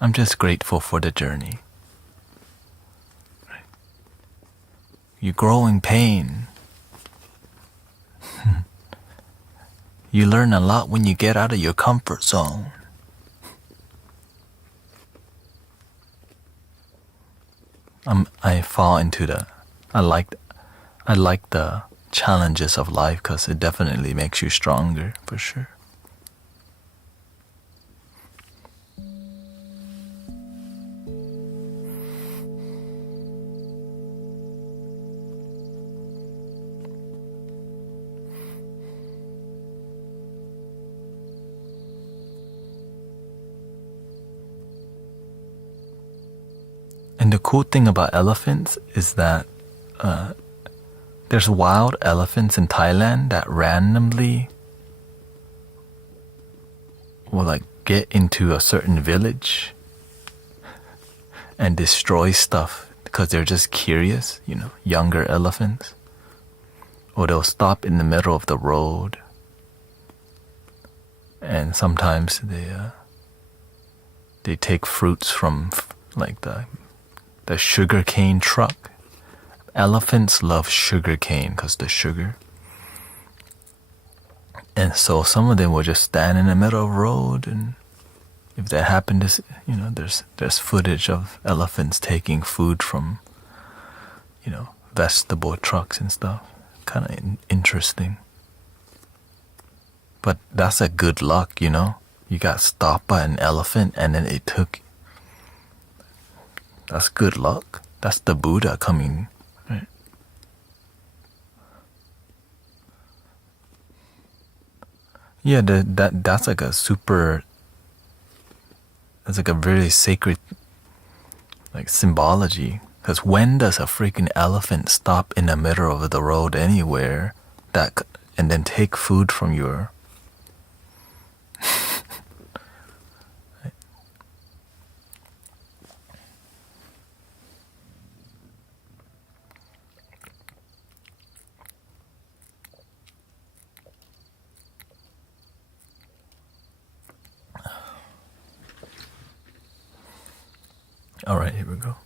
I'm just grateful for the journey. You grow in pain. You learn a lot when you get out of your comfort zone. I fall into I like the challenges of life because it definitely makes you stronger, for sure. And the cool thing about elephants is that there's wild elephants in Thailand that randomly will like get into a certain village and destroy stuff because they're just curious, you know, younger elephants. Or they'll stop in the middle of the road, and sometimes they take fruits from like the sugar cane truck. Elephants love sugar cane because the sugar. And so some of them will just stand in the middle of the road, and if they happen to, you know, there's footage of elephants taking food from, you know, vegetable trucks and stuff. Kind of interesting. But that's a good luck, you know. You got stopped by an elephant and then it took. That's good luck. That's the Buddha coming, right? Yeah, that's like a super. That's like a very sacred, like symbology. Because when does a freaking elephant stop in the middle of the road anywhere and then take food from your... All right, here we go.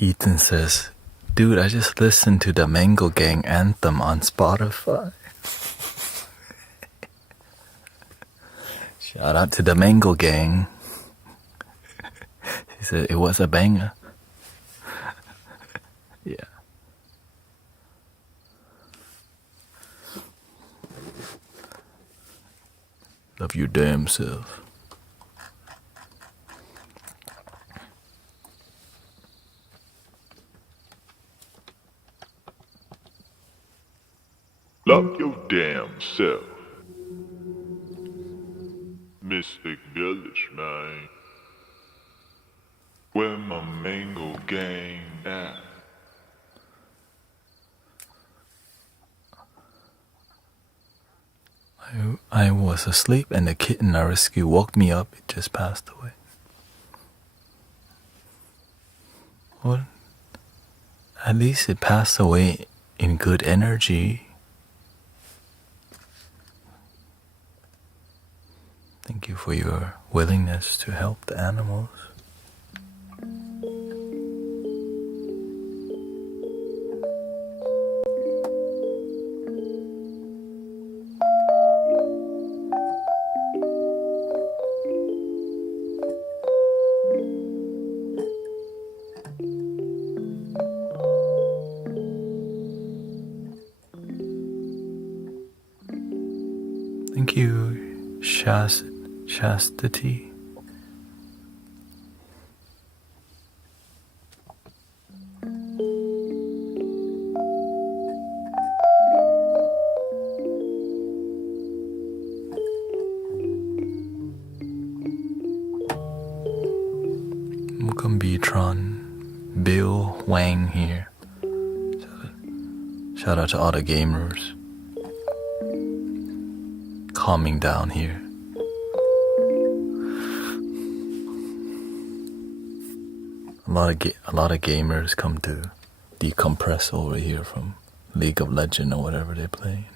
Ethan says, dude, I just listened to the Mango Gang anthem on Spotify. Shout out to the Mango Gang. He said it was a banger. Yeah. Love your damn self. Love your damn self. Mystic Village, man. Where my mango gang at? I was asleep and the kitten I rescued woke me up. It just passed away. Well, at least it passed away in good energy. Thank you for your willingness to help the animals. Thank you, Chastity. Mukambitron, Bill Wang here. Shout out to all the gamers. Calming down here. A lot of gamers come to decompress over here from League of Legends or whatever they play.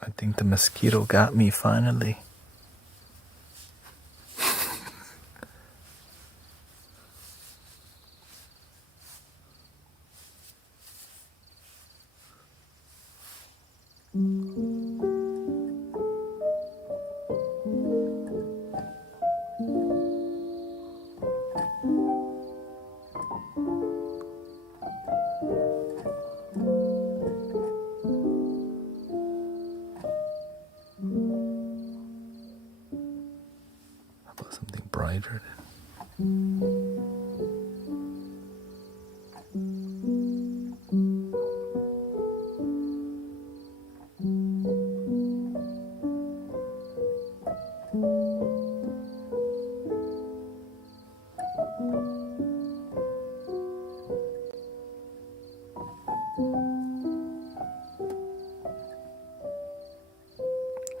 I think the mosquito got me finally. How about something brighter then?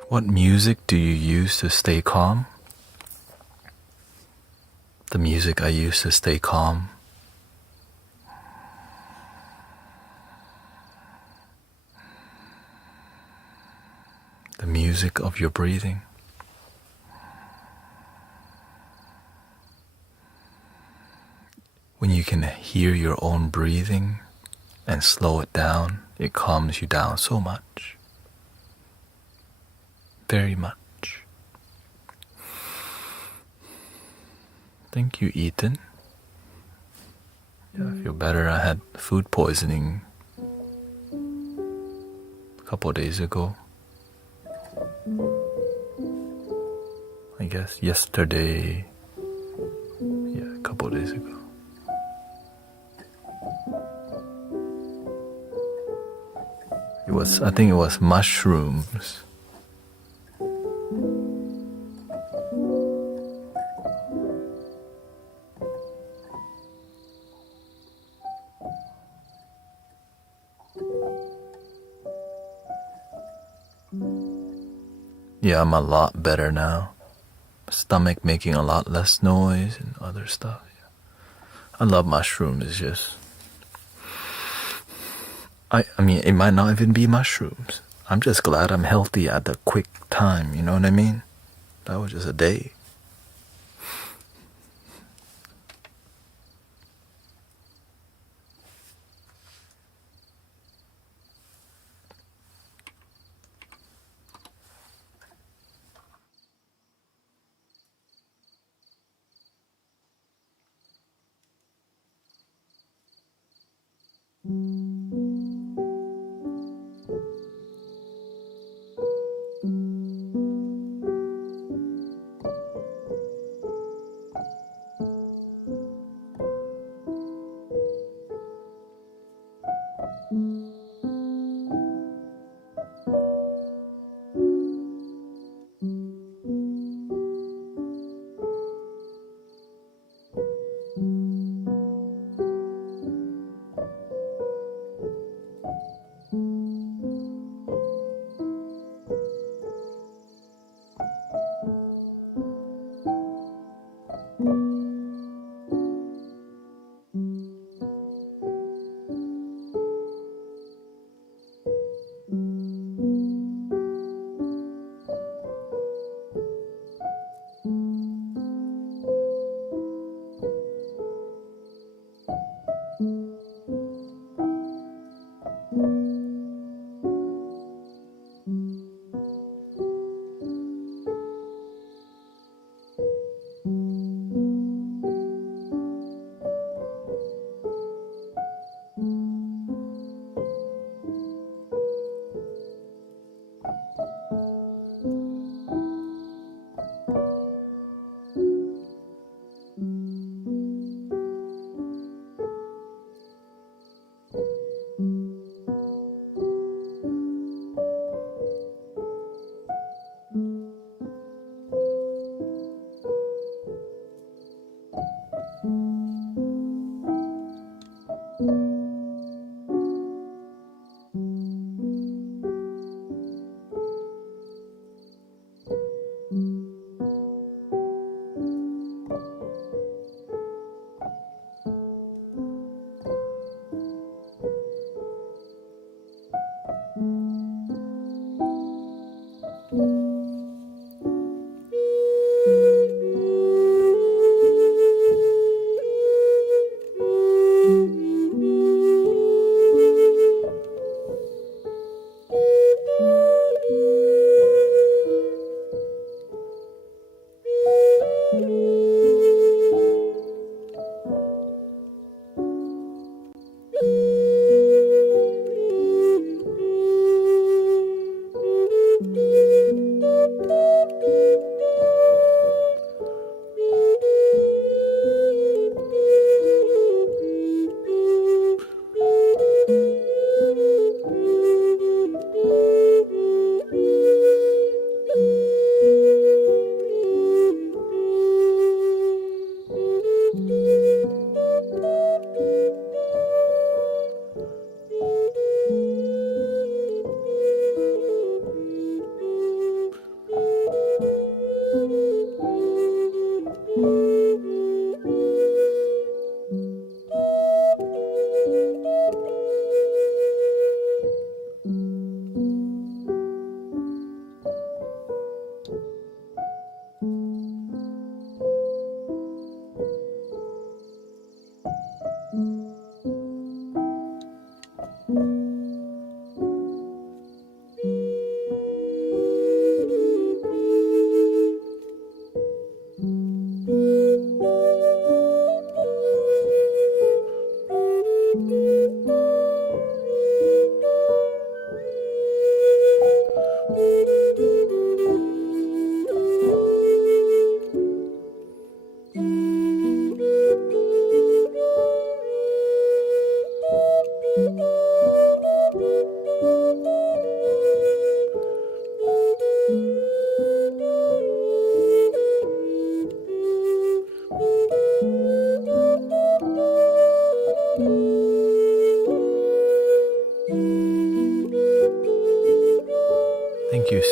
What music do you use to stay calm? The music I use to stay calm. The music of your breathing. When you can hear your own breathing and slow it down, it calms you down so much. Very much. Thank you, Ethan. Yeah, I feel better. I had food poisoning a couple of days ago. I guess, yesterday. Yeah, a couple days ago. I think it was mushrooms. Yeah, I'm a lot better now. Stomach making a lot less noise and other stuff. Yeah. I love mushrooms. It's just, I mean, it might not even be mushrooms. I'm just glad I'm healthy at the quick time. You know what I mean? That was just a day.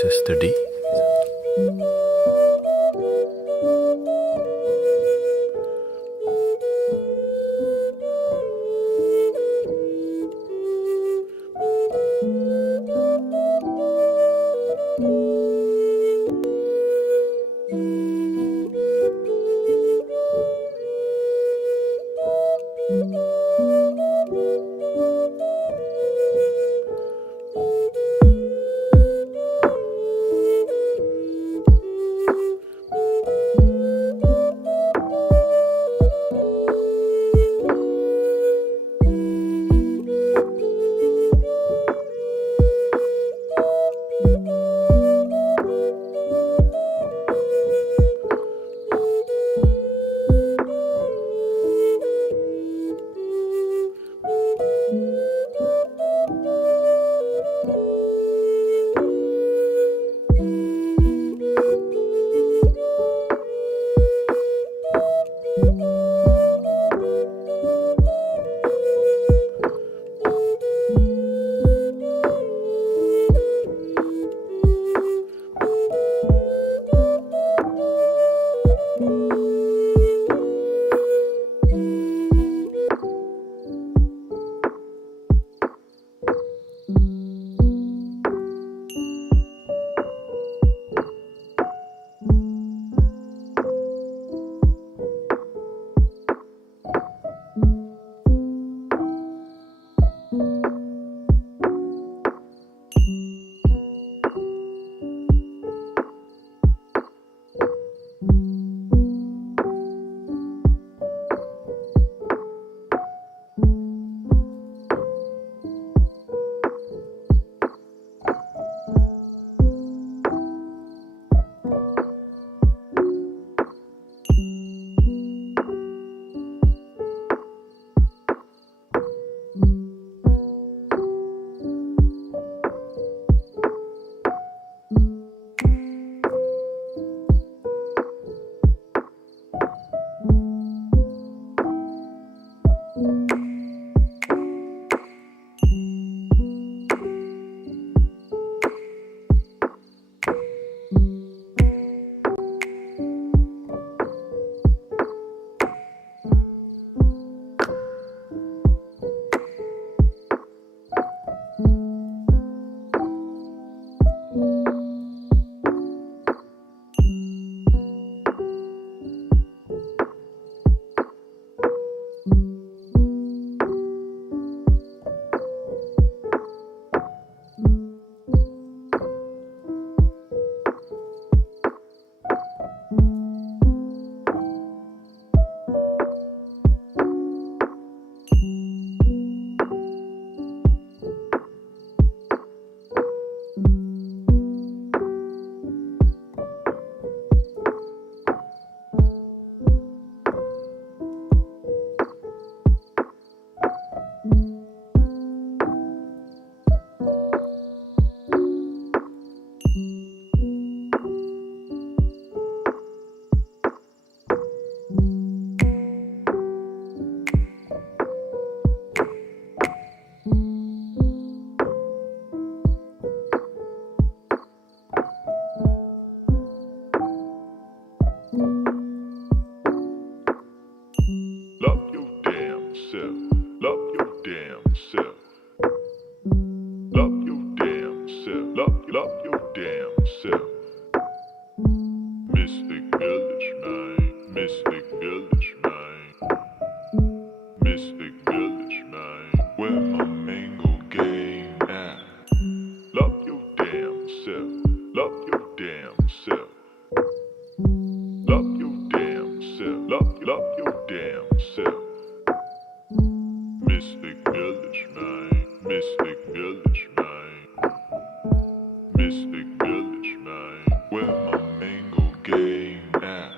Sister D. Love your damn self. Love your damn self. Love your damn self. Love your damn self. Mystic Village, man. Mystic Village, man. Mystic Village, man. Where my mango gang at? Love your damn self. Love your damn self. Love your damn self. Love your damn self. Mystic Village, man. Mystic Village, man. Mystic Village, man. Where my mango gang at?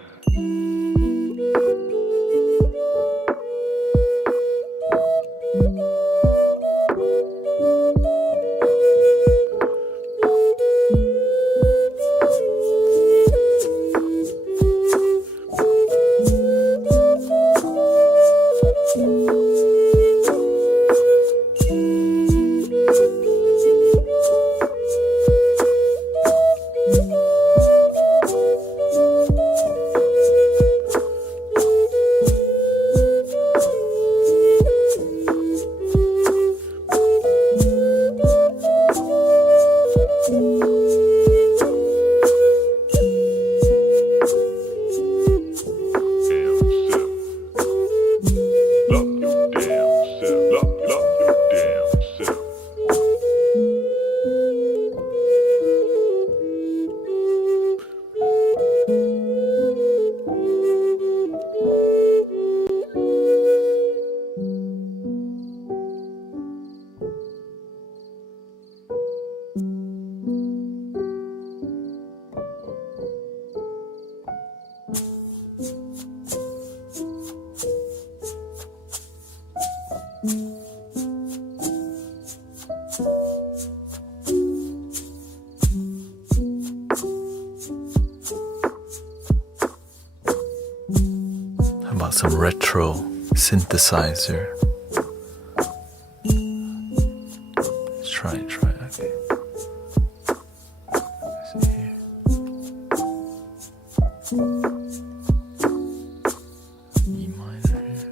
How about some retro synthesizer? Let's try it, okay. Let's see here. E minor here.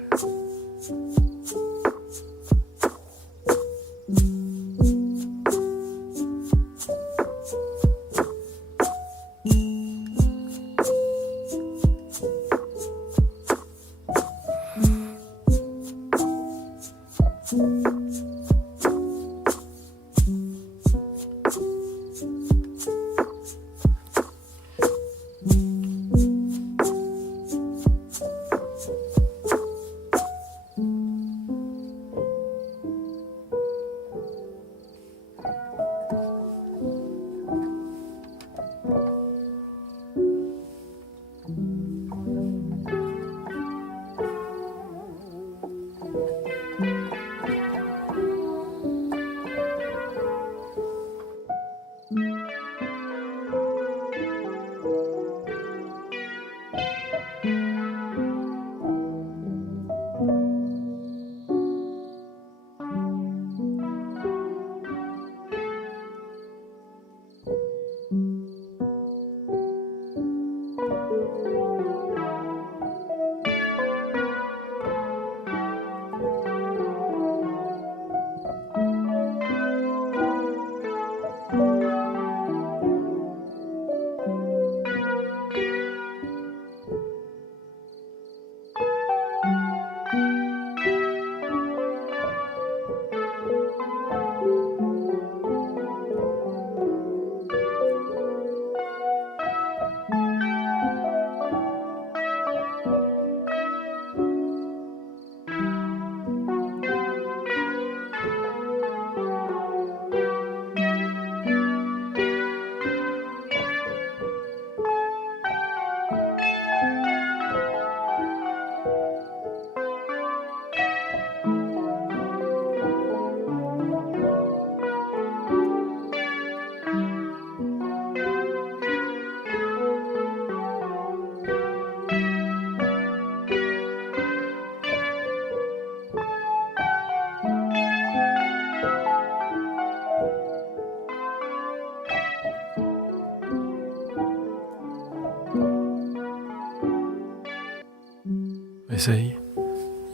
I say,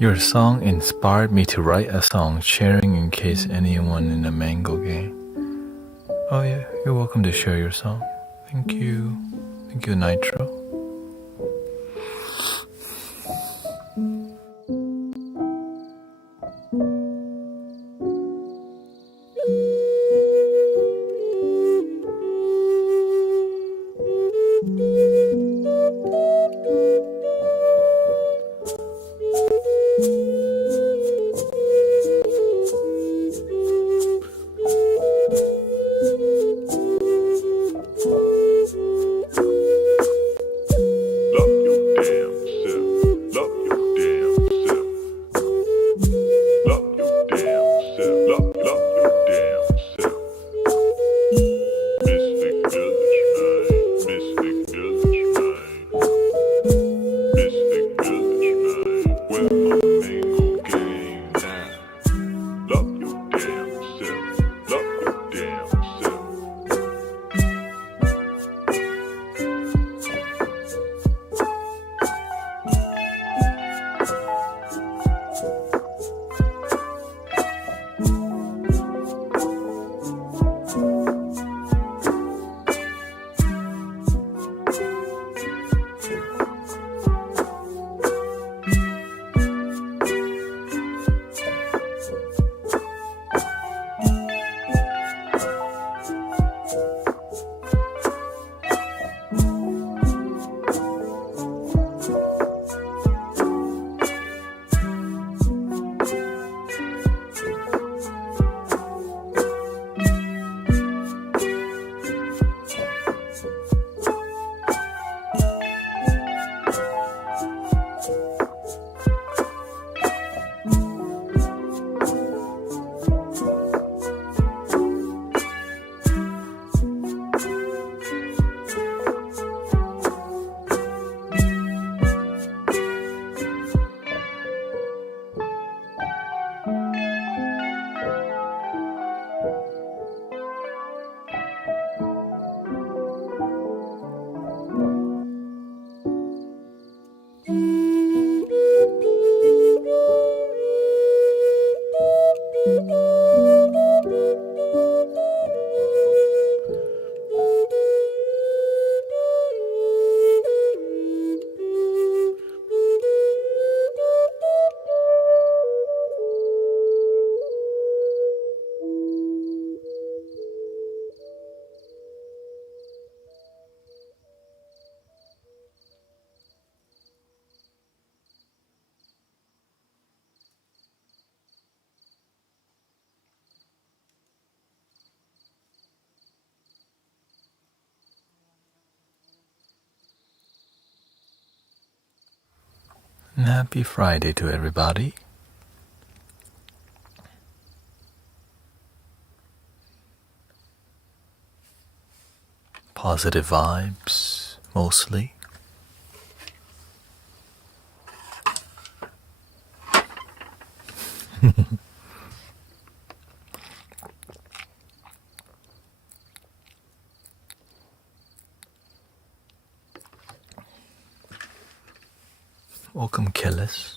your song inspired me to write a song sharing in case anyone in the Mango gang. Oh yeah, you're welcome to share your song. Thank you. Thank you, Nitro. And happy Friday to everybody. Positive vibes, mostly. Welcome, Kellis.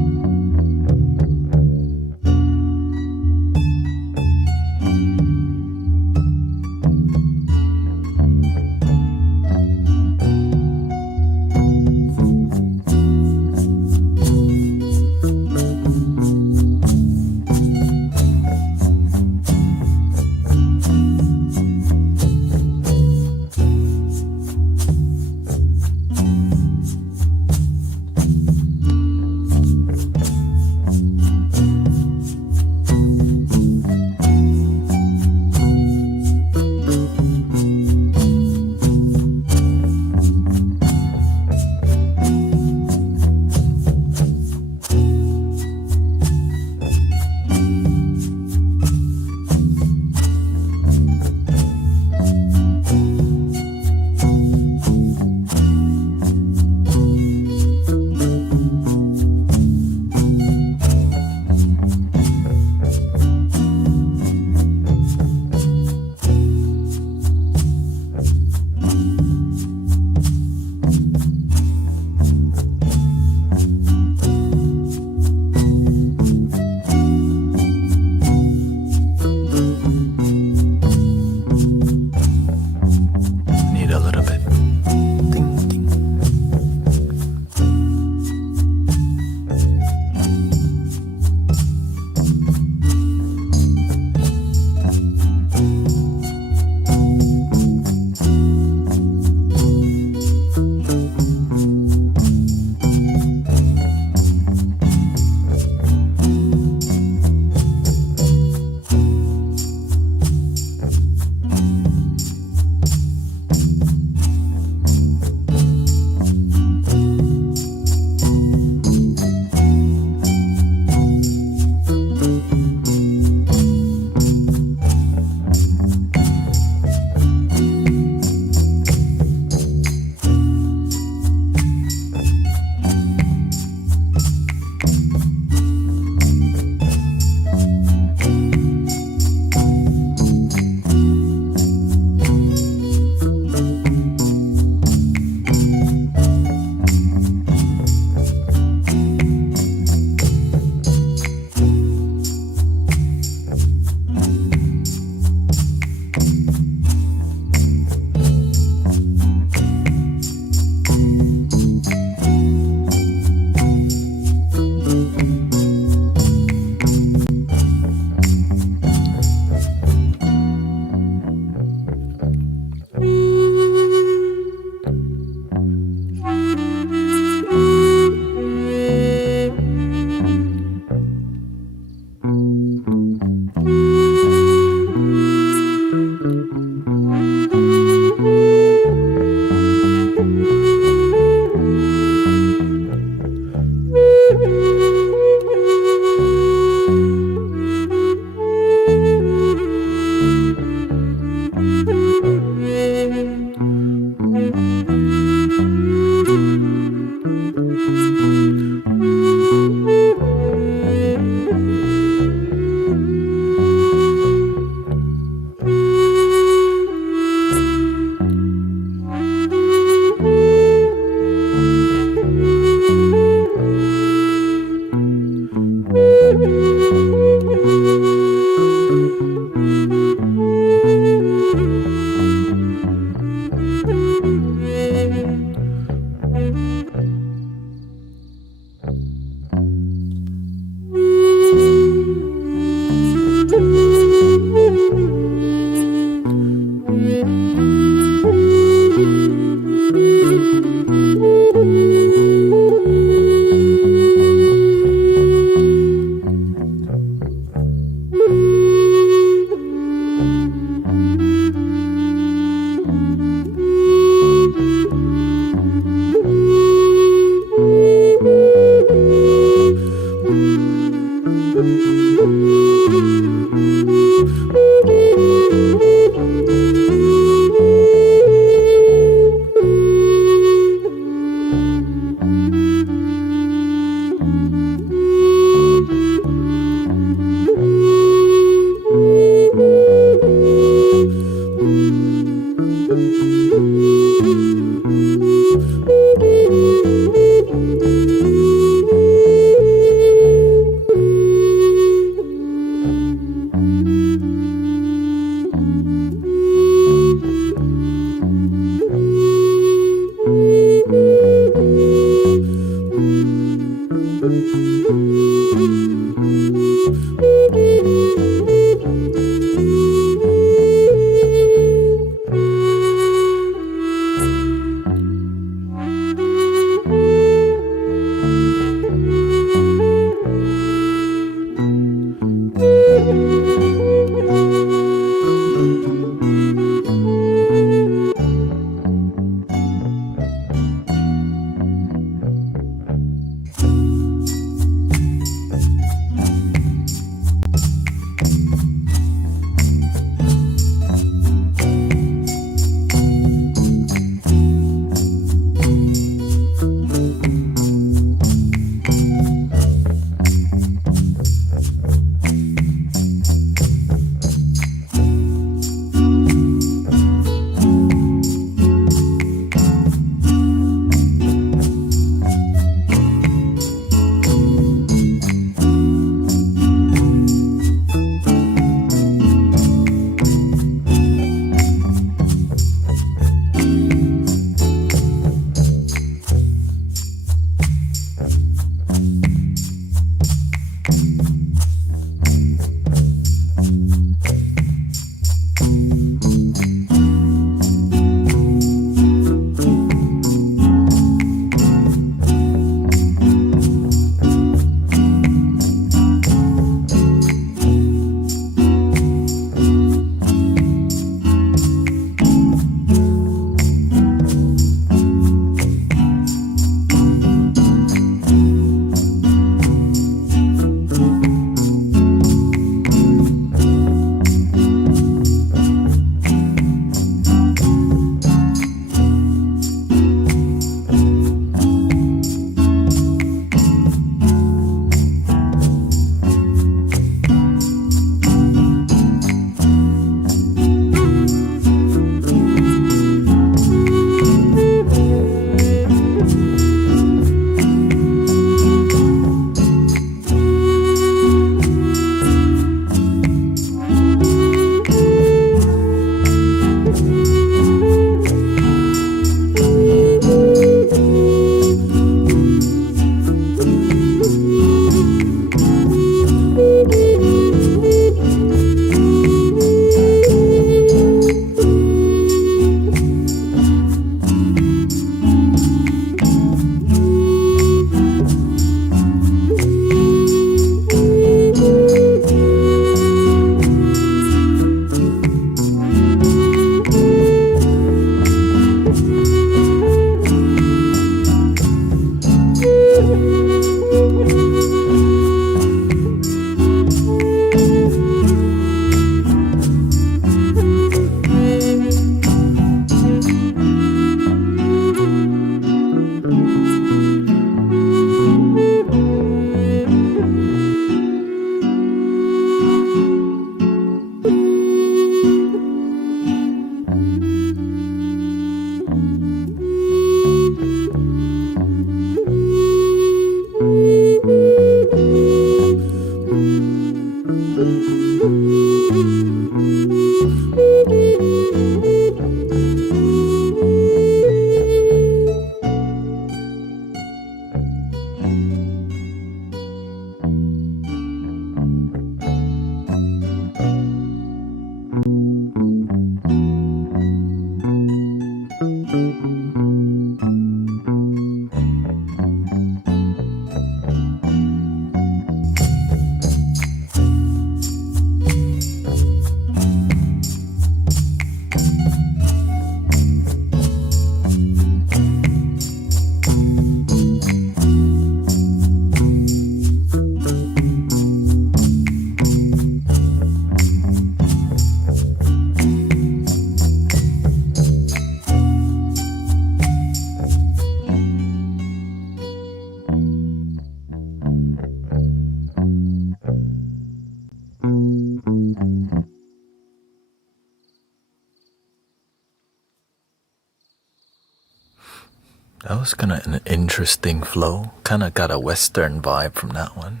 That was kind of an interesting flow. Kind of got a Western vibe from that one.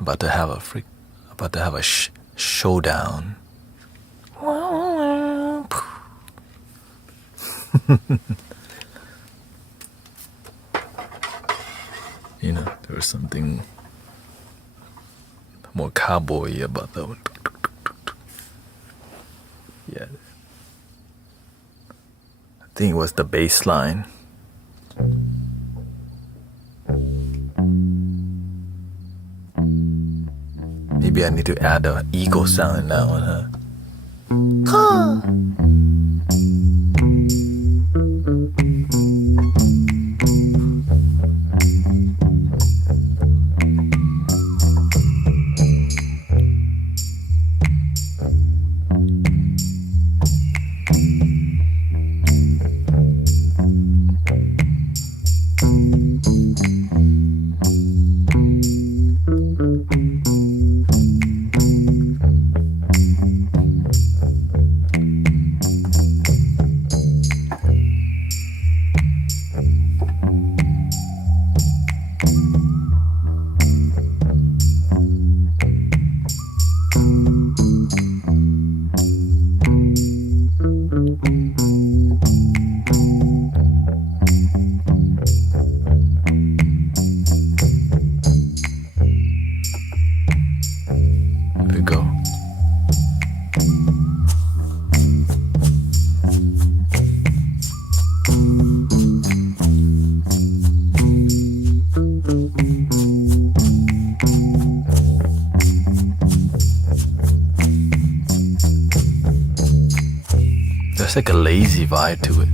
About to have a showdown. You know, there was something more cowboy about that one. Yeah. I think it was the bass line. Maybe I need to add an eagle sound in that one, huh? There's like a lazy vibe to it.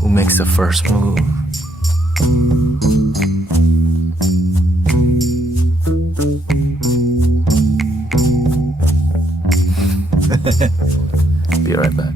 Who makes the first move? Be right back.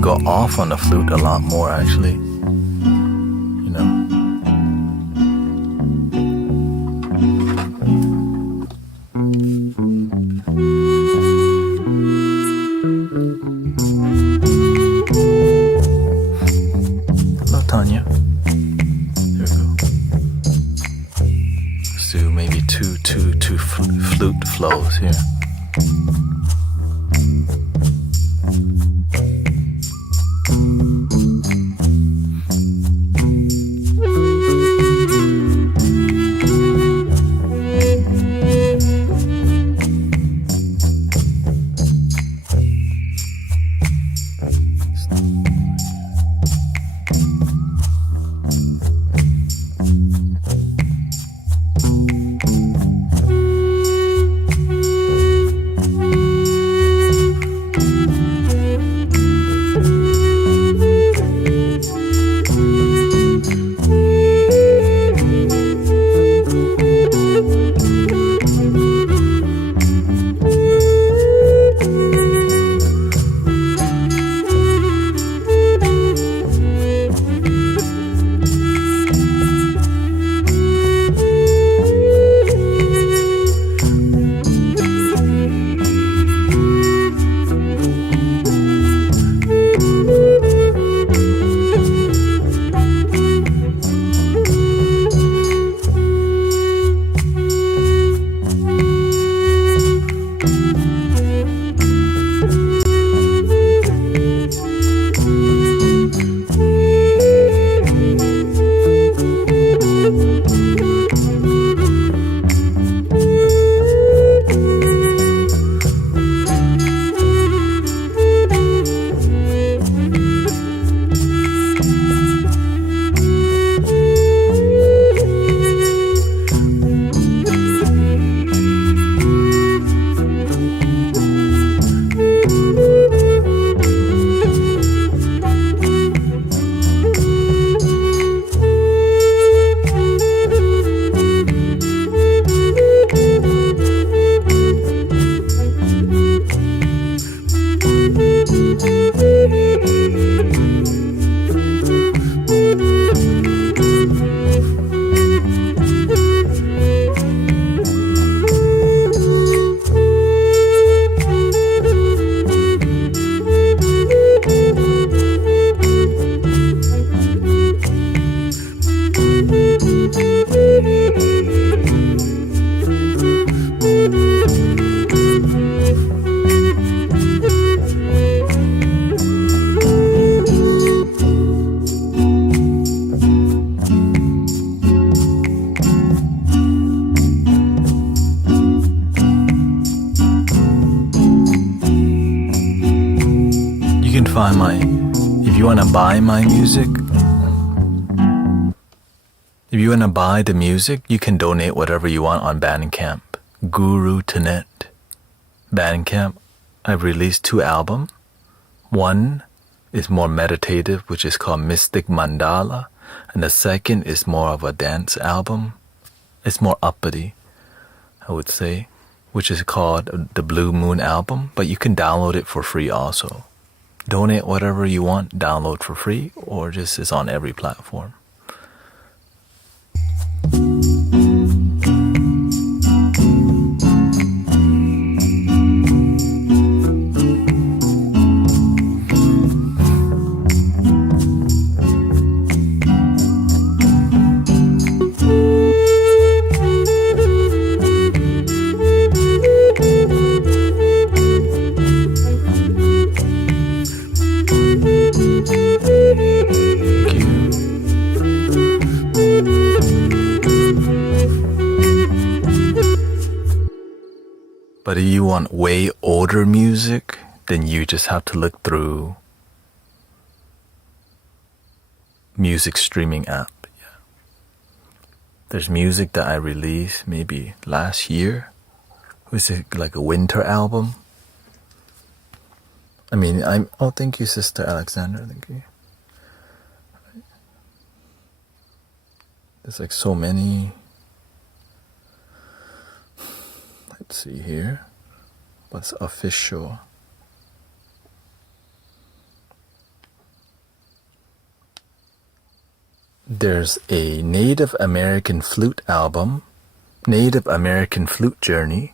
Go off on the flute a lot more, actually. You know. Hello, Tanya. There we go. Let's do maybe two flute flows here. buy my music, if you want to buy the music, you can donate whatever you want on Bandcamp. Guru Thanet. Bandcamp. I've released 2 albums. One is more meditative, which is called Mystic Mandala. And the second is more of a dance album. It's more uppity, I would say, which is called the Blue Moon album. But you can download it for free also. Donate whatever you want, download for free, or just it's on every platform. But if you want way older music, then you just have to look through music streaming app. Yeah. There's music that I released maybe last year. It was like a winter album. I mean, thank you, Sister Alexandra. Thank you. There's like so many. Let's see here. What's official? There's a Native American flute album, Native American flute journey,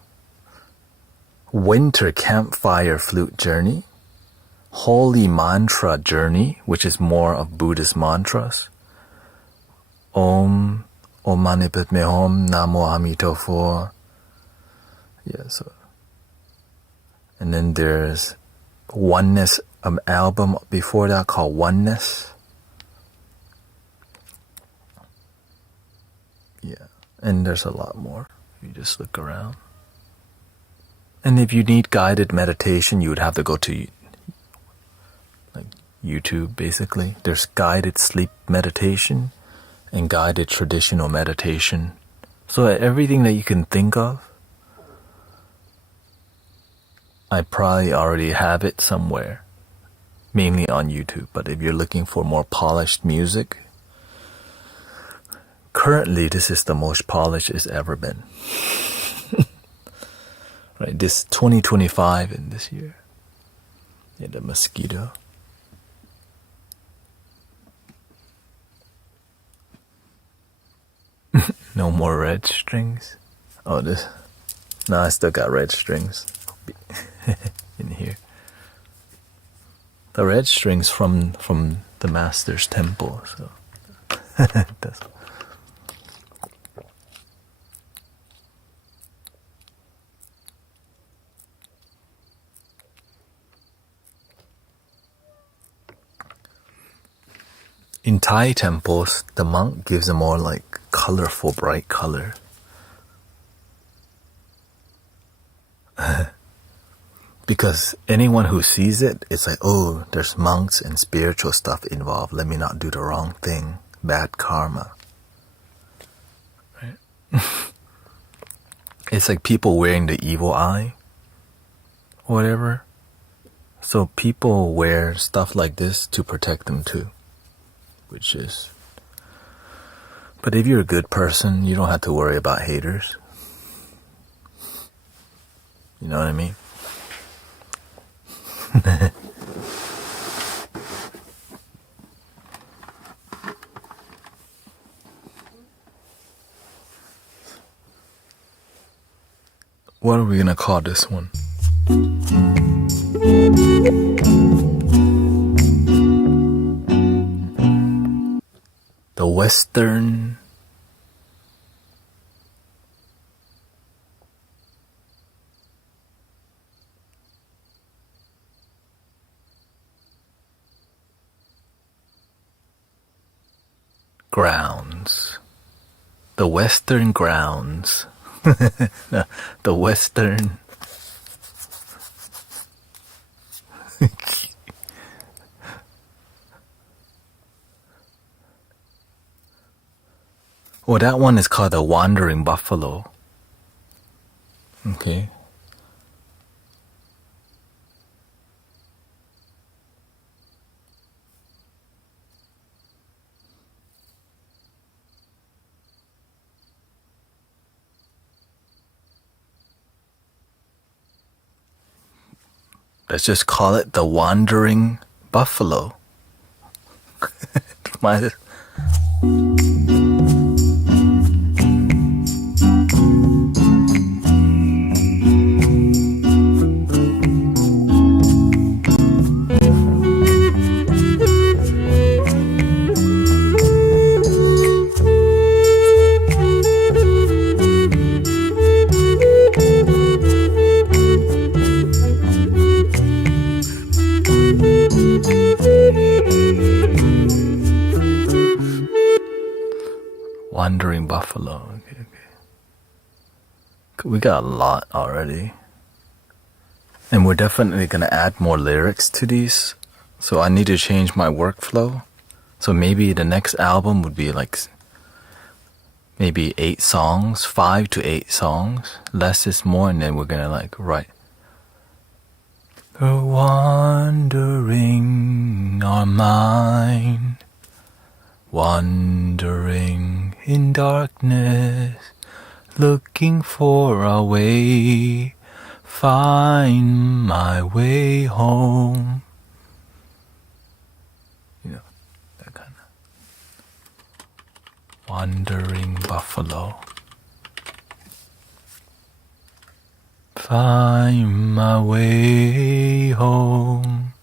winter campfire flute journey, holy mantra journey, which is more of Buddhist mantras. Om Mani Padme Hum, Namo Amitofo. Yeah, so. And then there's Oneness album before that called Oneness. Yeah, and there's a lot more. You just look around. And if you need guided meditation, you would have to go to like YouTube, basically. There's guided sleep meditation and guided traditional meditation. So everything that you can think of, I probably already have it somewhere, mainly on YouTube. But if you're looking for more polished music, currently this is the most polished it's ever been. Right, this 2025 in this year. Yeah, the mosquito. No more red strings. Oh, this. No, I still got red strings in here. The red strings from the master's temple. So that's. In Thai temples, the monk gives a more like colorful, bright color. Because anyone who sees it, it's like, oh, there's monks and spiritual stuff involved. Let me not do the wrong thing. Bad karma. Right? It's like people wearing the evil eye. Or whatever. So people wear stuff like this to protect them too. Which is... But if you're a good person, you don't have to worry about haters. You know what I mean? What are we gonna call this one? The Western grounds. The Western grounds. No, the Western Well, that one is called the Wandering Buffalo. Okay. Let's just call it the Wandering Buffalo. Might Wandering Buffalo. Okay. We got a lot already. And we're definitely going to add more lyrics to these. So I need to change my workflow. So maybe the next album would be like maybe 8 songs, 5 to 8 songs. Less is more, and then we're going to like write. The wandering our mind, wandering in darkness, looking for a way, find my way home. You know, that kind of wandering buffalo. Find my way home.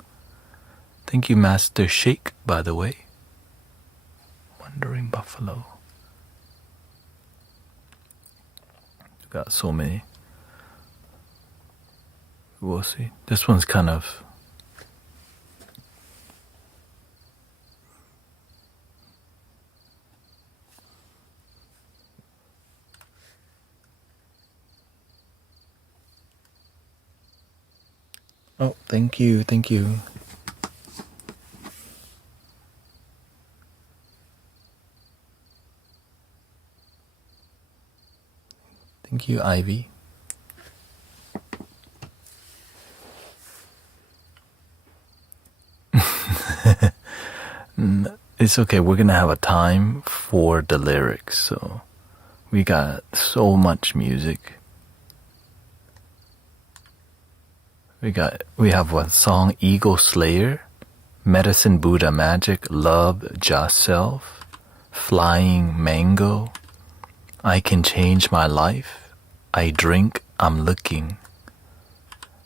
Thank you, Master Shake, by the way. Wandering buffalo. Got so many. We'll see. This one's kind of oh, thank you. Thank you, Ivy. It's okay. We're gonna have a time for the lyrics. So we got so much music. We have one song, Ego Slayer, Medicine Buddha Magic, Love Just Self, Flying Mango, I Can Change My Life, I Drink, I'm Looking,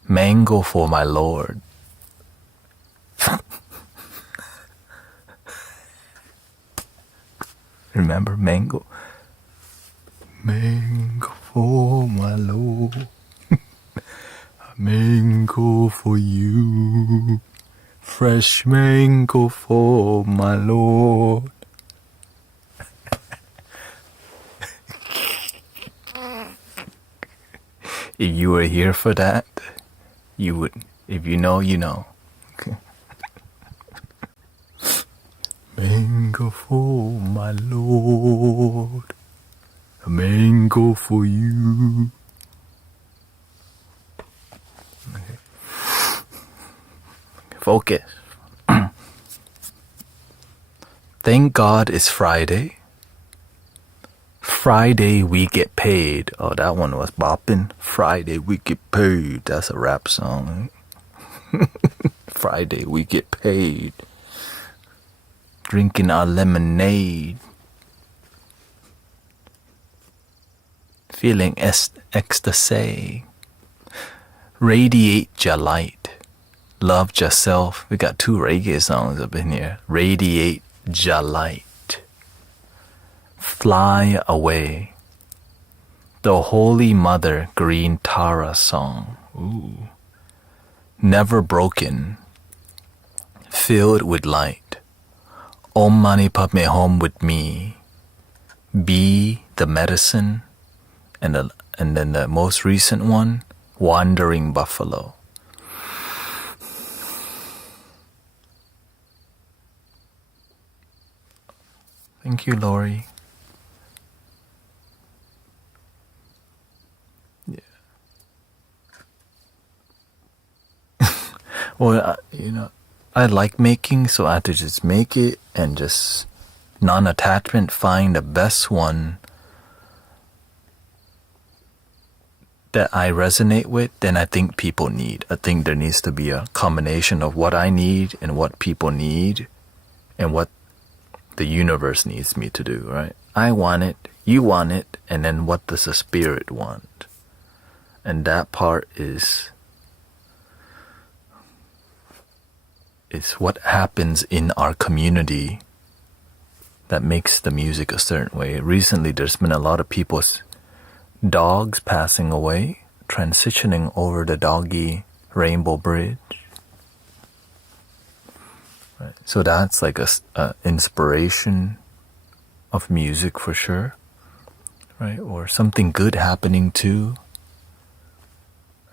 Mango for My Lord. Remember mango? Mango for my Lord. Mango for you, fresh mango for my Lord. If you were here for that, you would. If you know, you know. Okay. Mango for my Lord, a mango for you. Okay. Focus. Thank God it's Friday. Friday we get paid. Oh, that one was bopping. Friday we get paid. That's a rap song. Friday we get paid. Drinking our lemonade. Feeling ecstasy. Radiate your light. Love yourself. We got 2 reggae songs up in here. Radiate your light. Fly away. The Holy Mother Green Tara song. Ooh. Never broken. Filled with light. Om Mani Padme Hum with me. Be the medicine. And then the most recent one, Wandering Buffalo. Thank you, Lori. Or, I like making, so I have to just make it and just non-attachment, find the best one that I resonate with, then I think people need. I think there needs to be a combination of what I need and what people need and what the universe needs me to do, right? I want it, you want it, and then what does the spirit want? And that part is what happens in our community that makes the music a certain way. Recently, there's been a lot of people's dogs passing away, transitioning over the doggy rainbow bridge. Right. So that's like a inspiration of music for sure, right? Or something good happening too,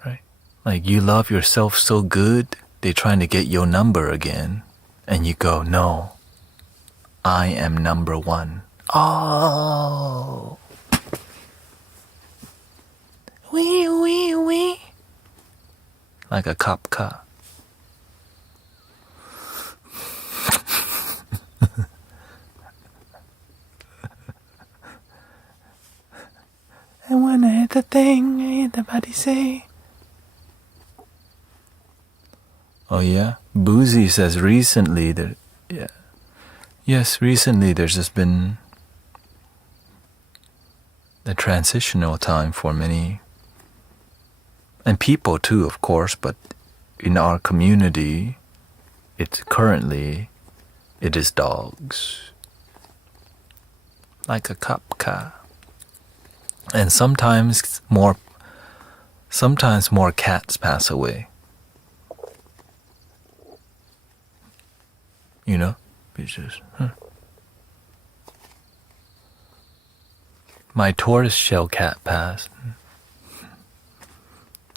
right? Like you love yourself so good, they're trying to get your number again, and you go, no, I am number one. Oh. Wee, wee, wee. Like a cop car. And when I hit the thing, I hit the body say. Oh yeah? Boozy says recently that, yeah. Yes, recently there's just been the transitional time for many, and people too, of course, but in our community, it is dogs. Like a cop car. And sometimes more cats pass away. Because, my tortoiseshell cat passed.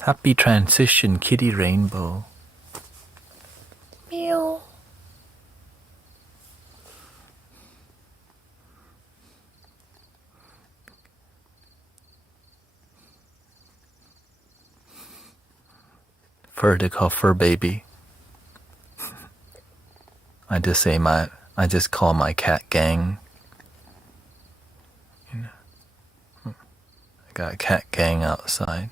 Happy transition, Kitty Rainbow. Meow. They call fur baby. I just call my cat gang. I got a cat gang outside.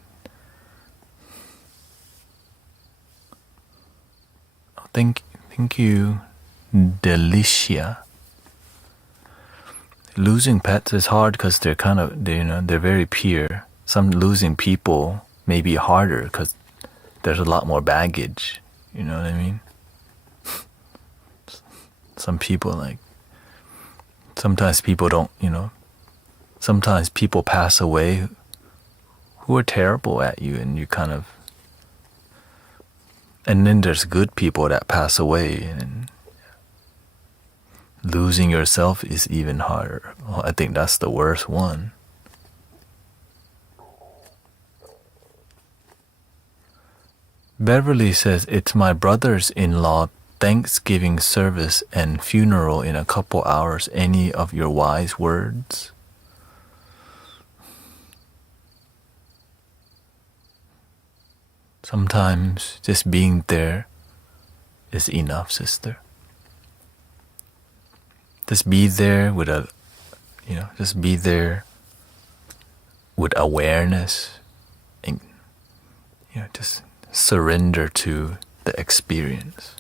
Oh, thank you, Delicia. Losing pets is hard because they're they're very pure. Some losing people may be harder because there's a lot more baggage. You know what I mean? Some people sometimes people don't, sometimes people pass away who are terrible at you, and you and then there's good people that pass away, and losing yourself is even harder. Well, I think that's the worst one. Beverly says, it's my brother's-in-law Thanksgiving service and funeral in a couple hours. Any of your wise words? Sometimes just being there is enough, sister. Just be there with just be there with awareness and, just surrender to the experience.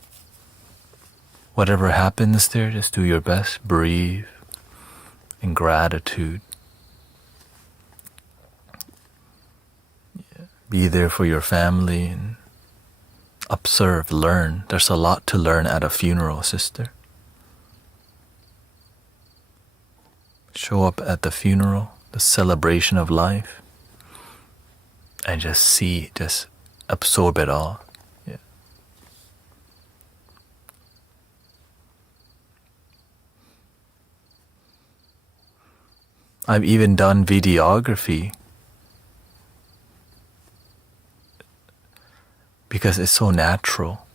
Whatever happens there, just do your best, breathe in gratitude. Yeah. Be there for your family and observe, learn. There's a lot to learn at a funeral, sister. Show up at the funeral, the celebration of life, and just absorb it all. Yeah. I've even done videography because it's so natural.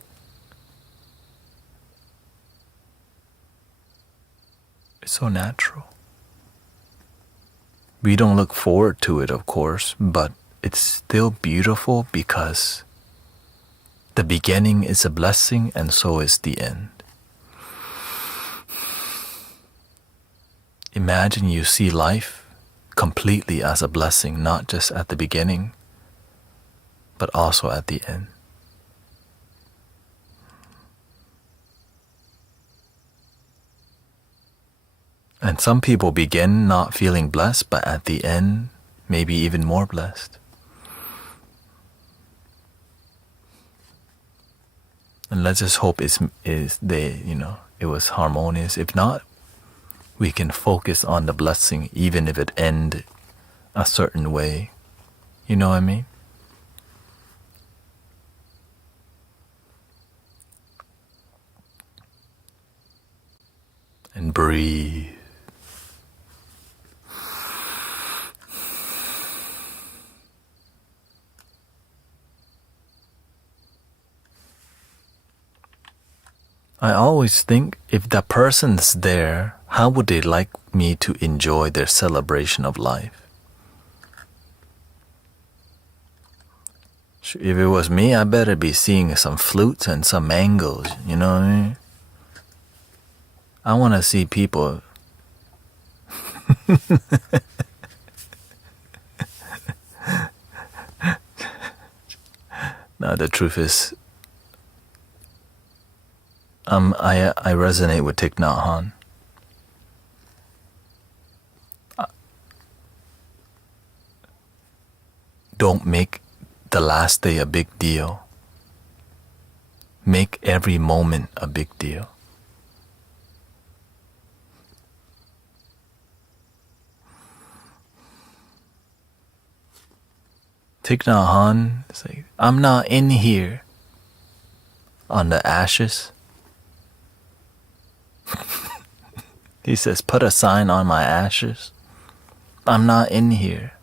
It's so natural. We don't look forward to it, of course, but it's still beautiful because The beginning is a blessing, and so is the end. Imagine you see life completely as a blessing, not just at the beginning, but also at the end. And some people begin not feeling blessed, but at the end, maybe even more blessed. And let's just hope it was harmonious. If not, we can focus on the blessing, even if it ends a certain way. You know what I mean? And breathe. I always think, if that person's there, how would they like me to enjoy their celebration of life? If it was me, I better be seeing some flutes and some mangoes, you know what I mean? I want to see people Now the truth is, I resonate with Thich Nhat Hanh. Don't make the last day a big deal. Make every moment a big deal. Thich Nhat Hanh is like, I'm not in here on the ashes. He says, put a sign on my ashes. I'm not in here.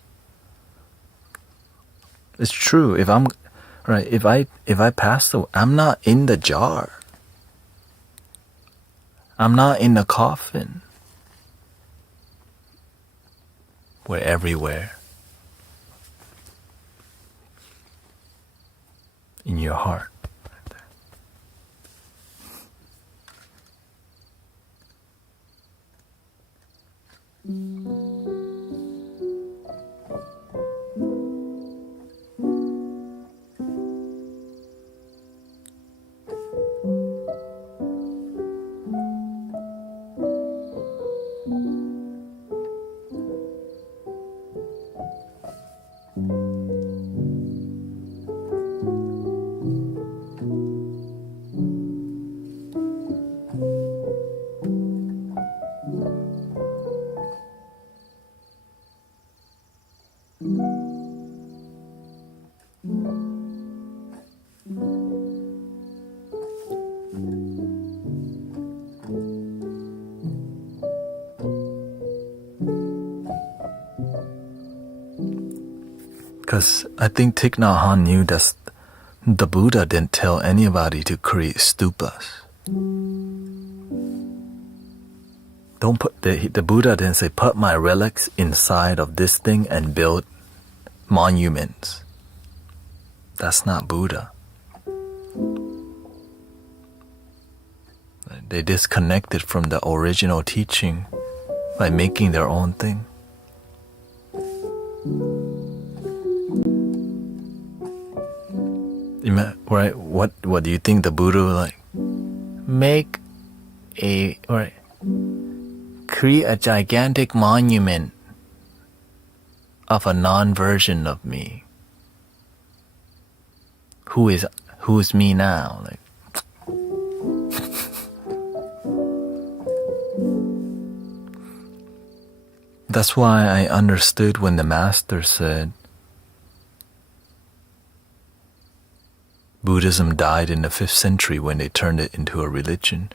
It's true. If I pass away, I'm not in the jar. I'm not in the coffin. We're everywhere. In your heart. Because I think Thich Nhat Hanh knew that the Buddha didn't tell anybody to create stupas. Don't put the Buddha didn't say, put my relics inside of this thing and build monuments. That's not Buddha. They disconnected from the original teaching by making their own thing. Right? What do you think the Buddha would like? Create a gigantic monument of a non-version of me. Who's me now? Like, that's why I understood when the master said Buddhism died in the 5th century when they turned it into a religion.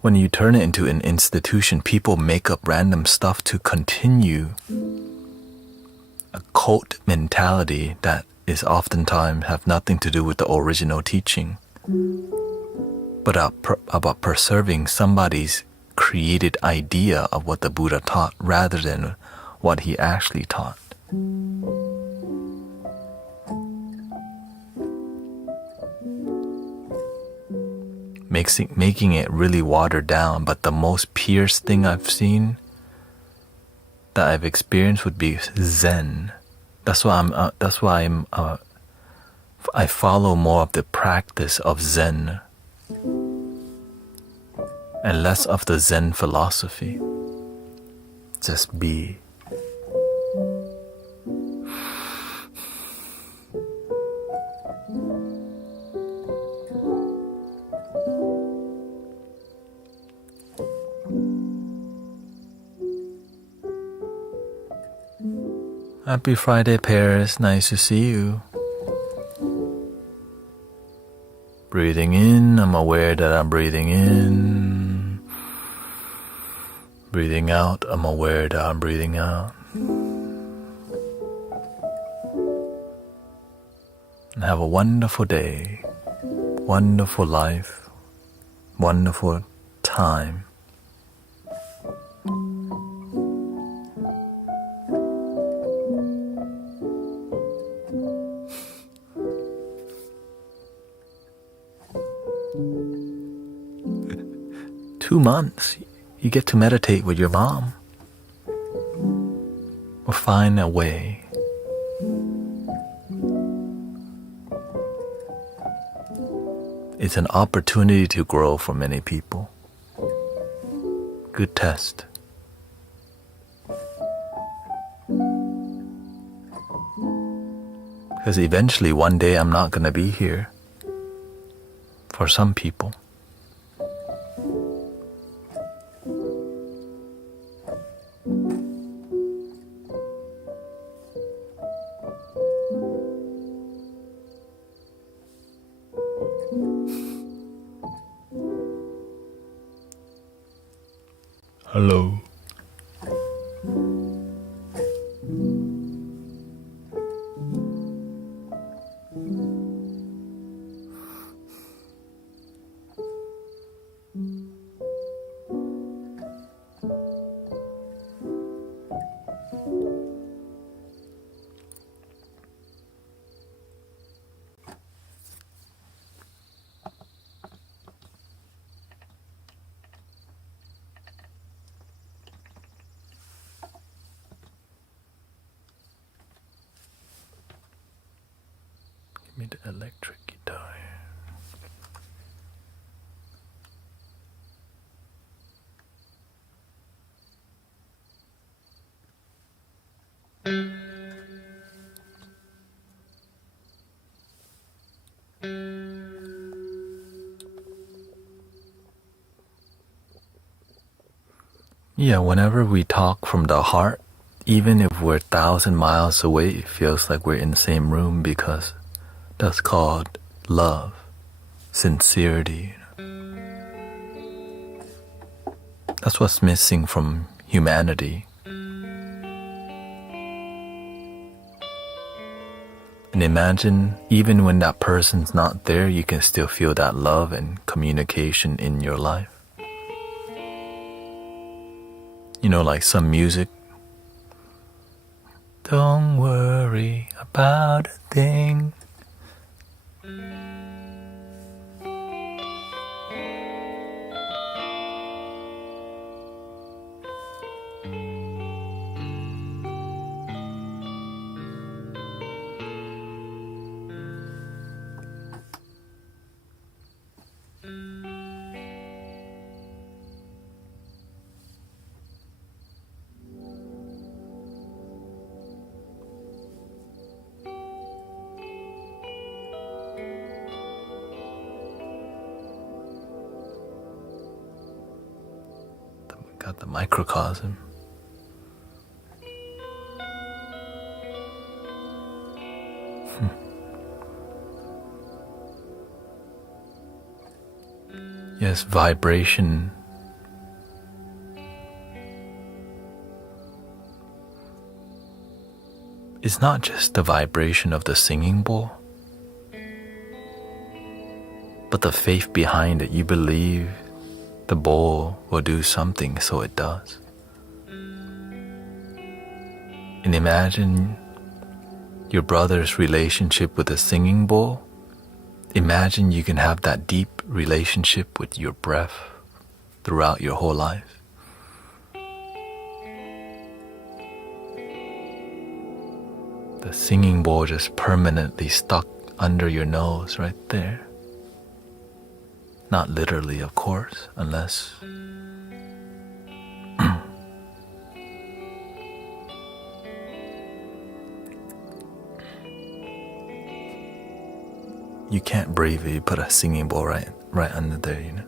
When you turn it into an institution, people make up random stuff to continue a cult mentality that is oftentimes have nothing to do with the original teaching, but about preserving somebody's created idea of what the Buddha taught rather than what he actually taught. making it really watered down. But the most purest thing I've seen, that I've experienced, would be Zen. That's why I follow more of the practice of Zen and less of the Zen philosophy. Just be. Happy Friday, Paris. Nice to see you. Breathing in, I'm aware that I'm breathing in. Breathing out, I'm aware that I'm breathing out. And have a wonderful day, wonderful life, wonderful time. Two months, you get to meditate with your mom. Or find a way. It's an opportunity to grow for many people. Good test. Because eventually one day I'm not going to be here. For some people. Hello. Give me the electric guitar. Yeah, whenever we talk from the heart, even if we're 1,000 miles away, it feels like we're in the same room, because that's called love, sincerity. That's what's missing from humanity. And imagine, even when that person's not there, you can still feel that love and communication in your life. You know, like some music. Don't worry about a thing. Got the microcosm. Yes, vibration. It's not just the vibration of the singing bowl, but the faith behind it. You believe the bowl will do something, so it does. And imagine your brother's relationship with the singing bowl imagine you can have that deep relationship with your breath throughout your whole life. The singing bowl just permanently stuck under your nose right there. Not literally, of course, unless you can't breathe if you put a singing bowl right under there, you know.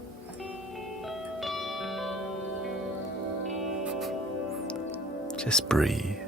Just breathe.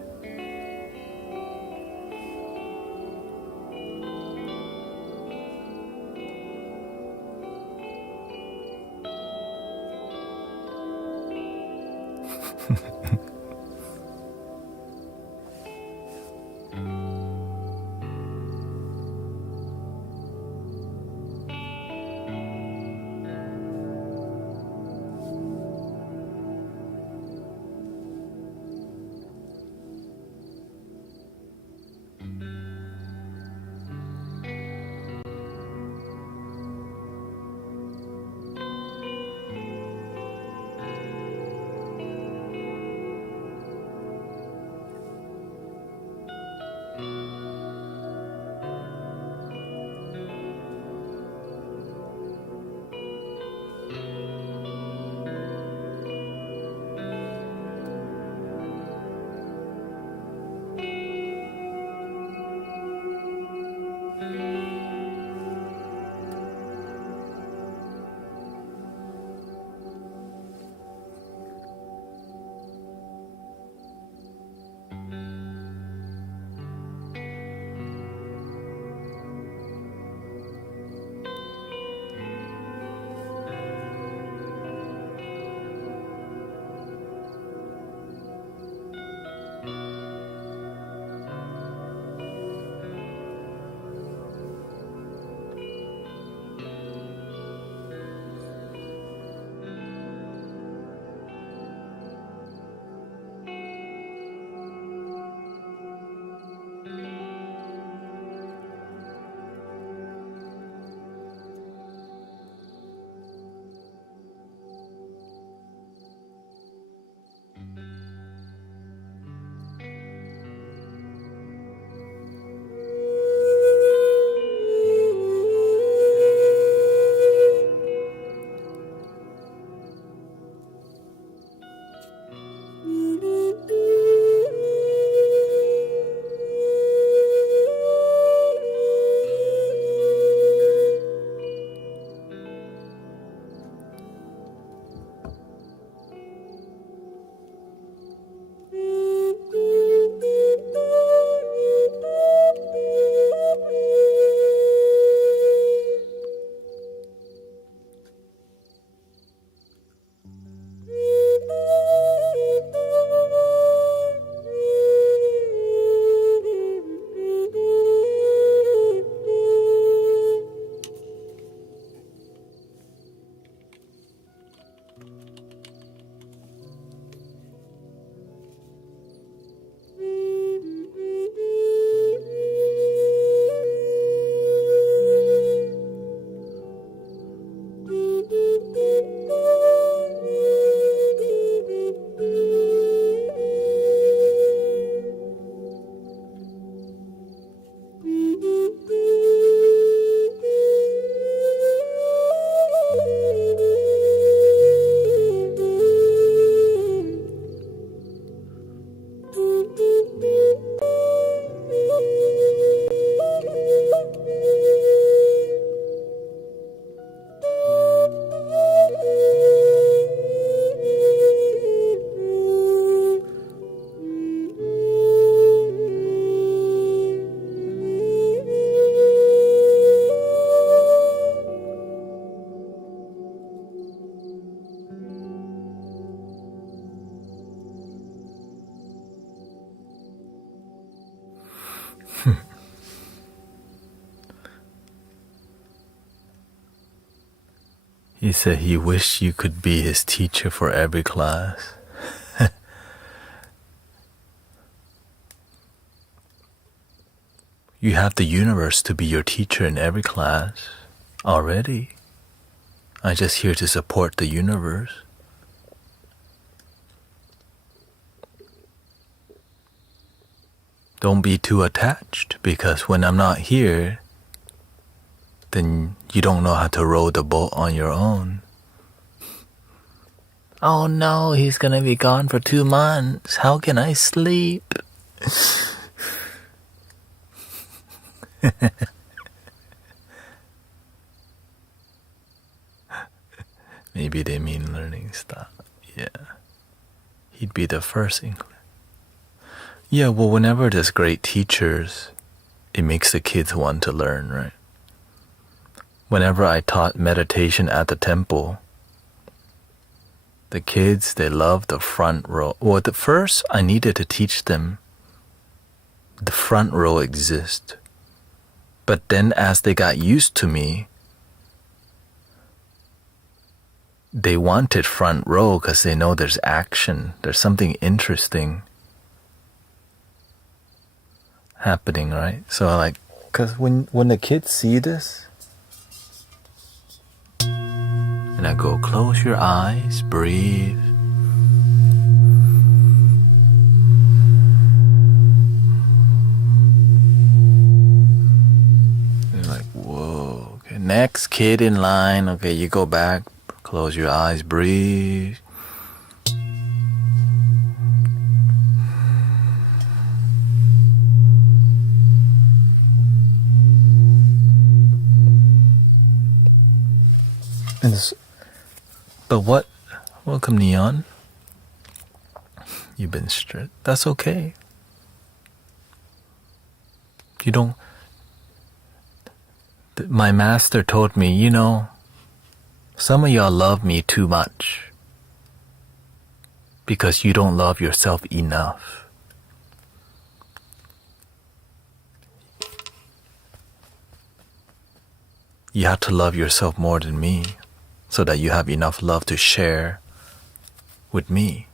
He said he wished you could be his teacher for every class. You have the universe to be your teacher in every class. already. I'm just here to support the universe. Don't be too attached, because when I'm not here, then you don't know how to row the boat on your own. Oh no, he's gonna be gone for 2 months. How can I sleep? Maybe they mean learning style. Yeah. He'd be the first inkling. Yeah, well, whenever there's great teachers, it makes the kids want to learn, right? Whenever I taught meditation at the temple, the kids, they love the front row. Well, at first, I needed to teach them the front row exists. But then as they got used to me, they wanted front row because they know there's action. There's something interesting happening, right? So because when the kids see this, and I go, close your eyes, breathe. They're like, whoa, okay, next kid in line, okay, you go back, close your eyes, breathe. But what? Welcome, Neon. You've been strict. That's okay. You don't. My master told me, some of y'all love me too much because you don't love yourself enough. You have to love yourself more than me so that you have enough love to share with me.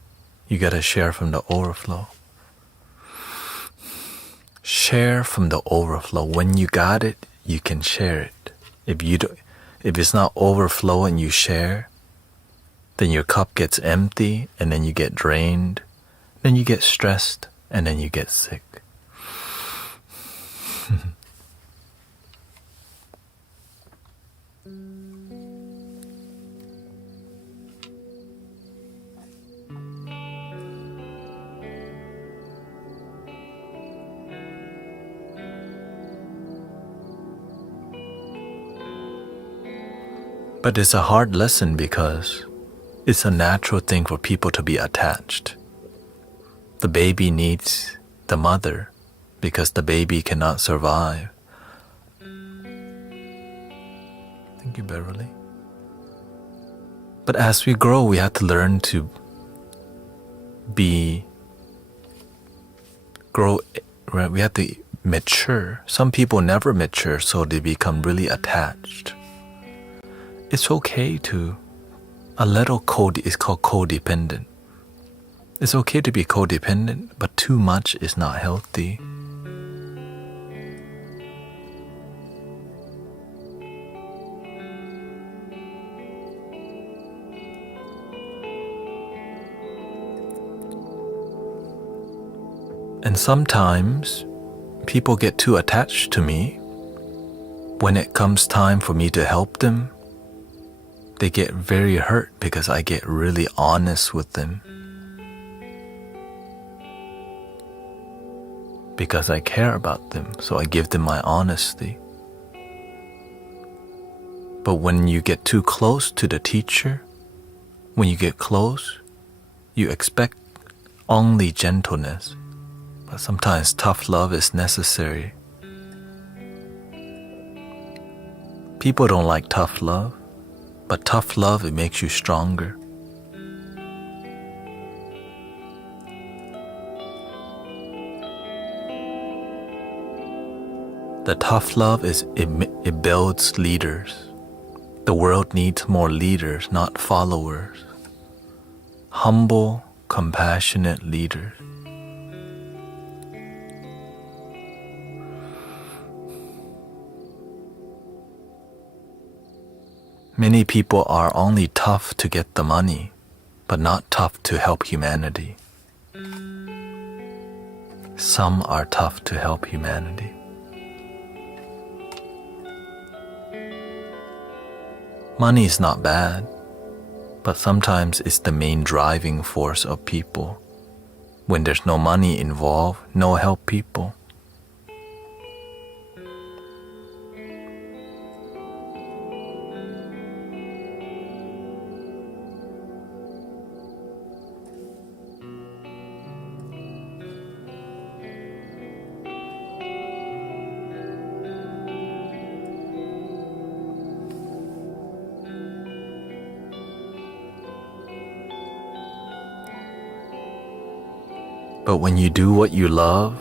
You gotta share from the overflow. Share from the overflow. When you got it, you can share it. If it's not overflow and you share, then your cup gets empty and then you get drained, then you get stressed and then you get sick. But it's a hard lesson because it's a natural thing for people to be attached. The baby needs the mother because the baby cannot survive. Thank you, Beverly. But as we grow, we have to learn to grow, right? We have to mature. Some people never mature, so they become really attached. It's okay to, it's called codependent. It's okay to be codependent, but too much is not healthy. And sometimes people get too attached to me. When it comes time for me to help them, they get very hurt because I get really honest with them. Because I care about them, so I give them my honesty. But when you get too close to the teacher, when you get close, you expect only gentleness. But sometimes tough love is necessary. People don't like tough love. But tough love, it makes you stronger. The tough love it builds leaders. The world needs more leaders, not followers. Humble, compassionate leaders. Many people are only tough to get the money, but not tough to help humanity. Some are tough to help humanity. Money is not bad, but sometimes it's the main driving force of people. When there's no money involved, no help people. But when you do what you love,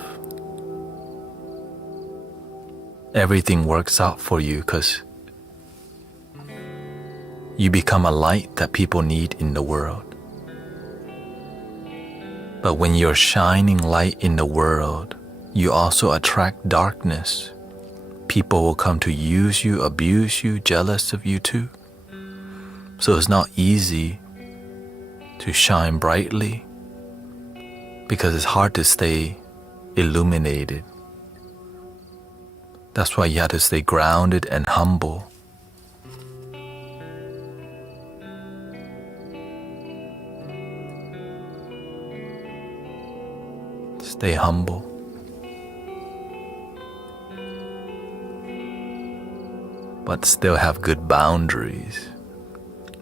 everything works out for you because you become a light that people need in the world. But when you're shining light in the world, you also attract darkness. People will come to use you, abuse you, jealous of you too. So it's not easy to shine brightly, because it's hard to stay illuminated. That's why you have to stay grounded and humble. Stay humble. But still have good boundaries.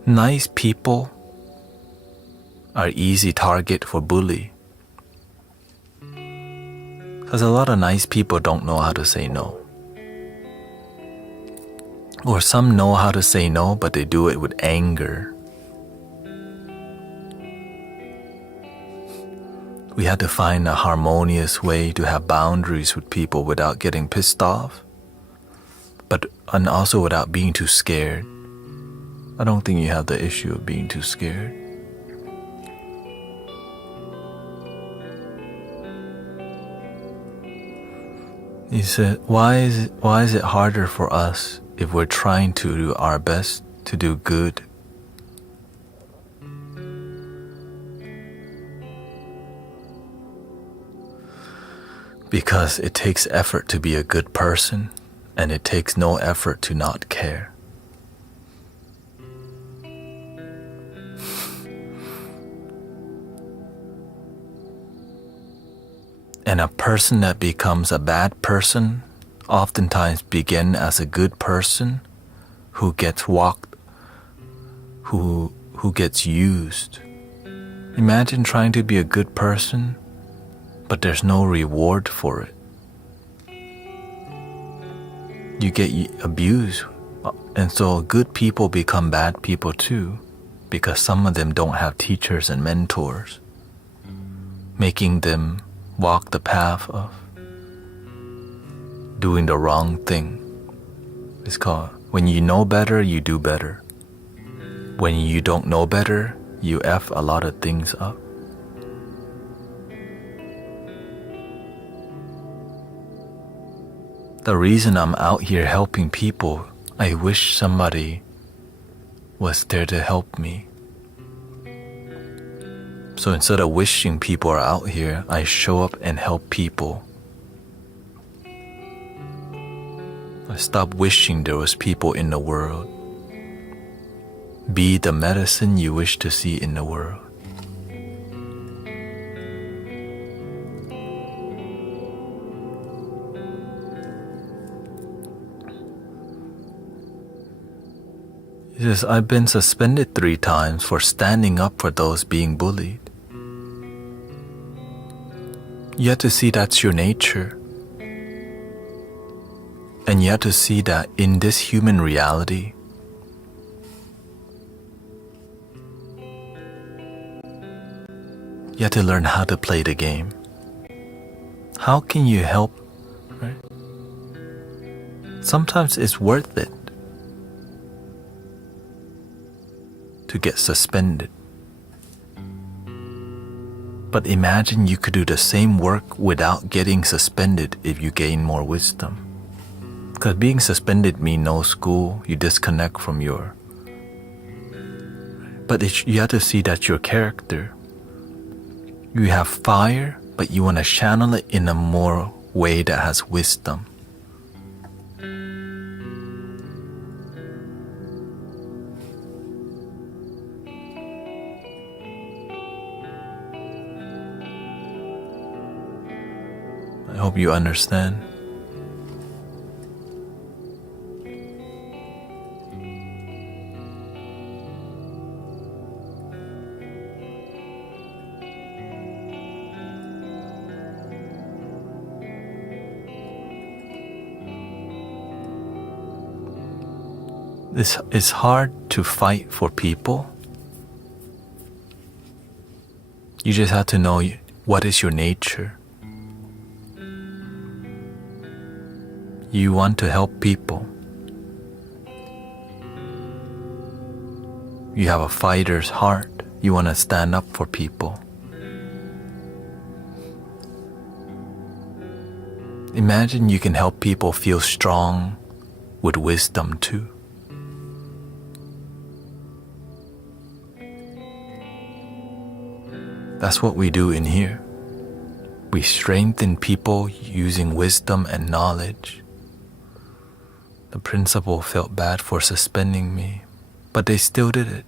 Nice people are easy target for bully. Because a lot of nice people don't know how to say no. Or some know how to say no, but they do it with anger. We had to find a harmonious way to have boundaries with people without getting pissed off, and also without being too scared. I don't think you have the issue of being too scared. He said, why is it harder for us if we're trying to do our best to do good? Because it takes effort to be a good person, and it takes no effort to not care. And a person that becomes a bad person oftentimes begin as a good person who gets used. Imagine trying to be a good person, but there's no reward for it. You get abused, and so good people become bad people too, because some of them don't have teachers and mentors, making them walk the path of doing the wrong thing. It's called, when you know better, you do better. When you don't know better, you F a lot of things up. The reason I'm out here helping people, I wish somebody was there to help me. So instead of wishing people are out here, I show up and help people. I stop wishing there was people in the world. Be the medicine you wish to see in the world. He says, I've been suspended 3 times for standing up for those being bullied. You have to see that's your nature. And you have to see that in this human reality, you have to learn how to play the game. How can you help, right? Sometimes it's worth it to get suspended. But imagine you could do the same work without getting suspended if you gain more wisdom. Because being suspended means no school, you disconnect from your But you have to see that your character. You have fire, but you want to channel it in a more way that has wisdom. I hope you understand. It's hard to fight for people. You just have to know what is your nature. You want to help people. You have a fighter's heart. You want to stand up for people. Imagine you can help people feel strong with wisdom too. That's what we do in here. We strengthen people using wisdom and knowledge. The principal felt bad for suspending me, but they still did it.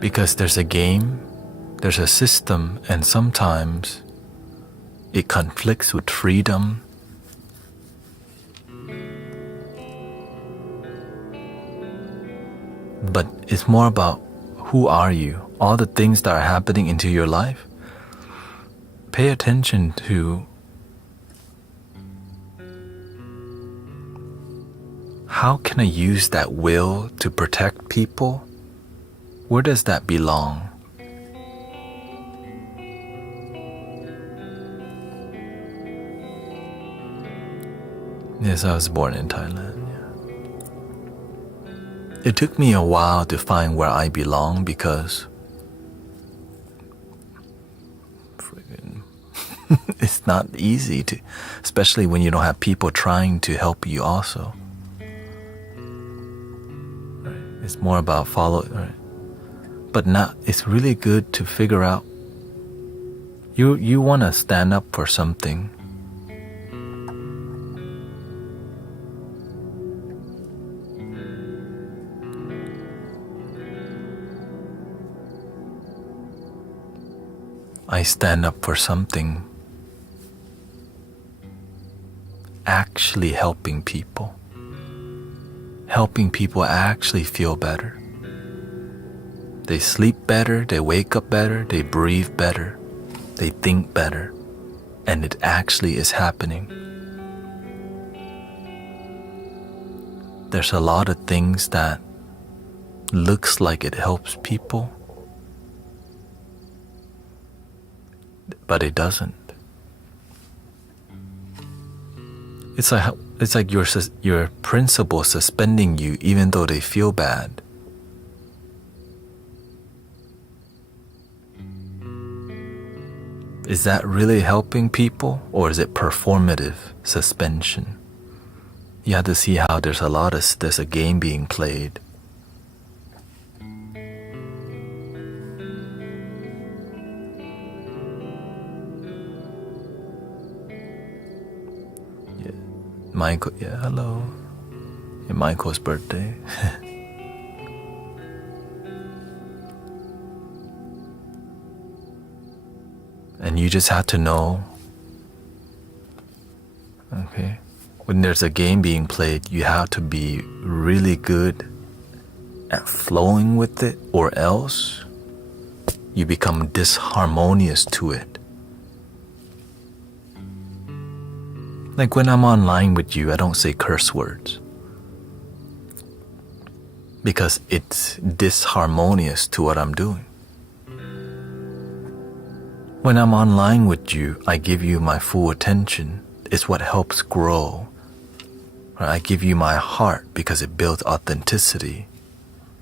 Because there's a game, there's a system, and sometimes it conflicts with freedom. But it's more about who are you? All the things that are happening into your life. Pay attention to how can I use that will to protect people? Where does that belong? Yes, I was born in Thailand. It took me a while to find where I belong because it's not easy to, especially when you don't have people trying to help you also. Right? It's more about right? But not, it's really good to figure out you want to stand up for something. I stand up for something actually helping people actually feel better. They sleep better, they wake up better, they breathe better, they think better, and it actually is happening. There's a lot of things that looks like it helps people, but it doesn't. It's like your principal suspending you even though they feel bad. Is that really helping people, or is it performative suspension? You have to see how there's a game being played. Michael, yeah, hello. Yeah, Michael's birthday. And you just have to know, okay, when there's a game being played, you have to be really good at flowing with it, or else you become disharmonious to it. Like when I'm online with you, I don't say curse words because it's disharmonious to what I'm doing. When I'm online with you, I give you my full attention. It's what helps grow. I give you my heart because it builds authenticity.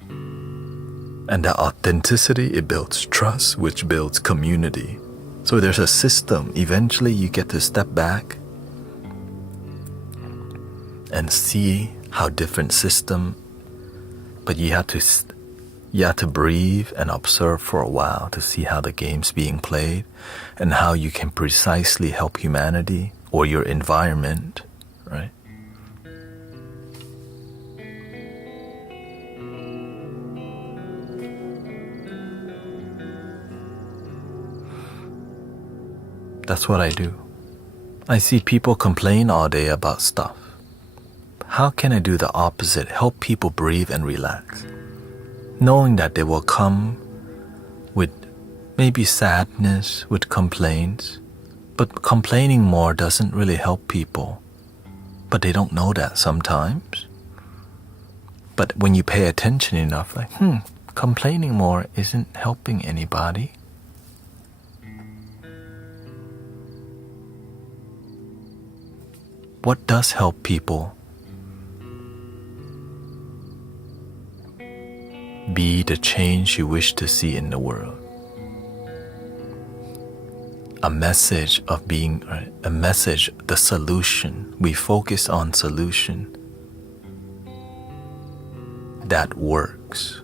And that authenticity, it builds trust, which builds community. So there's a system. Eventually you get to step back and see how different system, but you have to breathe and observe for a while to see how the game's being played and how you can precisely help humanity or your environment, right? That's what I do. I see people complain all day about stuff. How can I do the opposite? Help people breathe and relax, knowing that they will come with maybe sadness, with complaints, but complaining more doesn't really help people. But they don't know that sometimes. But when you pay attention enough, like, complaining more isn't helping anybody. What does help people? Be the change you wish to see in the world. A message of being, a message, the solution. We focus on solution. That works.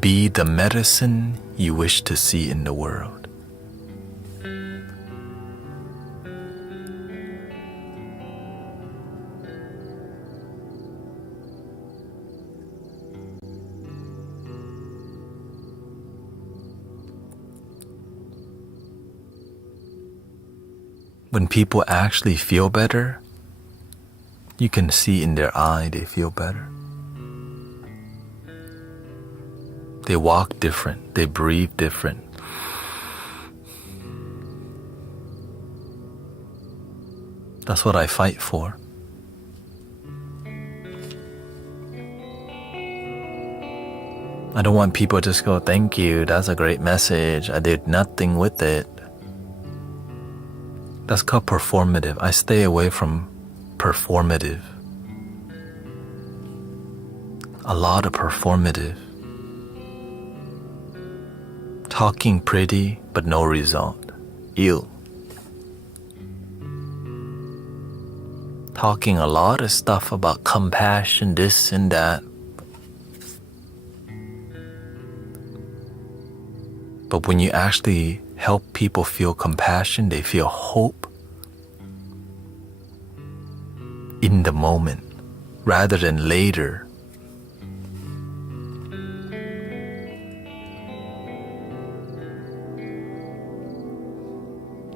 Be the medicine you wish to see in the world. When people actually feel better, you can see in their eye they feel better. They walk different, they breathe different. That's what I fight for. I don't want people to just go, thank you, that's a great message, I did nothing with it. That's called performative. I stay away from performative. A lot of performative. Talking pretty, but no result. Ew. Talking a lot of stuff about compassion, this and that. But when you actually help people feel compassion, they feel hope in the moment rather than later.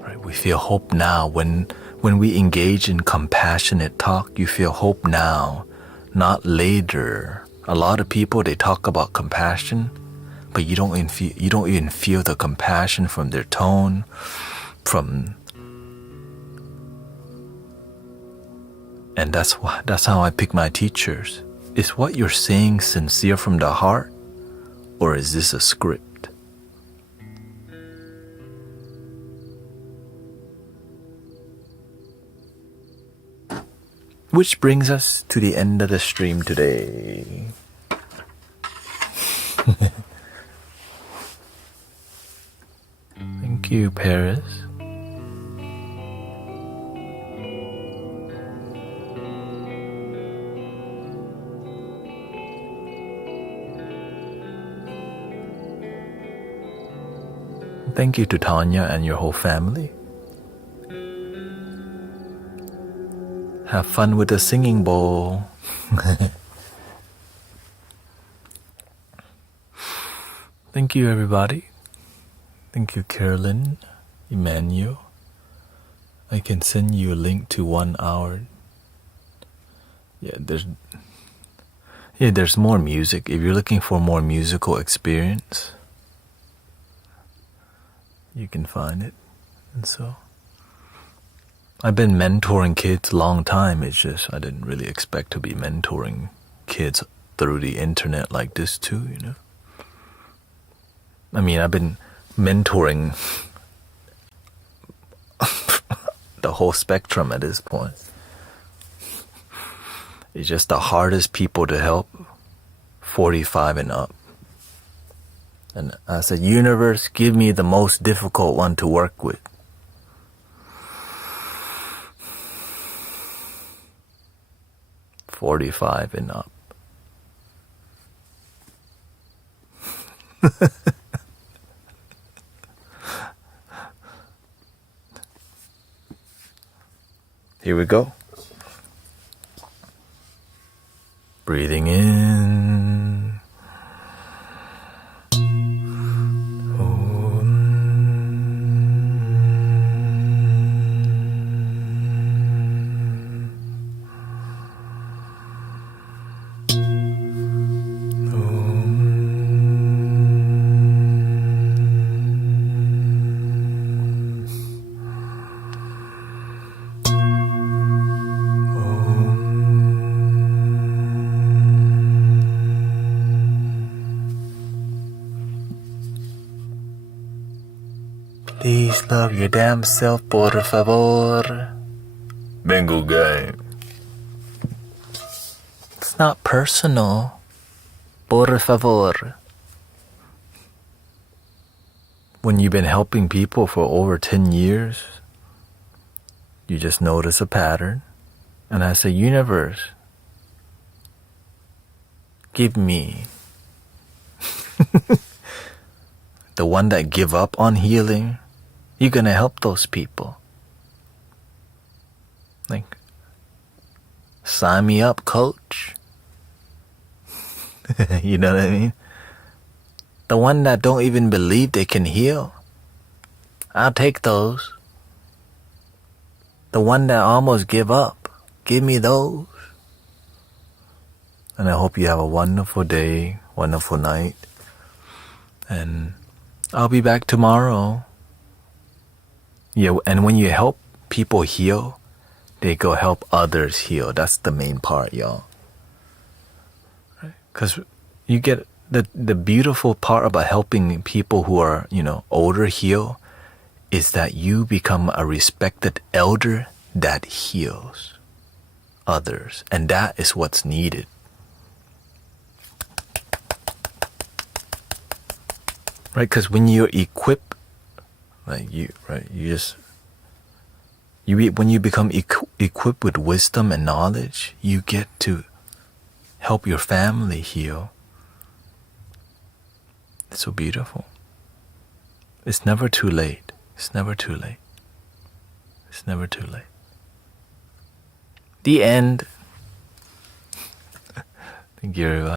Right? We feel hope now. When we engage in compassionate talk, you feel hope now, not later. A lot of people, they talk about compassion, but you don't even feel the compassion from their tone, and that's how I pick my teachers. Is what you're saying sincere from the heart, or is this a script? Which brings us to the end of the stream today. Thank you, Paris. Thank you to Tanya and your whole family. Have fun with the singing bowl. Thank you, everybody. Thank you, Carolyn, Emmanuel. I can send you a link to 1 hour. There's more music. If you're looking for more musical experience, you can find it. And so I've been mentoring kids a long time. It's just I didn't really expect to be mentoring kids through the internet like this too, you know. I mean, I've been mentoring the whole spectrum at this point. It's just the hardest people to help 45 and up. And I said, universe, give me the most difficult one to work with. $45 and up. Here we go. Breathing in. Please love your damn self, por favor. Bingo game. It's not personal. Por favor. When you've been helping people for over 10 years, you just notice a pattern. And I say, universe, give me the one that give up on healing. You're going to help those people. Like, sign me up, coach. You know what I mean? The one that don't even believe they can heal. I'll take those. The one that almost give up. Give me those. And I hope you have a wonderful day, wonderful night. And I'll be back tomorrow. Yeah, and when you help people heal, they go help others heal. That's the main part, y'all. Because you get the beautiful part about helping people who are, older heal is that you become a respected elder that heals others. And that is what's needed. Right? Because when you're equipped, when you become equipped with wisdom and knowledge, you get to help your family heal. It's so beautiful. It's never too late. It's never too late. It's never too late. The end. Thank you, everybody.